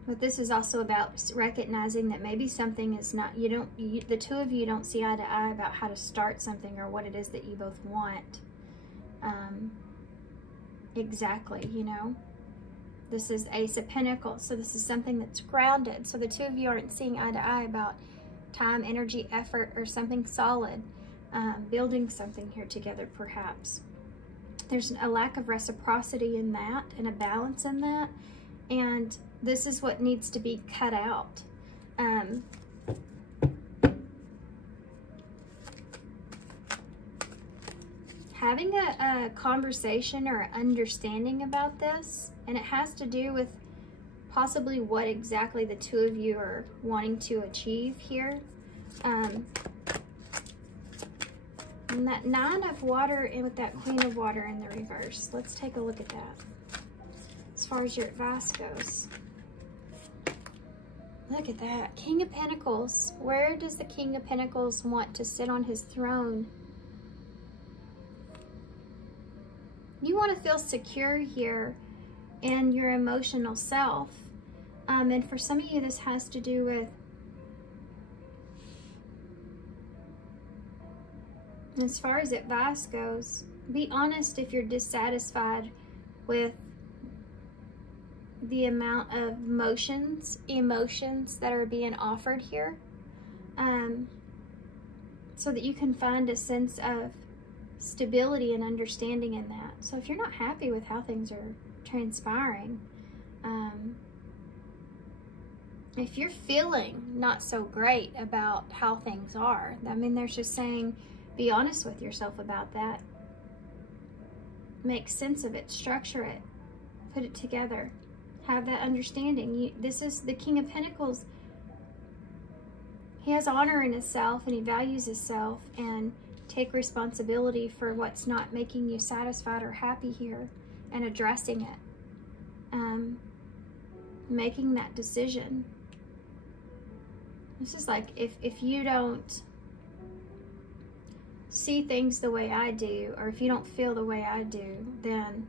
But this is also about recognizing that maybe something is not, the two of you don't see eye to eye about how to start something or what it is that you both want. Exactly, you know. This is Ace of Pentacles, so this is something that's grounded. So the two of you aren't seeing eye to eye about time, energy, effort, or something solid. Building something here together, perhaps. There's a lack of reciprocity in that and a balance in that. And this is what needs to be cut out. Having a conversation or understanding about this, and it has to do with possibly what exactly the two of you are wanting to achieve here. And that Nine of Water and with that Queen of Water in the reverse. Let's take a look at that. As far as your advice goes. Look at that. King of Pentacles. Where does the King of Pentacles want to sit on his throne? You want to feel secure here in your emotional self. And for some of you, this has to do with, as far as advice goes, be honest if you're dissatisfied with the amount of emotions that are being offered here, so that you can find a sense of stability and understanding in that. So if you're not happy with how things are transpiring, if you're feeling not so great about how things are, I mean, there's just saying, be honest with yourself about that. Make sense of it, structure it, put it together. Have that understanding. This is the King of Pentacles. He has honor in himself and he values himself, and take responsibility for what's not making you satisfied or happy here and addressing it. Making that decision. This is like, if you don't see things the way I do, or if you don't feel the way I do, then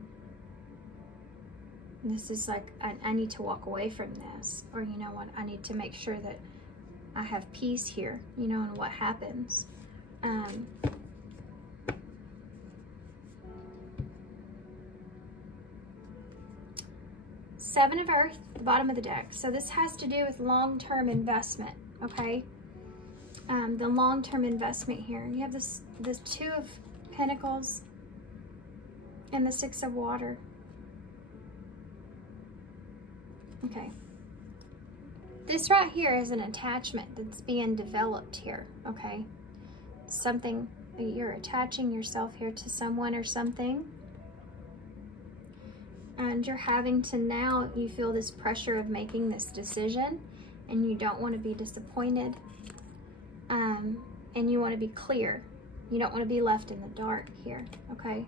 this is like, I need to walk away from this, or you know what, I need to make sure that I have peace here, you know, and what happens. Seven of Earth, the bottom of the deck. So this has to do with long-term investment, okay? The long-term investment here. You have the Two of Pentacles and the Six of Water. Okay. This right here is an attachment that's being developed here, okay? Something, you're attaching yourself here to someone or something. And you're having to, now you feel this pressure of making this decision, and you don't want to be disappointed. And you want to be clear. You don't want to be left in the dark here, okay?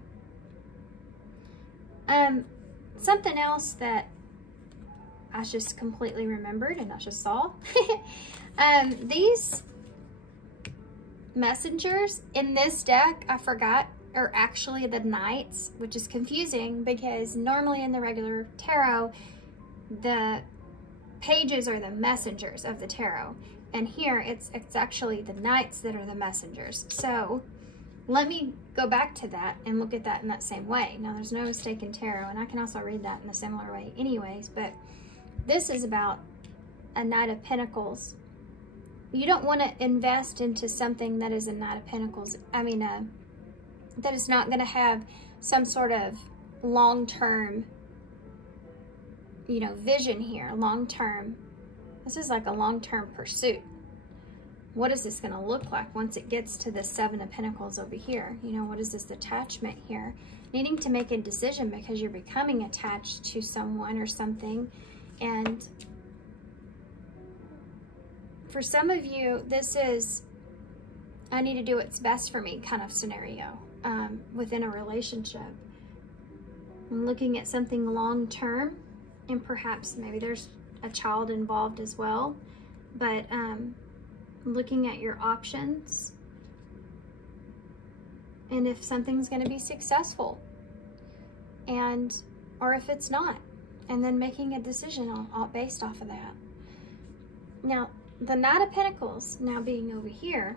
Something else that I just completely remembered and I just saw. These messengers in this deck, I forgot are actually the knights, which is confusing because normally in the regular tarot, the pages are the messengers of the tarot. And here it's actually the knights that are the messengers. So let me go back to that and look at that in that same way. Now there's no mistake in tarot, and I can also read that in a similar way anyways, but this is about a Knight of Pentacles. You don't want to invest into something that is a Knight of Pentacles. I mean, that is not going to have some sort of long-term, you know, vision here, long-term. This is like a long-term pursuit. What is this going to look like once it gets to the Seven of Pentacles over here? You know, what is this attachment here? Needing to make a decision because you're becoming attached to someone or something. And for some of you, this is, I need to do what's best for me kind of scenario within a relationship. I'm looking at something long-term, and perhaps maybe there's a child involved as well, but looking at your options and if something's going to be successful and or if it's not, and then making a decision based off of that. Now the Knight of Pentacles now being over here,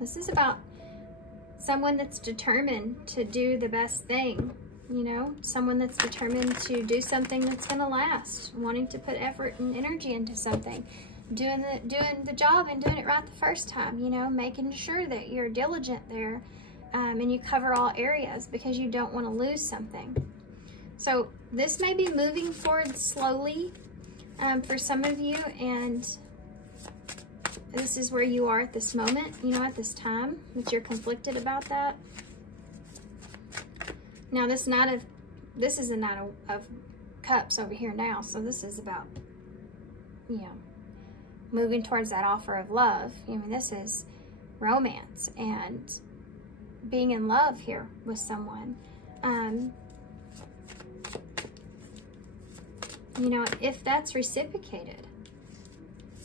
this is about someone that's determined to do the best thing. You know, someone that's determined to do something that's going to last, wanting to put effort and energy into something, doing the job and doing it right the first time, you know, making sure that you're diligent there and you cover all areas because you don't want to lose something. So this may be moving forward slowly for some of you, and this is where you are at this moment, you know, at this time that you're conflicted about that. Now this is a Knight of Cups over here now, so this is about, you know, moving towards that offer of love. I mean, this is romance and being in love here with someone. You know, if that's reciprocated,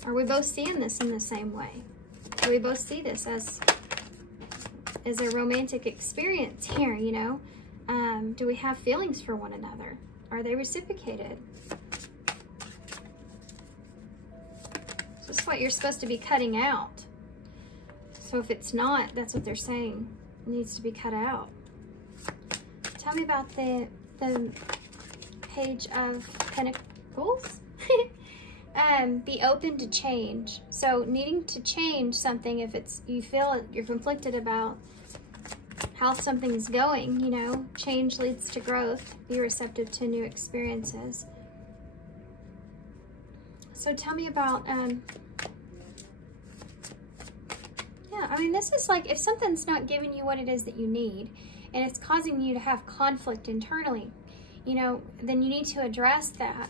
are we both seeing this in the same way? Do we both see this as a romantic experience here, you know? Do we have feelings for one another? Are they reciprocated? This is what you're supposed to be cutting out. So if it's not, that's what they're saying. It needs to be cut out. Tell me about the Page of Pentacles. Be open to change. So needing to change something if it's, you feel you're conflicted about how something's going, you know, change leads to growth. Be receptive to new experiences. So tell me about, yeah, I mean, this is like if something's not giving you what it is that you need and it's causing you to have conflict internally, you know, then you need to address that.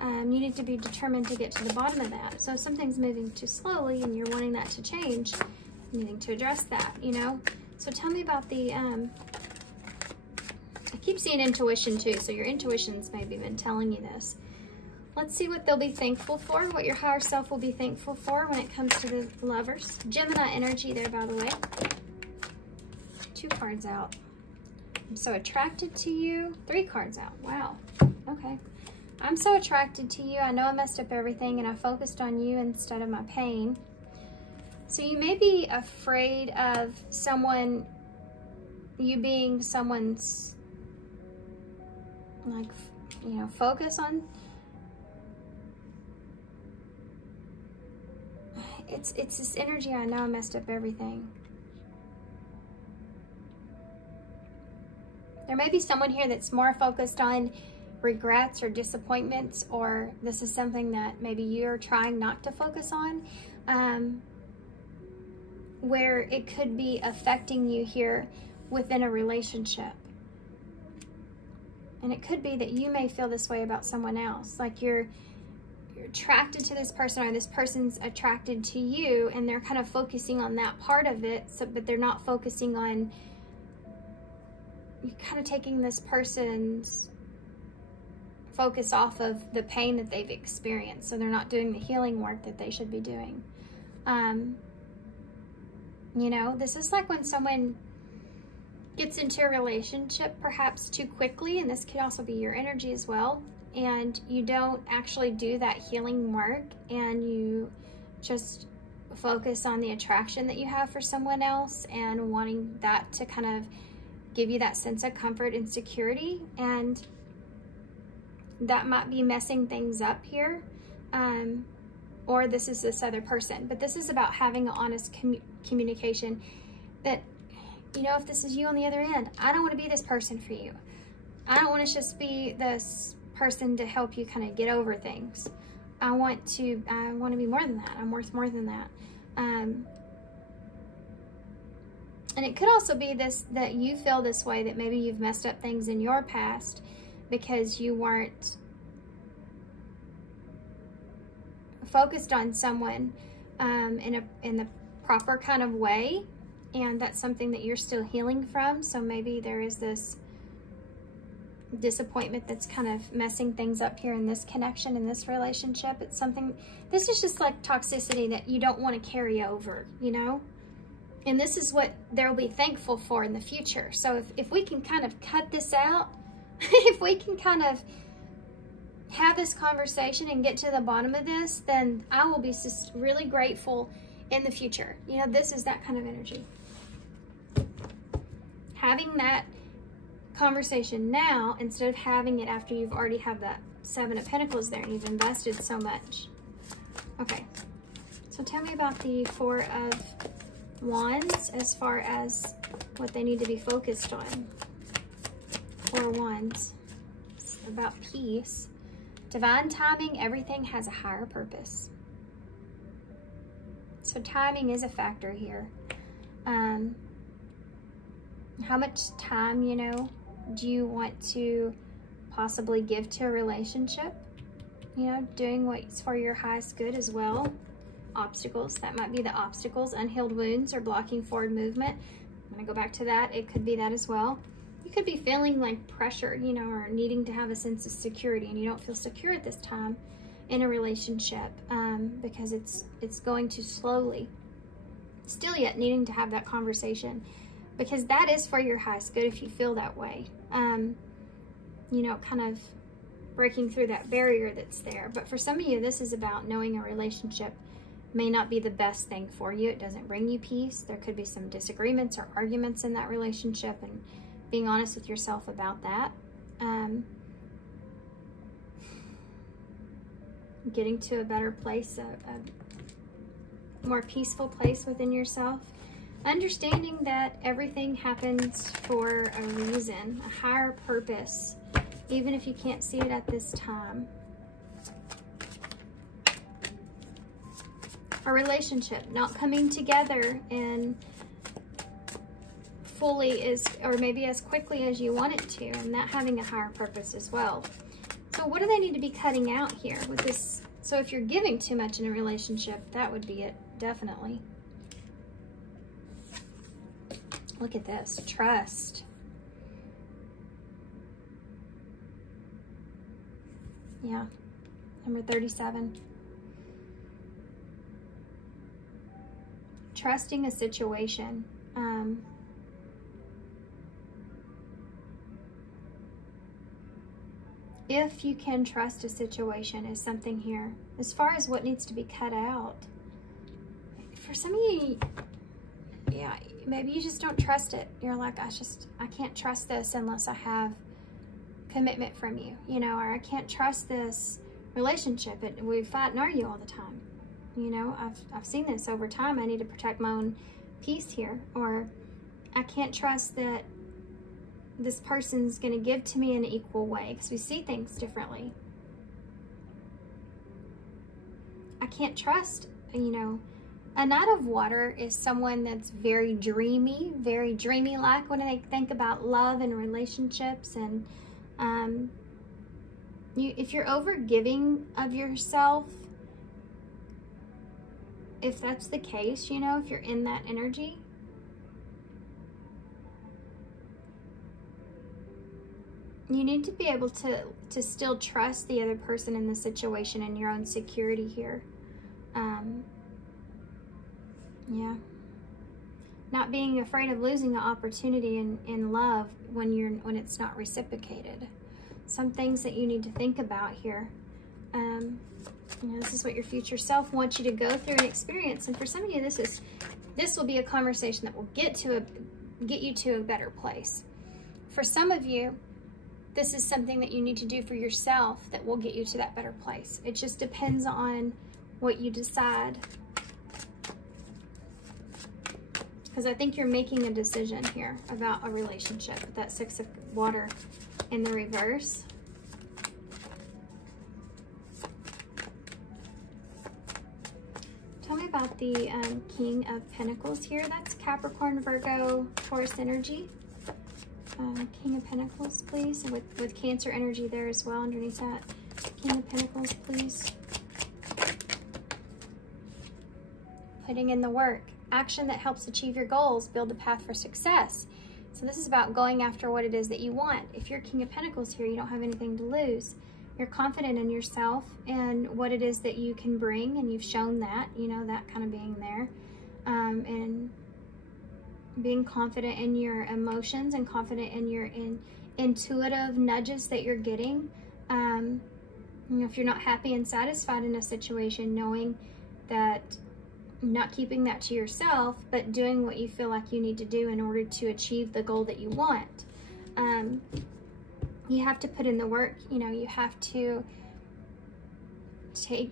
You need to be determined to get to the bottom of that. So if something's moving too slowly and you're wanting that to change, needing to address that, you know. So tell me about the, I keep seeing intuition too, so your intuition's maybe been telling you this. Let's see what they'll be thankful for, what your higher self will be thankful for when it comes to the Lovers. Gemini energy there, by the way. 2 cards out. I'm so attracted to you. 3 cards out. Wow. Okay. I'm so attracted to you. I know I messed up everything and I focused on you instead of my pain. So you may be afraid of someone, you being someone's, like, you know, focus on. It's this energy, I know I messed up everything. There may be someone here that's more focused on regrets or disappointments, or this is something that maybe you're trying not to focus on, where it could be affecting you here within a relationship. And it could be that you may feel this way about someone else, like you're attracted to this person or this person's attracted to you and they're kind of focusing on that part of it, so, but they're not focusing on, you're kind of taking this person's focus off of the pain that they've experienced, so they're not doing the healing work that they should be doing. You know, this is like when someone, gets into a relationship perhaps too quickly, and this could also be your energy as well, and you don't actually do that healing work, and you just focus on the attraction that you have for someone else and wanting that to kind of give you that sense of comfort and security, and that might be messing things up here. Or this is this other person, but this is about having an honest communication that, you know, if this is you on the other end, I don't want to be this person for you. I don't want to just be this person to help you kind of get over things. I want to be more than that. I'm worth more than that. And it could also be this, that you feel this way, that maybe you've messed up things in your past because you weren't focused on someone in the proper kind of way, and that's something that you're still healing from. So maybe there is this disappointment that's kind of messing things up here in this connection, in this relationship. It's something, this is just like toxicity that you don't want to carry over, you know? And this is what they'll be thankful for in the future. So if we can kind of cut this out, if we can kind of have this conversation and get to the bottom of this, then I will be just really grateful in the future. You know, this is that kind of energy. Having that conversation now instead of having it after you've already had that Seven of Pentacles there and you've invested so much. Okay, so tell me about the Four of Wands as far as what they need to be focused on. Four of Wands. It's about peace. Divine timing, everything has a higher purpose. So timing is a factor here. How much time, you know, do you want to possibly give to a relationship? You know, doing what's for your highest good as well. Obstacles, that might be the obstacles. Unhealed wounds or blocking forward movement. I'm going to go back to that. It could be that as well. You could be feeling like pressure, you know, or needing to have a sense of security, and you don't feel secure at this time in a relationship because it's going too slowly. Still yet needing to have that conversation, because that is for your highest good if you feel that way. You know, kind of breaking through that barrier that's there. But for some of you, this is about knowing a relationship may not be the best thing for you. It doesn't bring you peace. There could be some disagreements or arguments in that relationship, and being honest with yourself about that. Getting to a better place, a more peaceful place within yourself. Understanding that everything happens for a reason, a higher purpose, even if you can't see it at this time. A relationship not coming together and fully is, or maybe as quickly as you want it to, and that having a higher purpose as well. So what do they need to be cutting out here with this? So if you're giving too much in a relationship, that would be it, definitely. Look at this, trust. Yeah, number 37. Trusting a situation. If you can trust a situation is something here. As far as what needs to be cut out, for some of you, yeah, maybe you just don't trust it. You're like, I can't trust this unless I have commitment from you, you know, or I can't trust this relationship. We fight and argue all the time. You know, I've seen this over time. I need to protect my own peace here. Or I can't trust that this person's going to give to me in an equal way, because we see things differently. I can't trust, you know. A Knight of Water is someone that's very dreamy-like when they think about love and relationships. And if you're over giving of yourself, if that's the case, you know, if you're in that energy, you need to be able to still trust the other person in the situation and your own security here. Yeah. not being afraid of losing an opportunity in love when it's not reciprocated. Some things that you need to think about here. You know, this is what your future self wants you to go through and experience. And for some of you, this will be a conversation that will get you to a better place. For some of you, this is something that you need to do for yourself that will get you to that better place. It just depends on what you decide. Because I think you're making a decision here about a relationship with that Six of Water in the reverse. Tell me about the King of Pentacles here. That's Capricorn, Virgo, Taurus energy. King of Pentacles, please. With Cancer energy there as well underneath that. King of Pentacles, please. Putting in the work. Action that helps achieve your goals. Build a path for success. So this is about going after what it is that you want. If you're King of Pentacles here, you don't have anything to lose. You're confident in yourself and what it is that you can bring, and you've shown that, you know, that kind of being there. And being confident in your emotions and confident in your intuitive nudges that you're getting. You know, if you're not happy and satisfied in a situation, knowing that, not keeping that to yourself, but doing what you feel like you need to do in order to achieve the goal that you want. You have to put in the work. You know, you have to take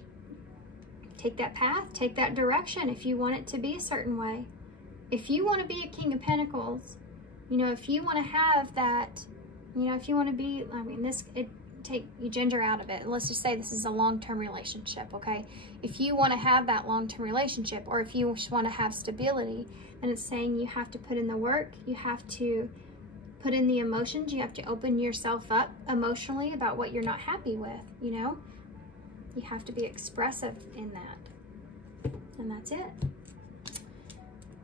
that path, take that direction if you want it to be a certain way. If you want to be a King of Pentacles, you know, if you want to have that, you know, if you want to be, I mean, take you gender out of it. Let's just say this is a long-term relationship, okay? If you want to have that long-term relationship, or if you just want to have stability, then it's saying you have to put in the work, you have to put in the emotions, you have to open yourself up emotionally about what you're not happy with, you know? You have to be expressive in that. And that's it.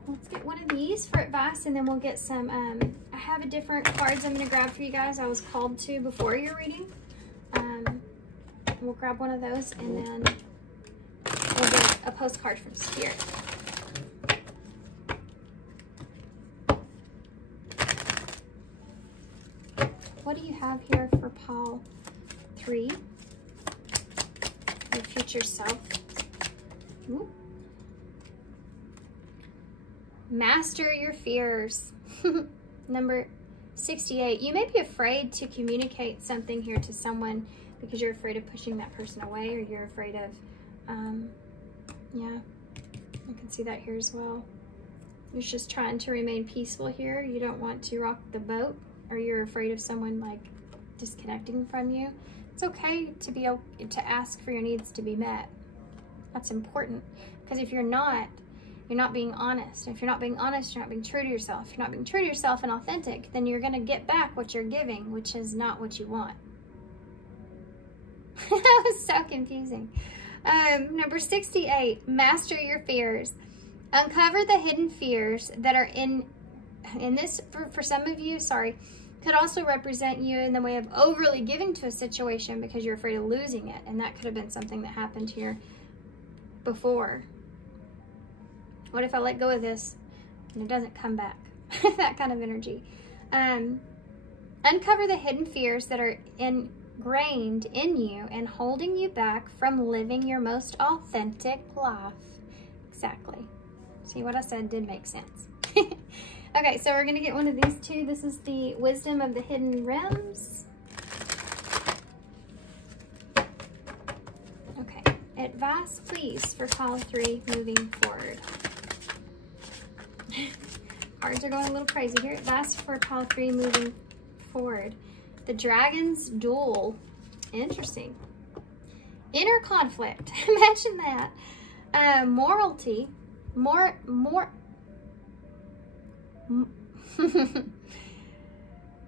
Let's get one of these for advice, and then we'll get some, I have a different cards I'm going to grab for you guys. I was called to before your reading. We'll grab one of those, and then we'll get a postcard from Spirit. What do you have here for pile 3? Your future self. Ooh. Master your fears. Number 68. You may be afraid to communicate something here to someone because you're afraid of pushing that person away, or you're afraid of, yeah, I can see that here as well. You're just trying to remain peaceful here. You don't want to rock the boat, or you're afraid of someone like disconnecting from you. It's okay to ask for your needs to be met. That's important, because if you're not being honest. If you're not being honest, you're not being true to yourself. If you're not being true to yourself and authentic, then you're going to get back what you're giving, which is not what you want. That was so confusing. Number 68, master your fears. Uncover the hidden fears that are in this, for some of you, sorry, could also represent you in the way of overly giving to a situation because you're afraid of losing it. And that could have been something that happened here before. What if I let go of this and it doesn't come back? That kind of energy. Uncover the hidden fears that are ingrained in you and holding you back from living your most authentic life. Exactly. See, what I said did make sense. Okay, so we're going to get one of these two. This is the Wisdom of the Hidden Realms. Okay, advice, please, for pile 3 moving forward. Cards are going a little crazy here. Advice for pile 3 moving forward. The Dragon's Duel. Interesting. Inner conflict. Imagine that. Morality. I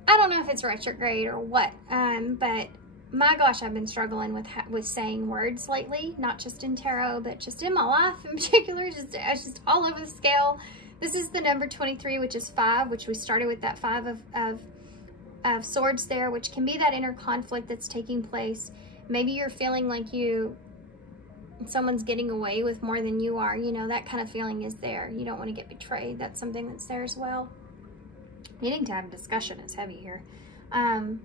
don't know if it's retrograde or what, but my gosh, I've been struggling with saying words lately, not just in tarot, but just in my life in particular. It's just all over the scale. This is the number 23, which is 5, which we started with that 5 of swords there, which can be that inner conflict that's taking place. Maybe you're feeling like you someone's getting away with more than you are, you know, that kind of feeling is there. You don't want to get betrayed. That's something that's there as well. Needing to have a discussion is heavy here.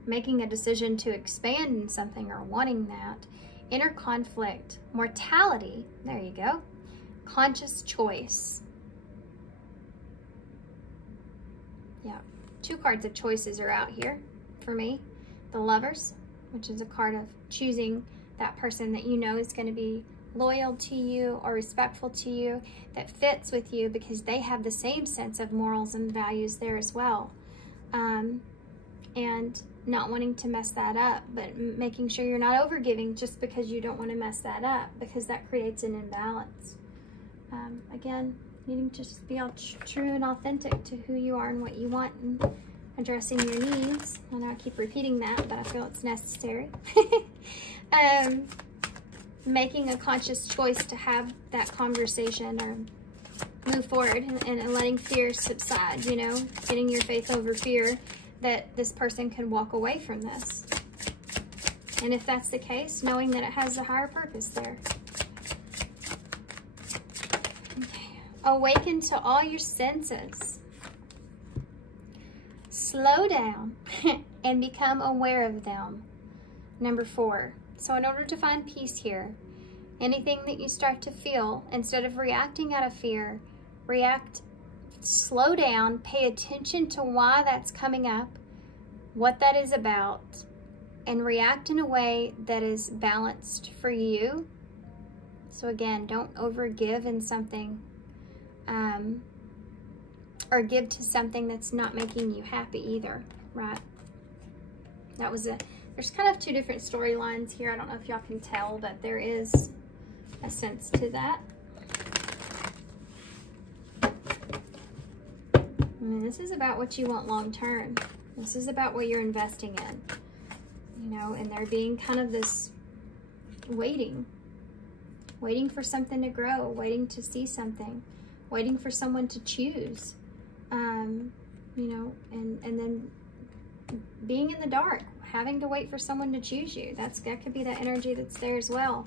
Making a decision to expand in something or wanting that. Inner conflict. Mortality. There you go. Conscious choice. Yeah. 2 cards of choices are out here for me. The Lovers, which is a card of choosing that person that you know is going to be loyal to you or respectful to you, that fits with you because they have the same sense of morals and values there as well. And not wanting to mess that up, but making sure you're not overgiving just because you don't want to mess that up, because that creates an imbalance. Again, needing to just be all true and authentic to who you are and what you want, and addressing your needs. I know I keep repeating that, but I feel it's necessary. Making a conscious choice to have that conversation or move forward, and letting fear subside, you know, getting your faith over fear that this person could walk away from this. And if that's the case, knowing that it has a higher purpose there. Okay. Awaken to all your senses. Slow down and become aware of them. Number 4. So in order to find peace here, anything that you start to feel, instead of reacting out of fear, slow down, pay attention to why that's coming up, what that is about, and react in a way that is balanced for you. So again, don't overgive in something, or give to something that's not making you happy either, right? That was there's kind of 2 different storylines here. I don't know if y'all can tell, but there is a sense to that. And this is about what you want long term. This is about what you're investing in, you know, and there being kind of this waiting for something to grow, waiting to see something, waiting for someone to choose, you know, and then being in the dark, having to wait for someone to choose you. That could be that energy that's there as well.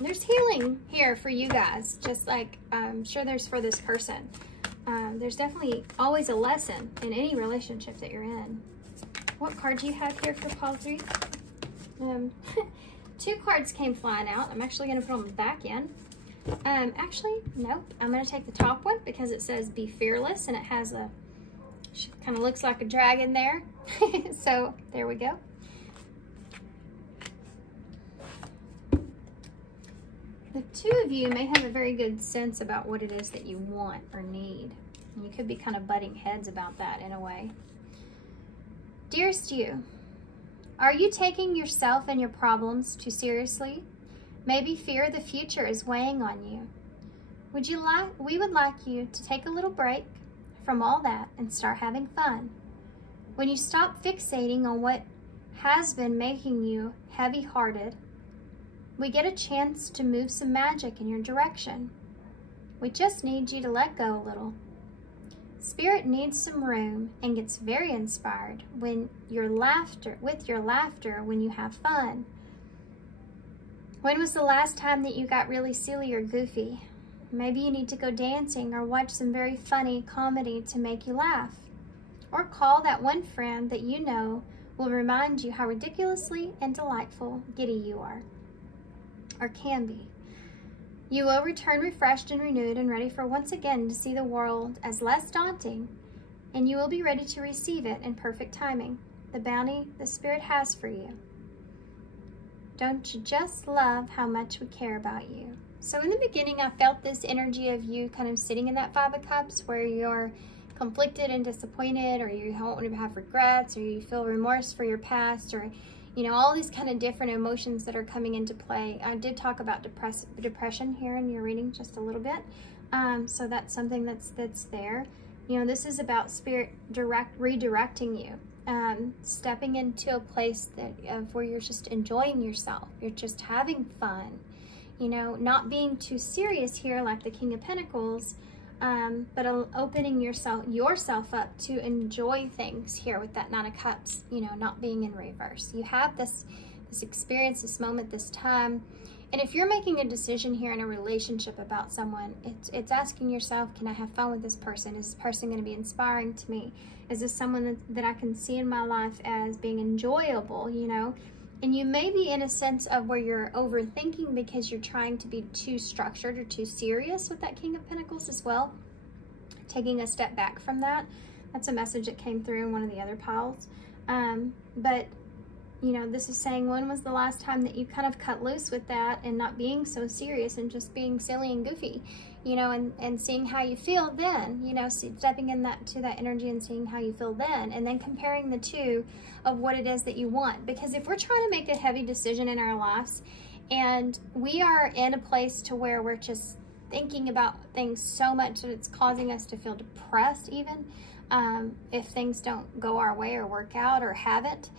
There's healing here for you guys, just like I'm sure there's for this person. There's definitely always a lesson in any relationship that you're in. What card do you have here for pile 3? 2 cards came flying out. I'm actually going to put them back in. Actually, nope. I'm going to take the top one because it says be fearless, and it has a, kind of looks like a dragon there. So there we go. The 2 of you may have a very good sense about what it is that you want or need. And you could be kind of butting heads about that in a way. Dearest you, are you taking yourself and your problems too seriously? Maybe fear of the future is weighing on you. We would like you to take a little break from all that and start having fun. When you stop fixating on what has been making you heavy-hearted, we get a chance to move some magic in your direction. We just need you to let go a little. Spirit needs some room and gets very inspired with your laughter when you have fun. When was the last time that you got really silly or goofy? Maybe you need to go dancing or watch some very funny comedy to make you laugh. Or call that one friend that you know will remind you how ridiculously and delightful giddy you are, or can be. You will return refreshed and renewed and ready for once again to see the world as less daunting, and you will be ready to receive it in perfect timing, the bounty the Spirit has for you. Don't you just love how much we care about you? So in the beginning, I felt this energy of you kind of sitting in that 5 of Cups where you're conflicted and disappointed, or you don't want to have regrets, or you feel remorse for your past, or you know, all these kind of different emotions that are coming into play. I did talk about depression here in your reading just a little bit. So that's something that's there. You know, this is about Spirit redirecting you. Stepping into a place where you're just enjoying yourself. You're just having fun. You know, not being too serious here like the King of Pentacles, but opening yourself up to enjoy things here with that Nine of Cups, you know, not being in reverse. You have this experience, this moment, this time. And if you're making a decision here in a relationship about someone, it's asking yourself, can I have fun with this person? Is this person going to be inspiring to me? Is this someone that I can see in my life as being enjoyable, you know? And you may be in a sense of where you're overthinking because you're trying to be too structured or too serious with that King of Pentacles as well. Taking a step back from that. That's a message that came through in one of the other piles. But you know, this is saying, when was the last time that you kind of cut loose with that and not being so serious and just being silly and goofy, you know, and seeing how you feel then, you know, stepping in to that energy and seeing how you feel then, and then comparing the two of what it is that you want. Because if we're trying to make a heavy decision in our lives and we are in a place to where we're just thinking about things so much that it's causing us to feel depressed even, if things don't go our way or work out or haven't,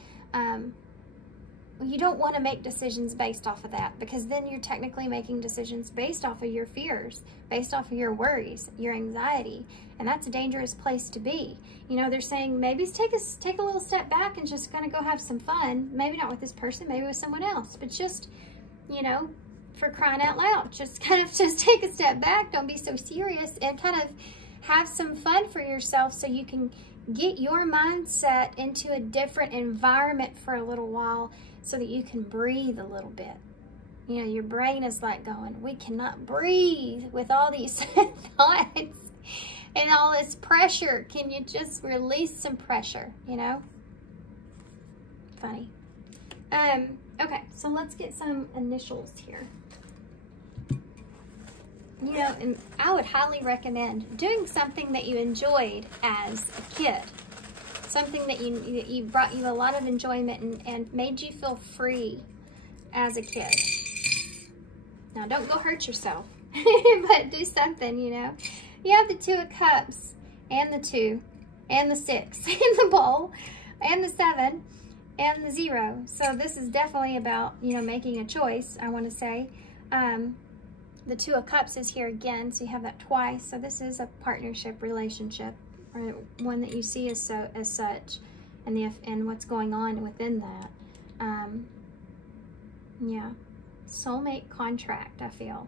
you don't want to make decisions based off of that, because then you're technically making decisions based off of your fears, based off of your worries, your anxiety, and that's a dangerous place to be. You know, they're saying maybe take a little step back and just kind of go have some fun. Maybe not with this person, maybe with someone else, but just, you know, for crying out loud, just take a step back. Don't be so serious and kind of have some fun for yourself so you can get your mindset into a different environment for a little while so that you can breathe a little bit. You know, your brain is like going, we cannot breathe with all these thoughts and all this pressure. Can you just release some pressure, you know? Funny. Okay, so let's get some initials here. You know, and I would highly recommend doing something that you enjoyed as a kid. Something that you brought you a lot of enjoyment and made you feel free as a kid. Now, don't go hurt yourself, but do something, you know. You have the Two of Cups, and the 2, and the 6, and the bowl, and the 7, and the 0. So this is definitely about, you know, making a choice, I want to say. The Two of Cups is here again, so you have that twice. So this is a partnership relationship, or one that you see as such, and what's going on within that. Yeah, soulmate contract, I feel.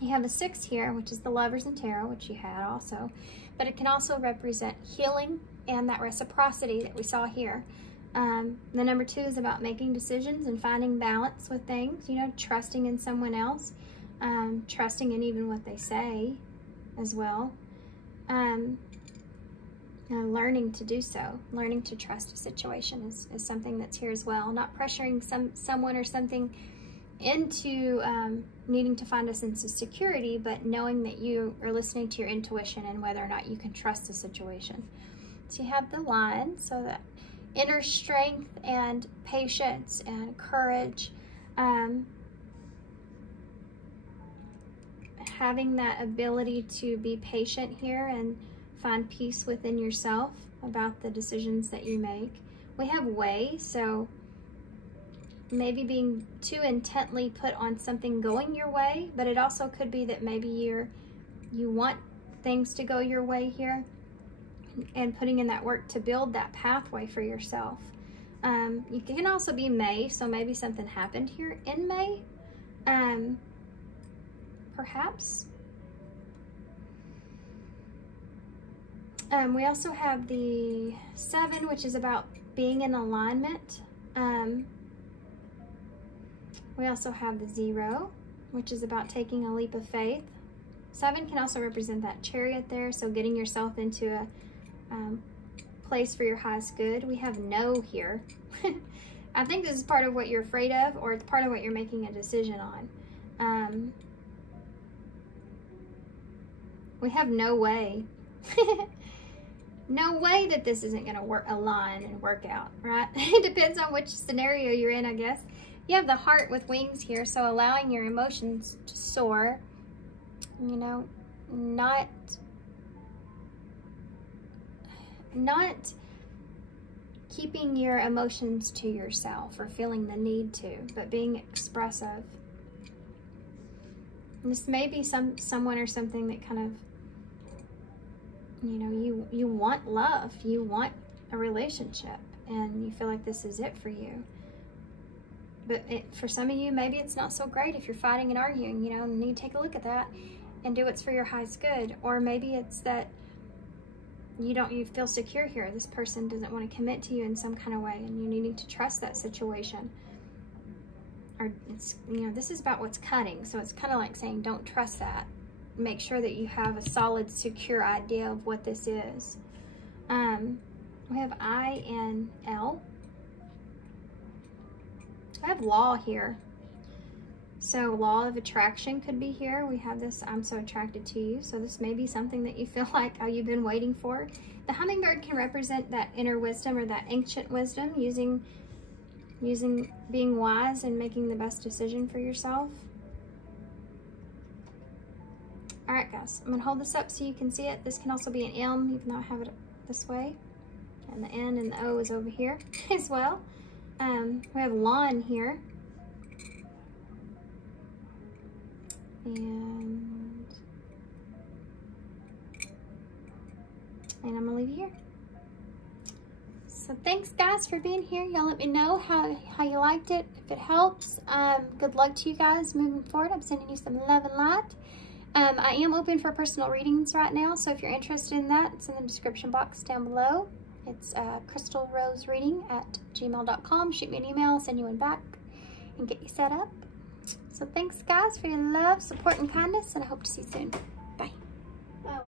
You have a 6 here, which is the Lovers in Tarot, which you had also, but it can also represent healing and that reciprocity that we saw here. The number 2 is about making decisions and finding balance with things, you know, trusting in someone else. Trusting in even what they say as well. Learning to do so. Learning to trust a situation is something that's here as well. Not pressuring someone or something into needing to find a sense of security, but knowing that you are listening to your intuition and whether or not you can trust the situation. So you have the Lion, so that inner strength and patience and courage. Having that ability to be patient here and find peace within yourself about the decisions that you make. We have Way, so maybe being too intently put on something going your way, but it also could be that maybe you want things to go your way here and putting in that work to build that pathway for yourself. You can also be May, so maybe something happened here in May. Perhaps. We also have the 7, which is about being in alignment. We also have the 0, which is about taking a leap of faith. 7 can also represent that Chariot there, so getting yourself into a place for your highest good. We have No here. I think this is part of what you're afraid of, or it's part of what you're making a decision on. We have no way. No way that this isn't going to align and work out, right? It depends on which scenario you're in, I guess. You have the Heart with wings here, so allowing your emotions to soar. You know, not keeping your emotions to yourself or feeling the need to, but being expressive. And this may be someone or something that kind of you know, you want love, you want a relationship, and you feel like this is it for you. But for some of you, maybe it's not so great if you're fighting and arguing, you know, and you need to take a look at that and do what's for your highest good. Or maybe it's that you feel secure here. This person doesn't want to commit to you in some kind of way, and you need to trust that situation. Or it's, you know, this is about what's cutting, so it's kind of like saying don't trust that. Make sure that you have a solid, secure idea of what this is. We have I and L. I have law here. So law of attraction could be here. We have this, I'm so attracted to you. So this may be something that you feel like you've been waiting for. The hummingbird can represent that inner wisdom, or that ancient wisdom, using being wise and making the best decision for yourself. All right, guys, I'm gonna hold this up so you can see it. This can also be an M, even though I have it this way. And the N and the O is over here as well. We have lawn here. And I'm gonna leave you here. So thanks, guys, for being here. Y'all let me know how you liked it, if it helps. Good luck to you guys moving forward. I'm sending you some love and light. I am open for personal readings right now, so if you're interested in that, it's in the description box down below. It's crystalrosereading@gmail.com. Shoot me an email, I'll send you one back and get you set up. So thanks, guys, for your love, support, and kindness, and I hope to see you soon.